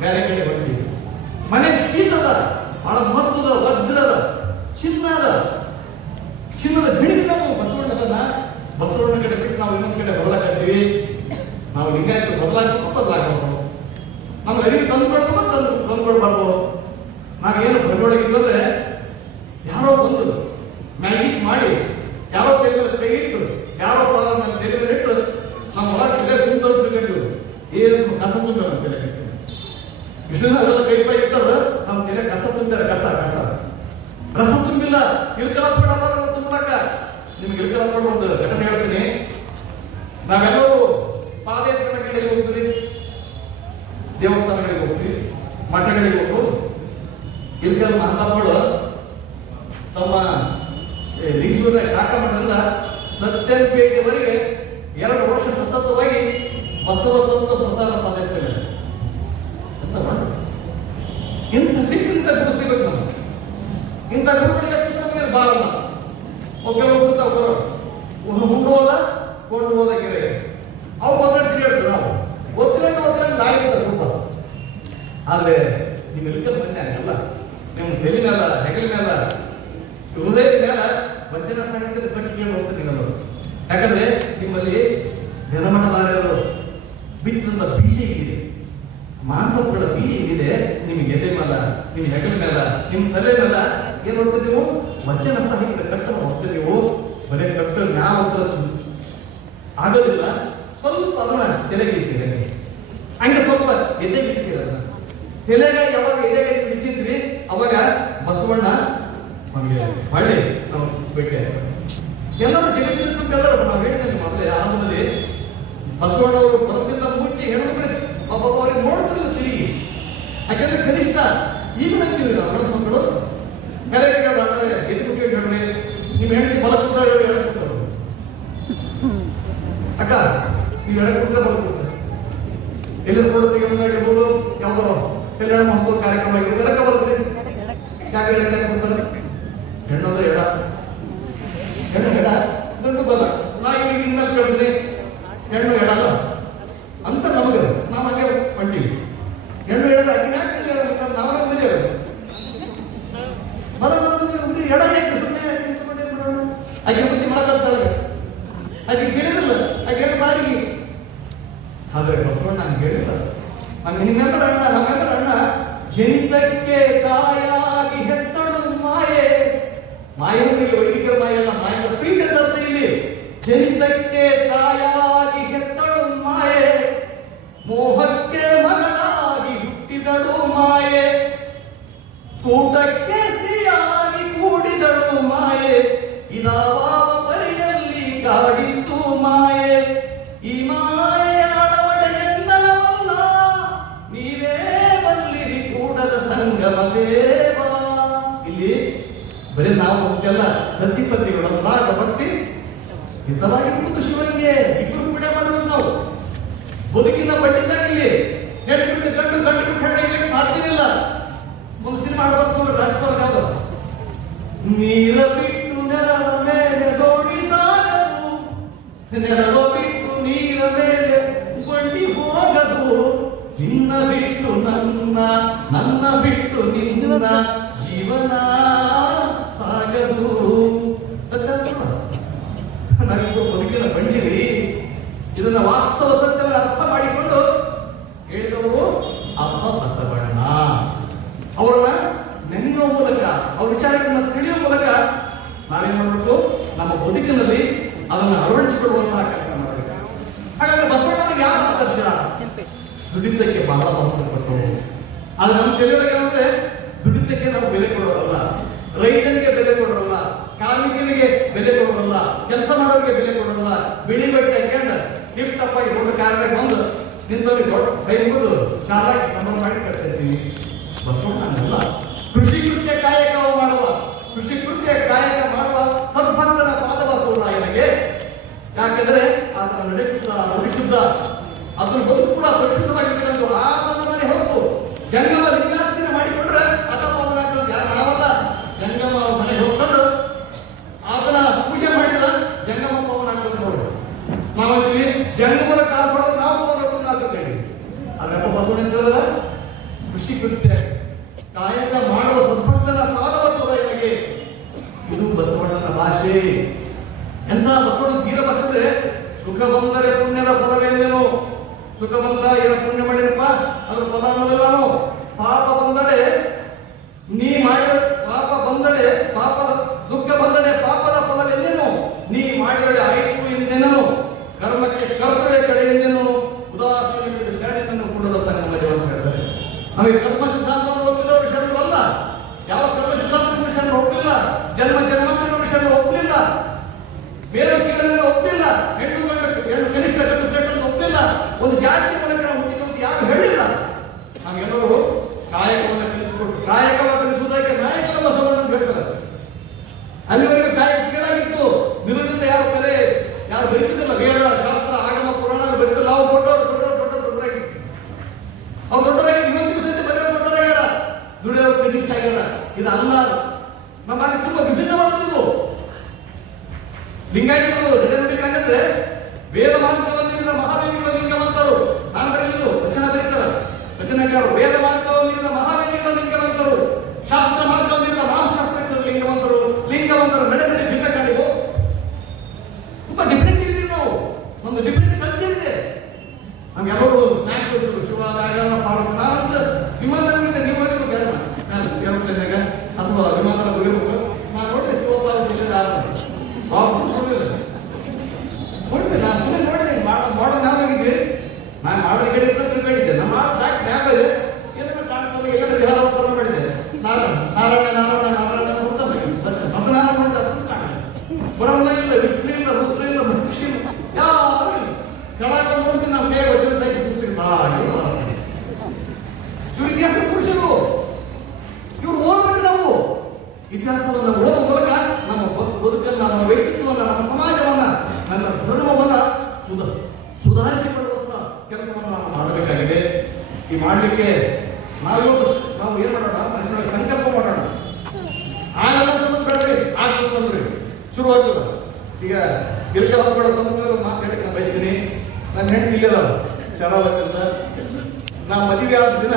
ಬೇರೆ ಕಡೆ ಬಂದಿವಿ. ಮನೆ ಚೀಸದ, ಬಹಳ ಮಹತ್ವದ, ವಜ್ರದ, ಚಿನ್ನದ ಬಿಳಿಗೆ ನಾವು ಬಸವಣ್ಣ ಕಡೆ ಬಿಟ್ಟು ನಾವು ಇನ್ನೊಂದು ಕಡೆ ಬದಲಾಗ್ತೀವಿ. ನಾವು ಲಿಂಗಾಯತ ಬದಲಾಗಬೇಕು. ನಮ್ಮ ಅರಿವಿ ತಂದುಕೊಳ್ಬೇಕು, ತಂದುಕೊಳ್ಬಾರ್ದು. ನಾವೇನು ಬರವಣಿಗೆ ಯಾರೋ ಬಂದು ಮ್ಯಾಜಿಕ್ ಮಾಡಿ ಯಾರೋ ತೆಗೆಯಿಟ್ಟು ಯಾರೋ ನನ್ನ ತೆಗೆದಿಟ್ಟು ನಮ್ಮ ಹೊರ ತಲೆ ಕುಂತರು ಏನು ಕಸ ತುಂಬಿರ ನಮ್ಮ ತಲೆ ಇಷ್ಟೆಲ್ಲ ಕೈ ಪೈ ಇಟ್ಟರು ನಮ್ಮ ತಲೆ ಕಸ ತುಂಬಿರ, ಕಸ ರಸ ತುಂಬಿಲ್ಲ. ಇಲ್ಕಲಪಡ ತುಂಬಾಕ ನಿಮ್ಗೆ ಇಲ್ಕಲಪಡ ಒಂದು ಘಟನೆ ಹೇಳ್ತೀನಿ. ನಾವೆಲ್ಲರೂ ಪಾದಯಾತ್ರೆಗಳಿಗೆ ಹೋಗ್ತೀವಿ, ದೇವಸ್ಥಾನಗಳಿಗೆ ಹೋಗ್ತೀವಿ, ಮಠಗಳಿಗೆ ಹೋಗ್ಬೋದು. ಇಲ್ಕಲ್ ಮಹಾತ್ಮಗಳು ತಮ್ಮ ಲಿಂಗಸೂರಿನ ಶಾಖಾ ಮಠದಿಂದ ಸತ್ಯಪೇಟೆವರೆಗೆ 2 ವರ್ಷ ಸತತವಾಗಿ ಬಸವ ತತ್ವ ಪ್ರಸಾರ ಪಾದಯಾತ್ರೆ ಅಂತ ಮಾಡಿ ಇಂಥ ಸಿಕ್ಕಿಂತ ಗುರು ಸಿಗುತ್ತೆ ನಮ್ಗೆ. ಇಂಥ ಗುರುಗಳಿಗೆ ಸಿಕ್ಕ ಬಾರಲ್ಲ ಒಬ್ಬರು ಉಂಡು ಹೋದ ಗಿರೆ ಅವು ಒತ್ತಡ ತಿರುಗಾಡ್ತದೆ. ನಾವು ಒತ್ತಡ ಲಾಗಿರ್ತಾರೆ ತುಂಬ. ಆದ್ರೆ ನೀವು ಇಲ್ಕದ ಮಂದಿ ಆಗಲ್ಲ. ನಿಮ್ಮ ತಲೆ ಮೇಲೆ, ಹೆಗಲ ಮೇಲೆ, ಹೃದಯದ ಮೇಲೆ ವಚನ ಸಾಹಿತ್ಯದ ಕಟ್ಟಿಗೆ ಹೋಗ್ತದೆ ನಿಮ್ಮದು. ಯಾಕಂದ್ರೆ ನಿಮ್ಮಲ್ಲಿ ಜನಮನದಾರರು ಬಿತ್ತಿದಂತ ಬೀಜ ಇದೆ, ಮಾನವಗಳ ಬೀಜ ಇದೆ. ನಿಮಗೆ ಎದೆ ಮೇಲೆ, ನಿಮ್ಮ ಹೆಗಲ ಮೇಲೆ, ನಿಮ್ಮ ತಲೆ ಮೇಲೆ ಏನ್ ನೋಡ್ಬೋದು ನೀವು? ವಚನ ಸಾಹಿತ್ಯ ಕಟ್ಟಡ ಹೋಗ್ತದೆ. ನೀವು ಬರೀ ಕಟ್ಟ ಮ್ಯಾಲ ಆಗೋದಿಲ್ಲ. ಸ್ವಲ್ಪ ಅದನ್ನ ತೆಲೆಗೆ ಇಳಿಸಿದ್ರೆ ಹಂಗೆ ಸ್ವಲ್ಪ ಎದೆ ಬಿಡಿಸಿದ್ರೆ ತೆಲೆಗ ಯಾವಾಗ ಎದೆಗೆ ಬಿಡಿಸಿದ್ರಿ ಅವಾಗ ಬಸವಣ್ಣ ನಮಗೆ ಹೊಳ್ಳಿ ನಾವು ಬಿಟ್ಟೆ. ಎಲ್ಲರೂ ಜಗತ್ತಿನ ಎಲ್ಲರೂ ನಾವು ಹೇಳಿದ್ದೇನೆ ಮೊದಲೇ ಆರಂಭದಲ್ಲಿ ಬಸವಣ್ಣವರು ಬದುಕಿಂದ ಮುಂಚೆ ಹೆಣ್ಮಕ್ಳಿಗೆ ಅವ್ರಿಗೆ ನೋಡ್ತಿರಲಿಲ್ಲ ತಿರುಗಿ. ಯಾಕಂದ್ರೆ ಕನಿಷ್ಠ ಈಗ ನಂತೀವಿ ನಾವು ಗಣಸ ಮಕ್ಕಳು ಕರೆಗೆ ಎದ್ದು ಬಿಟ್ಟು ಹೇಳ್ರಿ ನಿಮ್ಮ ಹೆಂಡತಿ ಬಲ ಕೂತಾರ ಎಳೆ ಕೂತಾರ ಅಕ್ಕ ನೀವು ಎಳೆ ಕೂತ್ರೆ ಬಲ ಕೂತಾರೆ. ಎಲ್ಲರೂ ಕೊಡುತ್ತೆ ಒಂದಾಗಿರ್ಬೋದು, ಯಾವುದೋ ಕಲ್ಯಾಣ ಮಹೋತ್ಸವ ಕಾರ್ಯಕ್ರಮ ಆಗಿರ್ಬೋದು, ಎಡಕ ಬರುತ್ತೆ. ಯಾಕೆ ಎಡಕ ಕೊಡ್ತಾರೆ? ಹೆಣ್ಣಂದ್ರೆ ಎಡ, ಗಂಡು ಬಲ್ಲ. ನಾ ಈಗ ಇನ್ಮೇಲೆ ಕೇಳ್ತೀನಿ ಹೆಣ್ಣು ಎಡಲ್ಲ ಅಂತ ನಮಗೆ ನಾವು ಹಾಗೆ ಹೊಂಟೀವಿ. ಹೆಣ್ಣು ಎಡದ ಆಕೆ ಯಾಕೆ ನಾವೇ ಬಂದೇವೆ ಬಲ ಎಡ ಯಾಕೆ ಸುಮ್ಮನೆ ಆಕೆ ಬುದ್ಧಿ ಮಾತಾಡ್ತಾಳೆ. ಆಕೆ ಕೇಳಿರಲ್ಲ, ಆಕೆ ಹೆಣ್ಣು ಬಾರಿಗೆ. ಆದ್ರೆ ಬಸವಣ್ಣ ಹಂಗೆ ಹೇಳಿಲ್ಲ. ನಿಮ್ಮೆಲ್ಲರ ಅಣ್ಣ, ನಮ್ಮೆಲ್ಲರ ಅಣ್ಣ ಜನಿತಕ್ಕೆ ತಾಯಾಗಿ ಹೆತ್ತಳು ಮಾಯೆ. ಮಾಯ ಅಂದ್ರೆ ವೈದಿಕರ ಮಾಯ ಅಲ್ಲ, ಮಾಯದ ಪ್ರೀತಿ ಅರ್ಥ ಇಲ್ಲಿ. ಜನಿತಕ್ಕೆ ತಾಯಾಗಿ ಹೆತ್ತಳು ಮಾಯೆ, ಮೋಹಕ್ಕೆ ಮಗಳಾಗಿ ಹುಟ್ಟಿದಳು ಮಾಯೆ, ಕೂಟಕ್ಕೆ ಸ್ತ್ರೀಯಾಗಿ ಕೂಡಿದಳು ಮಾಯೆ, ಇದಾವ ಪರಿಯಲ್ಲಿ ಕಾಡಿತ್ತು ಮಾಯೆ. ಈ ಮಾಯೆಯ ಅಳವಡೆಯೆಂದಳವಲ್ಲ, ನೀವೇ ಬಲ್ಲಿರಿ ಕೂಡದ ಸಂಗಮ ದೇವ. ಇಲ್ಲಿ ಬರೀ ನಾವು ಎಲ್ಲ ಸತಿಪತಿಗಳು ನಾಗ ಭಕ್ತಿ ಹಿತವಾಗಿರ್ಬೋದು ಶಿವನಿಗೆ. ಇಬ್ಬರು ಕೂಡ ಮಾಡಬೇಕು ನಾವು. ಬದುಕಿನ ಬಡ್ಡಿದ್ದಾಗಿಲ್ಲಿ ಹೆಣ್ಣು ಬಿಟ್ಟು ಗಂಡು, ಗಂಡು ಬಿಟ್ಟು ಹೆಣ್ಣ ಇಲ್ಲಕ್ಕೆ ಸಾಧ್ಯವಿಲ್ಲ. ಒಂದು ಸಿನಿಮಾ ಆಡ್ಬಾರ್ದು ರಾಜ್ಪಾಲ್ ಯಾವ್ದು? ನೀರ ಬಿಟ್ಟು ನೆರಳ ಮೇಲೆ ದೋಡಿ ಸಾಗದು, ನೆರಳ ಬಿಟ್ಟು ನೀರ ಮೇಲೆ ಗೊಂಡಿ ಹೋಗದು, ನಿನ್ನ ಬಿಟ್ಟು ನನ್ನ, ನನ್ನ ಬಿಟ್ಟು ನಿನ್ನ ಜೀವನ ಸಾಗದು. ನಾವಿಬ್ಬರು ಬದುಕಿನ ಬಂದಿರಿ. ಇದನ್ನ ವಾಸ್ತವ ಸತ್ಯವನ್ನು ಅರ್ಥ ಮಾಡಿಕೊಂಡು ಹೇಳಿದವರು ಅಪ್ಪ ಬಸವಣ್ಣ. ಅವರನ್ನ ನೆನೆಯುವ ಮೂಲಕ, ಅವ್ರ ವಿಚಾರಗಳನ್ನ ತಿಳಿಯುವ ಮೂಲಕ ನಾವೇನ್ ಮಾಡಬೇಕು? ನಮ್ಮ ಬದುಕಿನಲ್ಲಿ ಅದನ್ನು ಅಳವಡಿಸಿಕೊಳ್ಳುವಂತಹ ಕೆಲಸ ಮಾಡಬೇಕು. ಹಾಗಾದ್ರೆ ಬಸವಣ್ಣನಿಗೆ ಯಾವ ಆದರ್ಶ? ದುಡಿತಕ್ಕೆ ಬಹಳ ಮಹತ್ವ ಕೊಟ್ಟು. ಆದ್ರೆ ನಮ್ಮ ತಿಳಿಯೊಳಗೆ ಏನಂದ್ರೆ ದುಡಿತಕ್ಕೆ ನಾವು ಬೆಲೆ ಕೊಡೋರಲ್ಲ, ರೈತನಿಗೆ ಬೆಲೆ ಕೊಡೋರಲ್ಲ, ಕಾರ್ಮಿಕನಿಗೆ ಬೆಲೆ ಕೊಡೋರಲ್ಲ, ಕೆಲಸ ಮಾಡೋರಿಗೆ ಬೆಲೆ ಕೊಡೋರಲ್ಲ. ಬಿಳಿ ಬಟ್ಟೆ ಹಾಕೊಂಡು ಟಿಪ್ ಟಪ್ ಆಗಿ ದೊಡ್ಡ ಕಾರ್ಯಕ್ಕೆ ಬಂದು ನಿಂತಲ್ಲಿ ದೊಡ್ಡ ಕೈ ಮುಗಿದು ಶಾಲಾಗಿ ಸಂಭ್ರಮ ಮಾಡಿ ಕರ್ತಿರ್ತೀವಿ. ಬಸವಣ್ಣನಲ್ಲ. ಕೃಷಿ ಕೃತ್ಯ ಕಾಯಕ ಮಾಡುವ, ಕೃಷಿ ಕೃತ್ಯ ಕಾಯಕ ಮಾಡುವ ಸದ್ಭಕ್ತನ ಪಾದವ ತೋರಾಯನಿಗೆ. ಯಾಕೆಂದ್ರೆ ಆತನ ನಡೆಸುತ್ತ ನುಡಿಸುತ್ತ ಅದನ್ನು ಬದುಕು ಕೂಡ ಪರಿಶುದ್ಧವಾಗಿರ್ತಕ್ಕಂಥ ಆತನ ಕೃಷಿ ಕೃತ್ಯ ಕಾಯಕ ಮಾಡುವ ಸದ್ಭಕ್ತನ ಪಾದವ ತೊರೆಯಗೆ. ಇದು ಬಸವಣ್ಣನ ಭಾಷೆ. ಎಂತ ಬಸವಣ್ಣ ಗೀರ ಭಾಷೆ. ಸುಖ ಬಂದರೆ ಪುಣ್ಯದ ಫಲವೆಂದೇನು. ಸುಖ ಬಂದ ಏನು ಪುಣ್ಯ ಮಾಡಿರಪ್ಪ ಅದ್ರ ಫಲ ಅನ್ನೋದಿಲ್ಲಾನು. ಪಾಪ ಬಂದಡೆ ನೀ ಮಾಡಿದ ಪಾಪ ಬಂದಡೆ ಪಾಪದ ದುಃಖ ಬಂದಡೆ ಪಾಪದ ಫಲವೆಂದೇನು. ನೀ ಮಾಡಿದಡೆ ಆಯಿತು ಎಂದೇನು. ಕರ್ಮಕ್ಕೆ ಕರ್ತಡೆ ಕಡೆ ಎಂದೇನು. ಉದಾಸೀನ ಶ್ರೇಣಿಯನ್ನು ಕೂಡದ ಸಂಗಮ ಜೀವನ ಹೇಳ್ತಾರೆ. ನಮಗೆ ಕರ್ಮ ಸಿದ್ಧಾಂತವನ್ನು ಒಪ್ಪಿದ ವಿಷಯಗಳಲ್ಲ. ಯಾವ ಕರ್ಮ ಸಿದ್ಧಾಂತದ ವಿಷಯ ಒಪ್ಪಲಿಲ್ಲ. ಜನ್ಮ ಜನ್ಮಾಂತರದ ವಿಷಯ ಒಪ್ಪಲಿಲ್ಲ. ಬೇರೆ ಕೀಳನ್ನು ಒಪ್ಪಲಿಲ್ಲ. ಹೆಣ್ಣು ಕನಿಷ್ಠ ಗಂಡು ಶ್ರೇಷ್ಠ ಅಂತ ಒಪ್ಪಲಿಲ್ಲ. ಒಂದು ಜಾತಿ ಮೂಲಕ ಹುಟ್ಟಿದ ಅಂತ ಯಾರು ಹೇಳಿಲ್ಲ. ನಾವೆಲ್ಲರೂ ಕಾಯಕವನ್ನು ಕಲಿಸಿಕೊಟ್ಟು ಕಾಯಕವನ್ನು ಕಲಿಸುವುದಕ್ಕೆ ನಾಯಕನ ಬಸವಣ್ಣ ಅಂತ ಹೇಳ್ತಾರೆ. ಅಲ್ಲಿವರೆಗೂ ಕಾಯಕ ಕೀಳಾಗಿತ್ತು. ಮಿದುಳಿನಿಂದ ಯಾರು ಕಲೆ ಯಾರು ಬರೀತಿದ್ದಿಲ್ಲ. ವೇದ ಶಾಸ್ತ್ರ ಆಗಮ ಪುರಾಣ ಬರೀತಿಲ್ಲ. ನಾವು ದೊಡ್ಡವರಾಗಿತ್ತು. ಅವ್ರು ದೊಡ್ಡವರಾಗಿ ಇವತ್ತಿಗೂ ಸಹಿತ ಬರೆಯೋರು ದೊಡ್ಡವರಾಗ್ಯಾರ. ದುಡಿಯೋರು ಕನಿಷ್ಠ ಆಗ್ಯಾರ. ಇದು ಅಲ್ಲ. ನಮ್ಮ ಭಾಷೆ ತುಂಬಾ ವಿಭಿನ್ನವಾದದ್ದು. ಲಿಂಗಾಯತರು ನಡೆದ್ರೆ ವೇದ ಮಾರ್ಗವನ್ನಿರುವ ಮಹಾವೇದಿಗಳ ಲಿಂಗವಂತರು. ನಾನು ಬರೆಯಲಿದ್ದು ವಚನ ಬರೀತಾರ ವಚನಕಾರರು. ವೇದ ಮಾರ್ಗವನ್ನಿರುವ ಮಹಾವೇದಿಗಳ ಲಿಂಗವಂತರು. ಶಾಸ್ತ್ರ ಮಾರ್ಗವನ್ನಿರುವ ಮಹಾಶಾಸ್ತ್ರಜ್ಞರು ಲಿಂಗವಂತರು. ಲಿಂಗವಂತರು ನಡೆದರೆ ಭಿನ್ನ ಕಾಣಿವು. ತುಂಬಾ ಡಿಫ್ರೆಂಟ್ ಇದ್ದೀವಿ ನಾವು. ಒಂದು ಡಿಫ್ರೆಂಟ್ ಕಲ್ಚರ್ ಇದೆ. ನಮ್ಗೆಲ್ಲರೂ ನಾಯಕರು ಶಿವ ವ್ಯಾಕರಣ ಪಾಠ. ನಾವಂತ ವಿಮಾನದಿಂದ ನೀವು ಹೋಗಿರ್ಬೇಕು ಏರೋಪ್ಲೇನಾಗ ಅಥವಾ ವಿಮಾನದ ಹೋಗಿರ್ಬೇಕು. ನಾನು ನೋಡಿದೆ ಶಿವಪಾದ ನೋಡಿದೆ. ನಾನು ನೋಡಿದೆ ಮಾಡಲ್ ನಾವಾಗಿದ್ವಿ. ನಾನು ಮಾಡೋದು ಕಡೆ ತಿಳ್ಕೊಂಡಿದ್ದೆ. ನಮ್ಮ ಜ್ಞಾಪ ಇದೆ. ಏನಾದ್ರು ಕಾಣ್ತಲ್ಲ ಎಲ್ಲರೂ ವಿಹಾರ ಹೋಗ್ತಾರ ಮಾಡಿದ್ದೆ. ನಾರಾಯಣ ನೋಡ್ತಾನೆ ಅಂತ ನಾನು ನೋಡ್ತಾ ಬ್ರಹ್ಮ ಇಲ್ಲ, ವಿಷ್ಣು ಇಲ್ಲ, ರುದ್ರ ಇಲ್ಲ, ಮನುಷ್ಯ ಇಲ್ಲ, ಯಾರು ಇಲ್ಲ. ಕೆಳಗ ನೋಡ್ತೀನಿ ನಾವು ಬೇಗ ವಚನ ಸಾಹಿತ್ಯ ಕೂರ್ತೀವಿ. ಇವ್ರು ಇತಿಹಾಸ ಪುರುಷರು. ಇವ್ರು ಓದಬೇಕು. ನಾವು ಇತಿಹಾಸವನ್ನು ಓದೋ ಮೂಲಕ ನಮ್ಮ ಬದುಕನ್ನು, ನಮ್ಮ ವ್ಯಕ್ತಿತ್ವವನ್ನು, ನಮ್ಮ ಸಮಾಜವನ್ನ, ನನ್ನ ಧರ್ಮವನ್ನ ಸುಧಾರಿಸಿಕೊಳ್ಳುವಂತ ಕೆಲಸವನ್ನು ನಾವು ಮಾಡಬೇಕಾಗಿದೆ. ಈ ಮಾಡಲಿಕ್ಕೆ ನಾವು ಏನ್ ಮಾಡೋಣ, ಮನುಷ್ಯನಿಗೆ ಸಂಕಲ್ಪ ಮಾಡೋಣ. ಆಗಬೇಡ್ರಿ ಆಗ್ಬೇಕಂದ್ರಿ ಶುರುವಾಗ್ತದ. ಈಗ ಗಿರಿಜಾ ಹೊರಗಡ ಸಂದರ್ಭದಲ್ಲಿ ಮಾತಾಡಿ ನಾನು ಬಯಸ್ತೀನಿ. ನನ್ನ ಹೆಂಡತಿ ಇಲ್ಲದ ಶರಾವತಿ ಅಂತ. ನಾ ಮದುವೆ ಆದ ದಿನ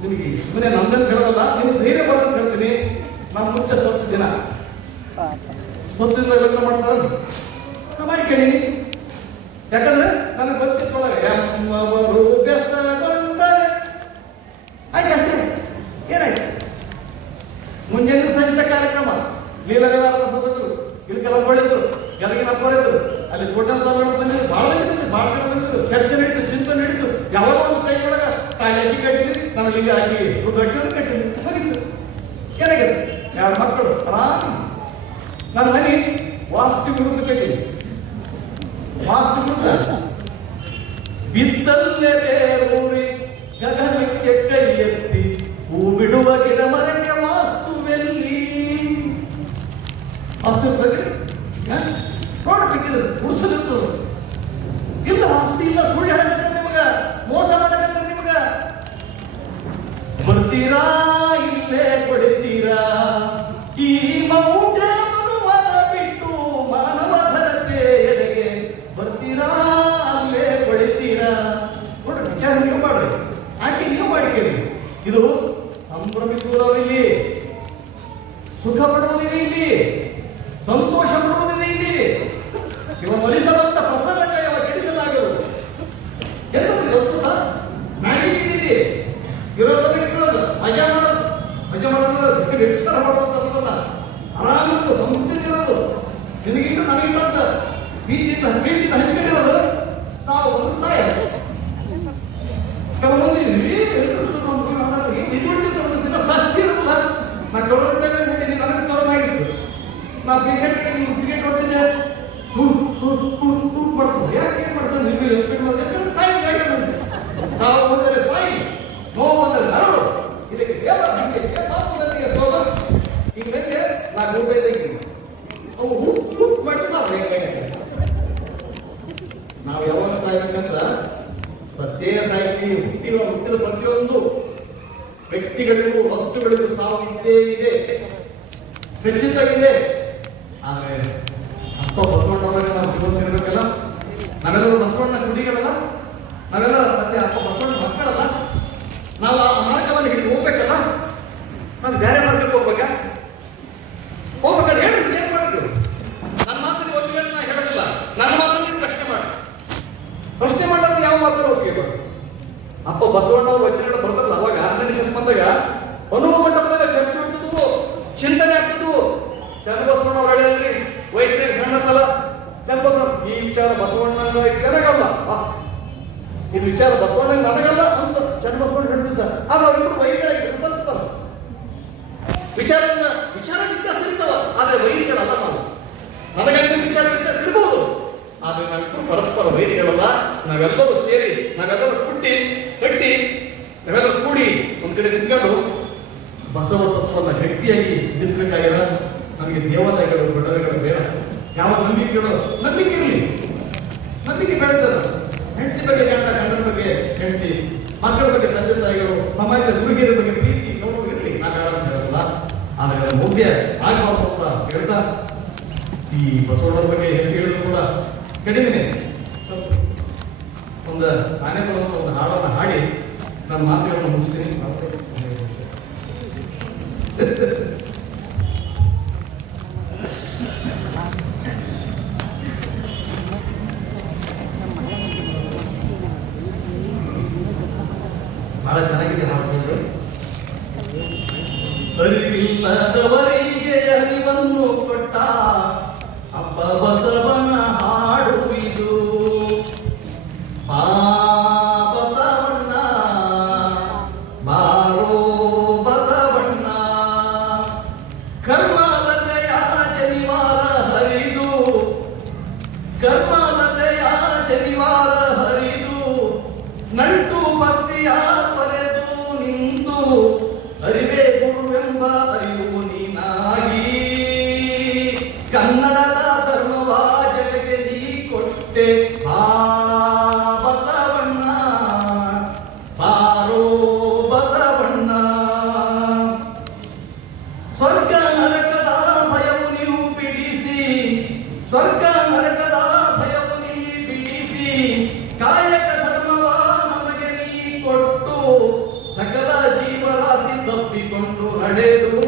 ನಿಮಗೆ ಸುಮ್ಮನೆ ನಂದಂತ ಹೇಳೋದಲ್ಲ, ನಿಮ್ಗೆ ಧೈರ್ಯ ಬರೋದಂತ ಹೇಳ್ತೀನಿ. ನಾನು ಮುಂಚೆ ಸ್ವತ್ತು ದಿನ ಸ್ವತ್ತಿಂದ ಲಗ್ನ ಮಾಡ್ತಾರ ನಾ ಮಾಡಿಕೊಂಡಿನಿ. ಯಾಕಂದ್ರೆ ನನಗೆ ಗೊತ್ತಿತ್ತೊಳಗೆ ಎಮ್ಮವರು ಬೆಸಗೊಂಡರೆ ಆಯ್ತು ಅಷ್ಟೇ. ಏನಾಯ್ತು ಮುಂಜಾನೆ ಸಂಜೆ ಕಾರ್ಯಕ್ರಮ ಲೀಲಾದೇವರ ಬಂದಿದ್ರು, ಇಲ್ಕೆಲ್ಲ ಹೊಳಿದ್ರು, ಜಲಗಿನ ಹೊರೆದ್ರು. ಅಲ್ಲಿ ದೊಡ್ಡ ಸ್ವಾಮಿಗಳು ಬಂದಿದ್ರು. ಬಹಳ ಜನ ಬಂದಿದ್ರು. ಚರ್ಚೆ ನಡೀತು, ಚಿಂತನೆ ನಡೀತು. ಯಾವಾಗ ಒಂದು ಕೈ ಒಳಗ ಕಾಯಿ ಅಕ್ಕಿ ಕಟ್ಟಿದ್ವಿ, ನಾನು ಲಿಂಗ ಹಾಕಿ ದಕ್ಷಿಣ ಕಟ್ಟಿದ್ವಿ. ಹೋಗಿದ್ರು. ಏನಾಗಿದೆ ಯಾರ ಮಕ್ಕಳು ಆರಾಮ್. ನನ್ನ ಮನೆ ವಾಸ್ತು ವಿರುದ್ಧ ಕಟ್ಟಿದ್ವಿ. ವಾಸ್ತು ವಿರುದ್ಧ ಬಿದ್ದಲ್ಲೇ ಬೇರೂರಿ ಗಗನಕ್ಕೆ ಕೈ ಎತ್ತಿ ಹೂ ಬಿಡುವ ಗಿಡ ಮರಕ್ಕೆ ವಾಸ್ತುವೆಲ್ಲಿ. ವಾಸ್ತು ನೋಡ್ಬೇಕಿದ್ರು ಉಳಿಸಿರ್ತದೆ. ಇಲ್ಲ ವಾಸ್ತು ಇಲ್ಲ, ಸುಳ್ಳು ಹೇಳಕತ್ತ ನಿಮಗ, ಮೋಸ ಮಾಡಕತ್ತ ನಿಮಗ. ಬರ್ತೀರಾ ಇಲ್ಲೇ ಕೊಡ್ತೀರಾ ಈ ಮೌಢ್ಯ ಮನುವನ ಬಿಟ್ಟು ಮಾನವ ಘನತೆ ಎಡೆಗೆ. ಬರ್ತೀರಾ ಅಲ್ಲೇ ಕೊಡ್ತೀರಾ. ನೋಡ್ರಿ ವಿಚಾರ ನೀವು ಮಾಡ್ರಿ, ಆಕೆ ನೀವು ಮಾಡಿದ್ದೀರಿ. ಇದು ಸಂಭ್ರಮಿಸುವುದಿಲ್ಲಿ, ಸುಖ ಪಡುವುದಿದೆ ಇಲ್ಲಿ, ಸಂತೋಷ ಪಡುವುದಿದೆ ಇಲ್ಲಿ. ಶಿವನೊಲಿಸದಂತ ಪ್ರಸಾದ ಕೈಯವ ಕೆಡಿಸಲಾಗದು. ಎಂತದ್ದು ಗೊತ್ತಾ? ಮ್ಯಾಜಿಕ್ ಇದ್ದೀನಿ ಇರೋದಕ್ಕೆ ಇರೋದು ಮಜಾ ಮಾಡೋದು ವಿಚಾರ ಮಾಡೋದು ಆರಾಮಿರೋದು, ಸಮೃದ್ಧಿರೋದು, ನಿನಗಿಟ್ಟು ನನಗಿಟ್ಟಂತ ಪ್ರೀತಿಯಿಂದ ಹಂಚ್ಕೊಂಡಿರೋದು. ಸಾವು ಒಂದು ಸಾಯ. ಕೆಲವೊಂದು ಇದು ಸಾಧ್ಯ ಇರೋದಿಲ್ಲ. ನಾ ಕೊಡೋದ್ರಿಂದ ನೋಡಿದ್ದೀನಿ, ನನಗೆ ಕೊರೋನಾಗಿತ್ತು. ನಾ ಪೇಷಂಟ್ಗೆ ನೀವು ಟಿಕೆಟ್ ಕೊಡ್ತಿದ್ದೆ, ಮಾಡ್ಕೊಂಡು ಯಾಕೆ ಮಾಡ್ತಾನೆ ನಿಮಗೆ ಎಕ್ಸ್ಪೆಕ್ಟ್ ಮಾಡಿದ್ರೆ ಸಾಯಿ ಸಾವು ಬಂದರೆ ಸಾಯಿ, ನೋವು ಬಂದರೆ ನರಳು. ಇದಕ್ಕೆ ಪಾಪದೊಂದಿಗೆ ಸೋಮ ಈಗ ಬಂದೆ ನಾ ಗುಡ್ಡೈತೆ ಅವು ಮಾಡ್ತೀವಿ. ನಾವು ಯಾವಾಗ ಸಾಯ್ಬೇಕಂದ್ರ ಸತ್ಯ ಸಾಯ್ತೀವಿ. ಹುಟ್ಟಿದ ಪ್ರತಿಯೊಂದು ವ್ಯಕ್ತಿಗಳಿಗೂ ವಸ್ತುಗಳಿಗೂ ಸಾವು ಇದ್ದೇ ಇದೆ, ಖಚಿತ ಇದೆ. ಆದ್ರೆ ಅಪ್ಪ ಬಸವಣ್ಣವರಿಗೆ ನಾವು ಜೀವನ ಇರಬೇಕಲ್ಲ. ನಾವೆಲ್ಲರೂ ಬಸವಣ್ಣ ಗುಡಿಗಳಲ್ಲ, ನಾವೆಲ್ಲ ಮತ್ತೆ ಅಪ್ಪ ಬಸವಣ್ಣ ಮಕ್ಕಳಲ್ಲ. ನಾವು ಆ ಮಾರ್ಗವನ್ನು ಹಿಡಿದು ನಾನು ಬೇರೆ ಮಾರ್ಗಕ್ಕೆ ಹೋಗ್ಬೇಕಾದ್ರೆ ಹೇಳಿ ವಿಚಾರ ಮಾಡಿದ್ರು. ನನ್ನ ಮಾತನ್ನು ಒಪ್ಪಿಗೆ ನಾ ಹೇಳೋದಿಲ್ಲ, ನನ್ನ ಮಾತನ್ನು ಪ್ರಶ್ನೆ ಮಾಡಿ. ಪ್ರಶ್ನೆ ಮಾಡೋದು ಯಾವ ಮಾತನ್ನು ಒಪ್ಪಿಗೆ ಮಾಡಿ. ಅಪ್ಪ ಬಸವಣ್ಣವ್ರ ವಚನಗಳು ಬರ್ತಾರಲ್ಲ, ಅವಾಗ 6ನೇ ಶತಮಾನ ಬಂದಾಗ ಹನುಮ ಮಂಟಪದಾಗ ಚರ್ಚೆ ಆಗ್ತದವು, ಚಿಂತನೆ ಆಗ್ತದವು. ಚನ್ನಬಸವಣ್ಣವ್ರ ಅಡಿಯಲ್ಲಿ ವಯಸ್ಸಿನ ಸಣ್ಣದಲ್ಲ, ಚನ್ನಬಸವಣ್ಣ ಈ ವಿಚಾರ ಬಸವಣ್ಣಂಗ ನನಗಲ್ಲ, ಇದು ವಿಚಾರ ಬಸವಣ್ಣಂಗ ನನಗಲ್ಲ ಅಂತ ಚನ್ನಬಸವಣ್ಣ ಹೇಳ್ತಿದ್ದ. ಆದ್ರೆ ಅವರಿಬ್ಬರು ವೈರಿಗಳಾಗಿ ಬರೆಸ್ತಾರ. ವಿಚಾರ ವ್ಯತ್ಯಾಸ ಇರ್ತಾವ, ಆದ್ರೆ ವೈರಿಗಳಲ್ಲ ನಾವು. ನನಗಂದ್ರೆ ವಿಚಾರ ವ್ಯತ್ಯಾಸ ಇರ್ಬೋದು, ಆದ್ರೆ ನಾವಿಬ್ಬರು ಪರಸ್ಪರ ವೈರಿಗಳಲ್ಲ. ನಾವೆಲ್ಲರೂ ಸೇರಿ, ನಾವೆಲ್ಲರೂ ಕಟ್ಟಿ ನಾವೆಲ್ಲರೂ ಕೂಡಿ ಒಂದ್ ಕಡೆ ನಿಂತ್ಕೊಂಡು ಬಸವ ತತ್ವವನ್ನು ಗಟ್ಟಿಯಾಗಿ ನಿಂತ್ಬೇಕಾಗಿರ. ನಮಗೆ ದೇವಾಲಯಗಳು ಬಡವಗಳು ಬೇಡ, ಯಾವ ನಂಬಿಕೆಗಳು ನಂಬಿಕೆ ಇರಲಿ, ನಂಬಿಕೆ ಬೆಳೆದ ಹೆಂಡತಿ ಬಗ್ಗೆ ಗಂಡ, ಗಂಡನ ಬಗ್ಗೆ ಹೆಂಡತಿ, ಮಕ್ಕಳ ಬಗ್ಗೆ ತಂದೆ ತಾಯಿಗಳು, ಸಮಾಜದ ಹುಡುಗಿಯರ ಬಗ್ಗೆ ಪ್ರೀತಿ ಗೌರವ ಇರಲಿ. ನಾನು ಹೇಳಲ್ಲ, ಆದ್ರೆ ಅದು ಮುಖ್ಯ ಆಗಬಾರ್ದು ಅಂತ ಹೇಳ್ತಾ ಈ ಬಸವಣ್ಣವ್ರ ಬಗ್ಗೆ ಎಷ್ಟು ಹೇಳಿದ್ರು ಕೂಡ ಕಡಿಮೆನೆ. ಒಂದು ಆನೆಗಳನ್ನು ಒಂದು ಹಾಡನ್ನು ಹಾಡಿ ನನ್ನ ಮಾತುಗಳನ್ನು ಮುಗಿಸ್ತೀನಿ. ಬಹಳ ಚೆನ್ನಾಗಿದೆ ಹಾಡುಗಳು. ಅರಿವಿಲ್ಲದವರಿಗೆ ಅರಿವನ್ನು ಕೊಟ್ಟ ಅಪ್ಪ ಬಸವನ ಹಾಡು ಇದು. ಬಸವಣ್ಣ ಬಾರೋ ಬಸವಣ್ಣ, ಕರ್ಮಲತೆಯ ಜನಿವಾರ ಹರಿದು, ಕರ್ಮಲತೆಯ ಜನಿವಾರ ಹರಿದು, ನಂಟು ಭಕ್ತಿಯ ತೊರೆದು ನಿಂತು, ಅರಿವೇ ಗುರುವೆಂಬ ಅರಿವು ನೀನಾಗಿ, ಕನ್ನಡದ ಧರ್ಮವ ಜಗಕ್ಕೆ ನೀ ಕೊಟ್ಟೆ. ಬಸವಣ್ಣ ಬಾರೋ ಬಸವಣ್ಣ, ಸ್ವರ್ಗ ನರಕದ ಭಯವು ನೀವು ಬಿಡಿಸಿ, ಸ್ವರ್ಗ ನರಕದ ಭಯವು ನೀ ಬಿಡಿಸಿ, ಕಾಯಕ ಧರ್ಮವ ನಮಗೆ ನೀ ಕೊಟ್ಟು, ಸಕಲ ಜೀವರಾಶಿ ತಪ್ಪಿಕೊಂಡು ನಡೆದು,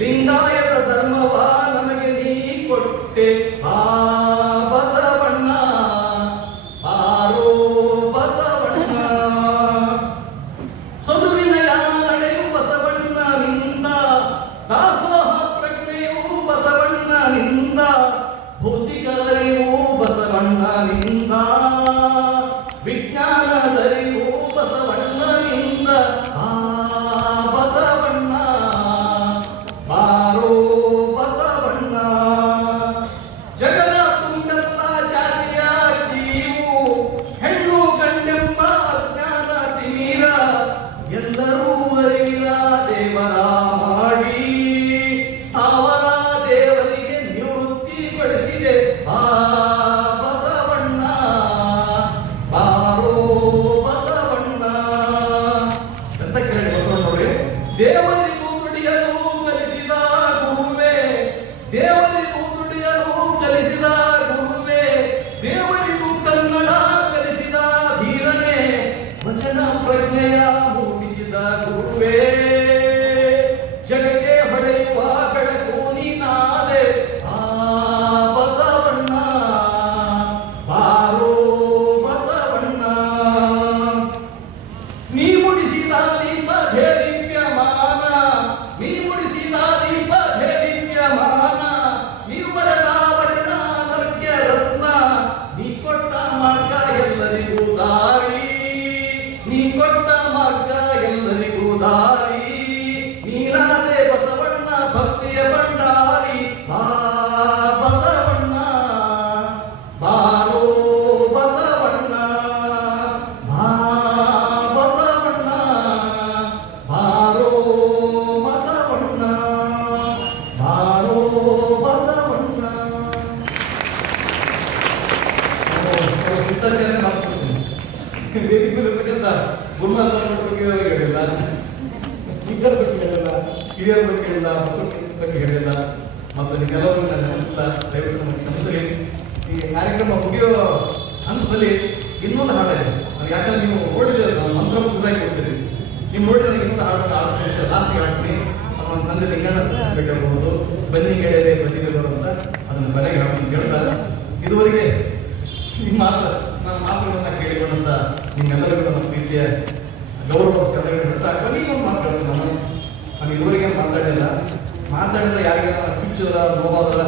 ಲಿಂಗಾಯತ ಧರ್ಮವ ನಮಗೆ ನೀ ಕೊಟ್ಟೆ. ಬಸವಣ್ಣ ಬಾರೋ ಬಸವಣ್ಣ, ಸದುವಿನಯ ನಡೆಯು ಬಸವಣ್ಣನಿಂದ, ದಾಸೋಹ ಪ್ರಜ್ಞೆಯು ಬಸವಣ್ಣನಿಂದ, ಭೌತಿಕ ಅರಿವು ಬಸವಣ್ಣನಿಂದ, ವಿಜ್ಞಾನದರಿವು ಬಸವಣ್ಣನಿಂದ. ಬಸವಣ್ಣ ಬಾರೋ ಬಸವಣ್ಣ, ಜಗದ ತುಂಬೆಲ್ಲ ಜಾತಿಯ ನೀವು, ಹೆಣ್ಣು ಗಂಡೆಂಬ ಅಜ್ಞಾನ ತಿಮೀರ, ಎಲ್ಲರೂ ಅರಿವಿನ ದೇವರ ಮಾಡಿ, ಸಾವಿರ ದೇವರಿಗೆ ನಿವೃತ್ತಿಗೊಳಿಸಿದೆ. ಬಸವಣ್ಣ ಬಾರೋ ಬಸವಣ್ಣ ಅಂತ ಕೇಳಿ ಬಸವಣ್ಣವ್ರಿಗೆ ದೇವರಿಗೂ ದುಡಿಯಲು ಕಲಿಸಿದ ಗುರುವೇ, ದೇವರಿಗೂ ದುಡಿಯಲು ಕಲಿಸಿದ ಗುರುವೇ, ದೇವರಿಗೂ ಕನ್ನಡ ಕಲಿಸಿದ ಧೀರನೇ, ವಚನ ಪ್ರಜ್ಞೆಯ ಮೂಡಿಸಿದ ಗುರುವೇ, ಜಗಕ್ಕೆ ಹೊಡೆಯುವ ಬೆಳಕು ನೀನಾದೆ. ಬಸವಣ್ಣ ಬಾರೋ ಬಸವಣ್ಣ, ನೀ ಮುಡಿಸಿದ ದೀಪ ದೇದೀಪ್ಯಮಾನ, ನೀ ಮುಡಿಸಿದ ದೀಪ ದೇದೀಪ್ಯಮಾನ, ನೀ ಬರೆದ ವಚನ ನರ್ಗ್ಯ ರತ್ನ, ನೀ ಕೊಟ್ಟ ಮಾರ್ಗ ಎಲ್ಲರಿಗೂ ದಾರಿ, ನೀ ಕೊಟ್ಟ ಮಾರ್ಗ ಎಲ್ಲರಿಗೂ ದಾರಿ, ನೀನಾದೆ ಬಸವಣ್ಣ ಭಕ್ತಿಯ ಭಂಡಾರಿ. ಬಸವಣ್ಣ ಬಾರೋ ಬಸವಣ್ಣ, ಬಸವಣ್ಣ ಬಾರೋ ಬಸವಣ್ಣ, ಬಾರೋ ಬಸವಣ್ಣ. ಸುತ್ತಾಚರಣೆ ಮಾಡ್ಕೊಡ್ತೀನಿ. ವೇದಿಕೆಯಲ್ಲಿರ್ತಕ್ಕಂಥ ಗುರುನಾಥ ಬಗ್ಗೆ ಹೇಳಿಲ್ಲ, ಇತರ ಬಗ್ಗೆ ಹೇಳಿಲ್ಲ, ಹಿರಿಯರ ಬಗ್ಗೆ ಹೇಳಿಲ್ಲ, ಬಸವಣ್ಣ ಬಗ್ಗೆ ಹೇಳಿಲ್ಲ, ಮತ್ತು ನಿಮ್ಮೆಲ್ಲರೂ ನಾನು ನೆನೆಸಿಲ್ಲ, ದಯವಿಟ್ಟು ನಮಗೆ ಕ್ಷಮಿಸಲಿ. ಈ ಕಾರ್ಯಕ್ರಮ ಮುಗಿಯೋ ಹಂತದಲ್ಲಿ ಇನ್ನೊಂದು ಹಾಡಿದೆ. ಯಾಕಂದ್ರೆ ನೀವು ಓಡಿದ್ರೆ ನಾನು ಮಂತ್ರ ಮುಗ್ರಾಗಿ ಕೊಡ್ತೀರಿ, ನೀವು ನೋಡಿ ನನಗೆ ಇನ್ನೊಂದು ಹಾಡು ಲಾಸ್ಟ್ಗೆ ಹಾಡ್ತೀನಿ. ಅವನ ತಂದೆ ಲಿಂಗಣ್ಣ ಬೇಕಾಗಬಹುದು, ಬನ್ನಿ ಗೆಳೆಯರೆ ಬಂದಿದ್ದರು ಅಂತ ಅದನ್ನು ಮನೆಗೆ ಹಾಡ್ತೀನಿ ಕೇಳ್ತಾ, ಇದುವರೆಗೆ ನಿಮ್ಮ ನನ್ನ ಮಾತುಗಳನ್ನ ಕೇಳಿಕೊಂಡಂತ ನಿಮ್ಮೆಲ್ಲರಿಗೂ ನಮ್ಮ ಪ್ರೀತಿಯ ಗೌರವ ಹೇಳ್ತಾ ಕೊನೆಗೊಂದು ಮಾತಾಡೋದು. ನಾನು ಇದುವರೆಗೆ ಮಾತಾಡಿದ್ರೆ ಯಾರಿಗೆ ಚುಚ್ಚಿದ್ರ ನೋವಾದ್ರ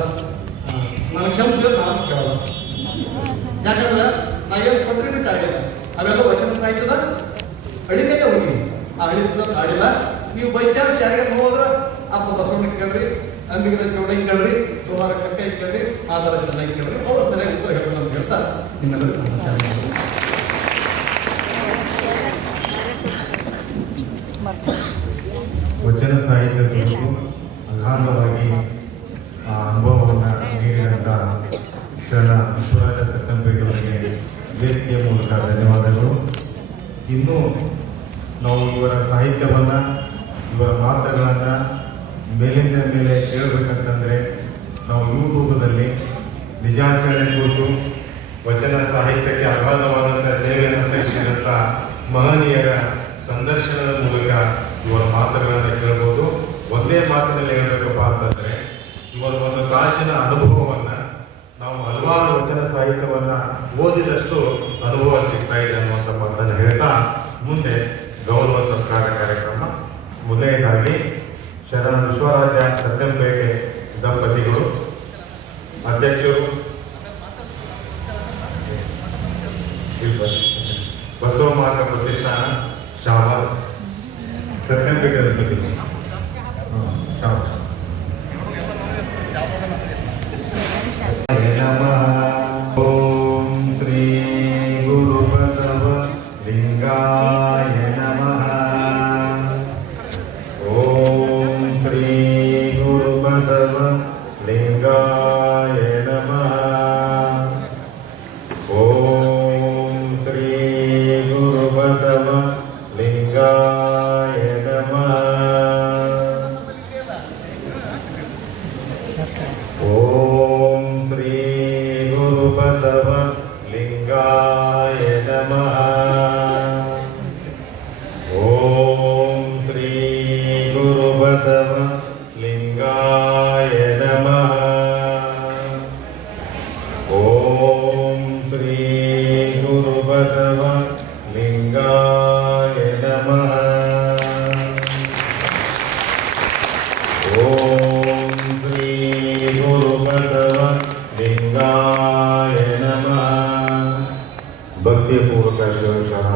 ನನಗೆ ಕ್ಷಮಿಸಿದ್ರೆ ನಾನು ಕೇಳಲ್ಲ. ಯಾಕಂದ್ರೆ ನಾವೇನು ಪತ್ರಿ ಬಿಟ್ಟು ಆಗಿಲ್ಲ, ಅವೆಲ್ಲ ವಚನ ಸಾಹಿತ್ಯದ ಅಡಿಮೇಲೆ ಹೋಗಿ ಆ ಅಡಿದ ಆಡಿಲ್ಲ. ನೀವು ಬೈ ಚಾನ್ಸ್ ಯಾರಿಗೆ ನೋಡಿದ್ರೆ ಅಪ್ಪ ಬಸವಣ್ಣ ಕೇಳ್ರಿ, ಅಂಬಿಗರ ಚೌಡಂಗಿ ಕೇಳ್ರಿ, ಸೋಮಾರ ಕಕ್ಕ ಕೇಳ್ರಿ, ಆಧಾರ ಚೆನ್ನಾಗಿ ಕೇಳ್ರಿ, ಅವರು ಸರಿಯಾಗಿ ಉತ್ತರ ಹೇಳ್ಬೋದು ಅಂತ ಹೇಳ್ತಾ ನಿಮ್ಮೆಲ್ಲರಿಗೂ ನಮಸ್ಕಾರ. ವಚನ ಸಾಹಿತ್ಯ ಕುರಿತು ಅಗಾಧವಾಗಿ ಆ ಅನುಭವವನ್ನು ನೀಡಿದಂಥ ಶರಣ ವಿಶ್ವರಾಜ ಸತ್ತಂಪೇಟೆ ಅವರಿಗೆ ವೇದಿಕೆಯ ಮೂಲಕ ಧನ್ಯವಾದಗಳು. ಇನ್ನೂ ನಾವು ಇವರ ಸಾಹಿತ್ಯವನ್ನು, ಇವರ ಮಾತುಗಳನ್ನು ಮೇಲಿಂದ ಮೇಲೆ ಕೇಳಬೇಕಂತಂದರೆ ನಾವು ಯೂಟ್ಯೂಬ್ನಲ್ಲಿ ನಿಜಾಚರಣೆ ಕುರಿತು ವಚನ ಸಾಹಿತ್ಯಕ್ಕೆ ಅಗಾಧವಾದಂಥ ಸೇವೆಯನ್ನು ಸಲ್ಲಿಸಿದಂಥ ಮಹನೀಯರ ಸಂದರ್ಶನದ ಮೂಲಕ ಇವರ ಮಾತುಗಳನ್ನು ಕೇಳ್ಬೋದು. ಒಂದೇ ಮಾತಿನಲ್ಲಿ ಹೇಳಬೇಕಪ್ಪ ಅಂತಂದರೆ ಇವರ ಒಂದು ತಾಸಿನ ಅನುಭವವನ್ನು ನಾವು ಹಲವಾರು ವಚನ ಸಾಹಿತ್ಯವನ್ನು ಓದಿದಷ್ಟು ಅನುಭವ ಸಿಗ್ತಾ ಇದೆ ಅನ್ನುವಂಥ ಮಾತನ್ನು ಹೇಳ್ತಾ ಮುಂದೆ ಗೌರವ ಸತ್ಕಾರ ಕಾರ್ಯಕ್ರಮ. ಮೊದಲನೇದಾಗಿ ಶರಣ ವಿಶ್ವರಾಜ ಸತ್ತಂಪೇಟೆ ದಂಪತಿಗಳು, ಅಧ್ಯಕ್ಷರು ಬಸವ ಮಾರ್ಗ ಪ್ರತಿಷ್ಠಾನ ಶಾಬಾದ್ ಸತ್ತಂಪೇಟೆ ದಂಪತಿಗಳು. ಓಂ ಶ್ರೀ ಗುರು ಬಸವ ಲಿಂಗಾಯ ನಮಃ. ಓಂ ಶ್ರೀ ಗುರು ಬಸವ ಲಿಂಗಾಯ ನಮಃ. ಓಂ ಶ್ರೀ ಗುರು ಬಸವ ಲಿಂಗಾಯ ನಮಃ. ಓಂ ಶ್ರೀ ಗುರು ಬಸವ ಲಿಂಗಾಯ ನಮಃ. ಓಂ ಶ್ರೀ ಗುರು ಬಸವ ಲಿಂಗಾಯ ನಮಃ. ಓಂ ಶ್ರೀ ಗುರು ಬಸವ ಲಿಂಗಾಯ ನಮಃ. ಓಂ ಶ್ರೀ ಗುರು ಬಸವ ಲಿಂಗಾಯ ನಮಃ. ಭಕ್ತಿಪೂರ್ವಕ ಶಿವಶರಣ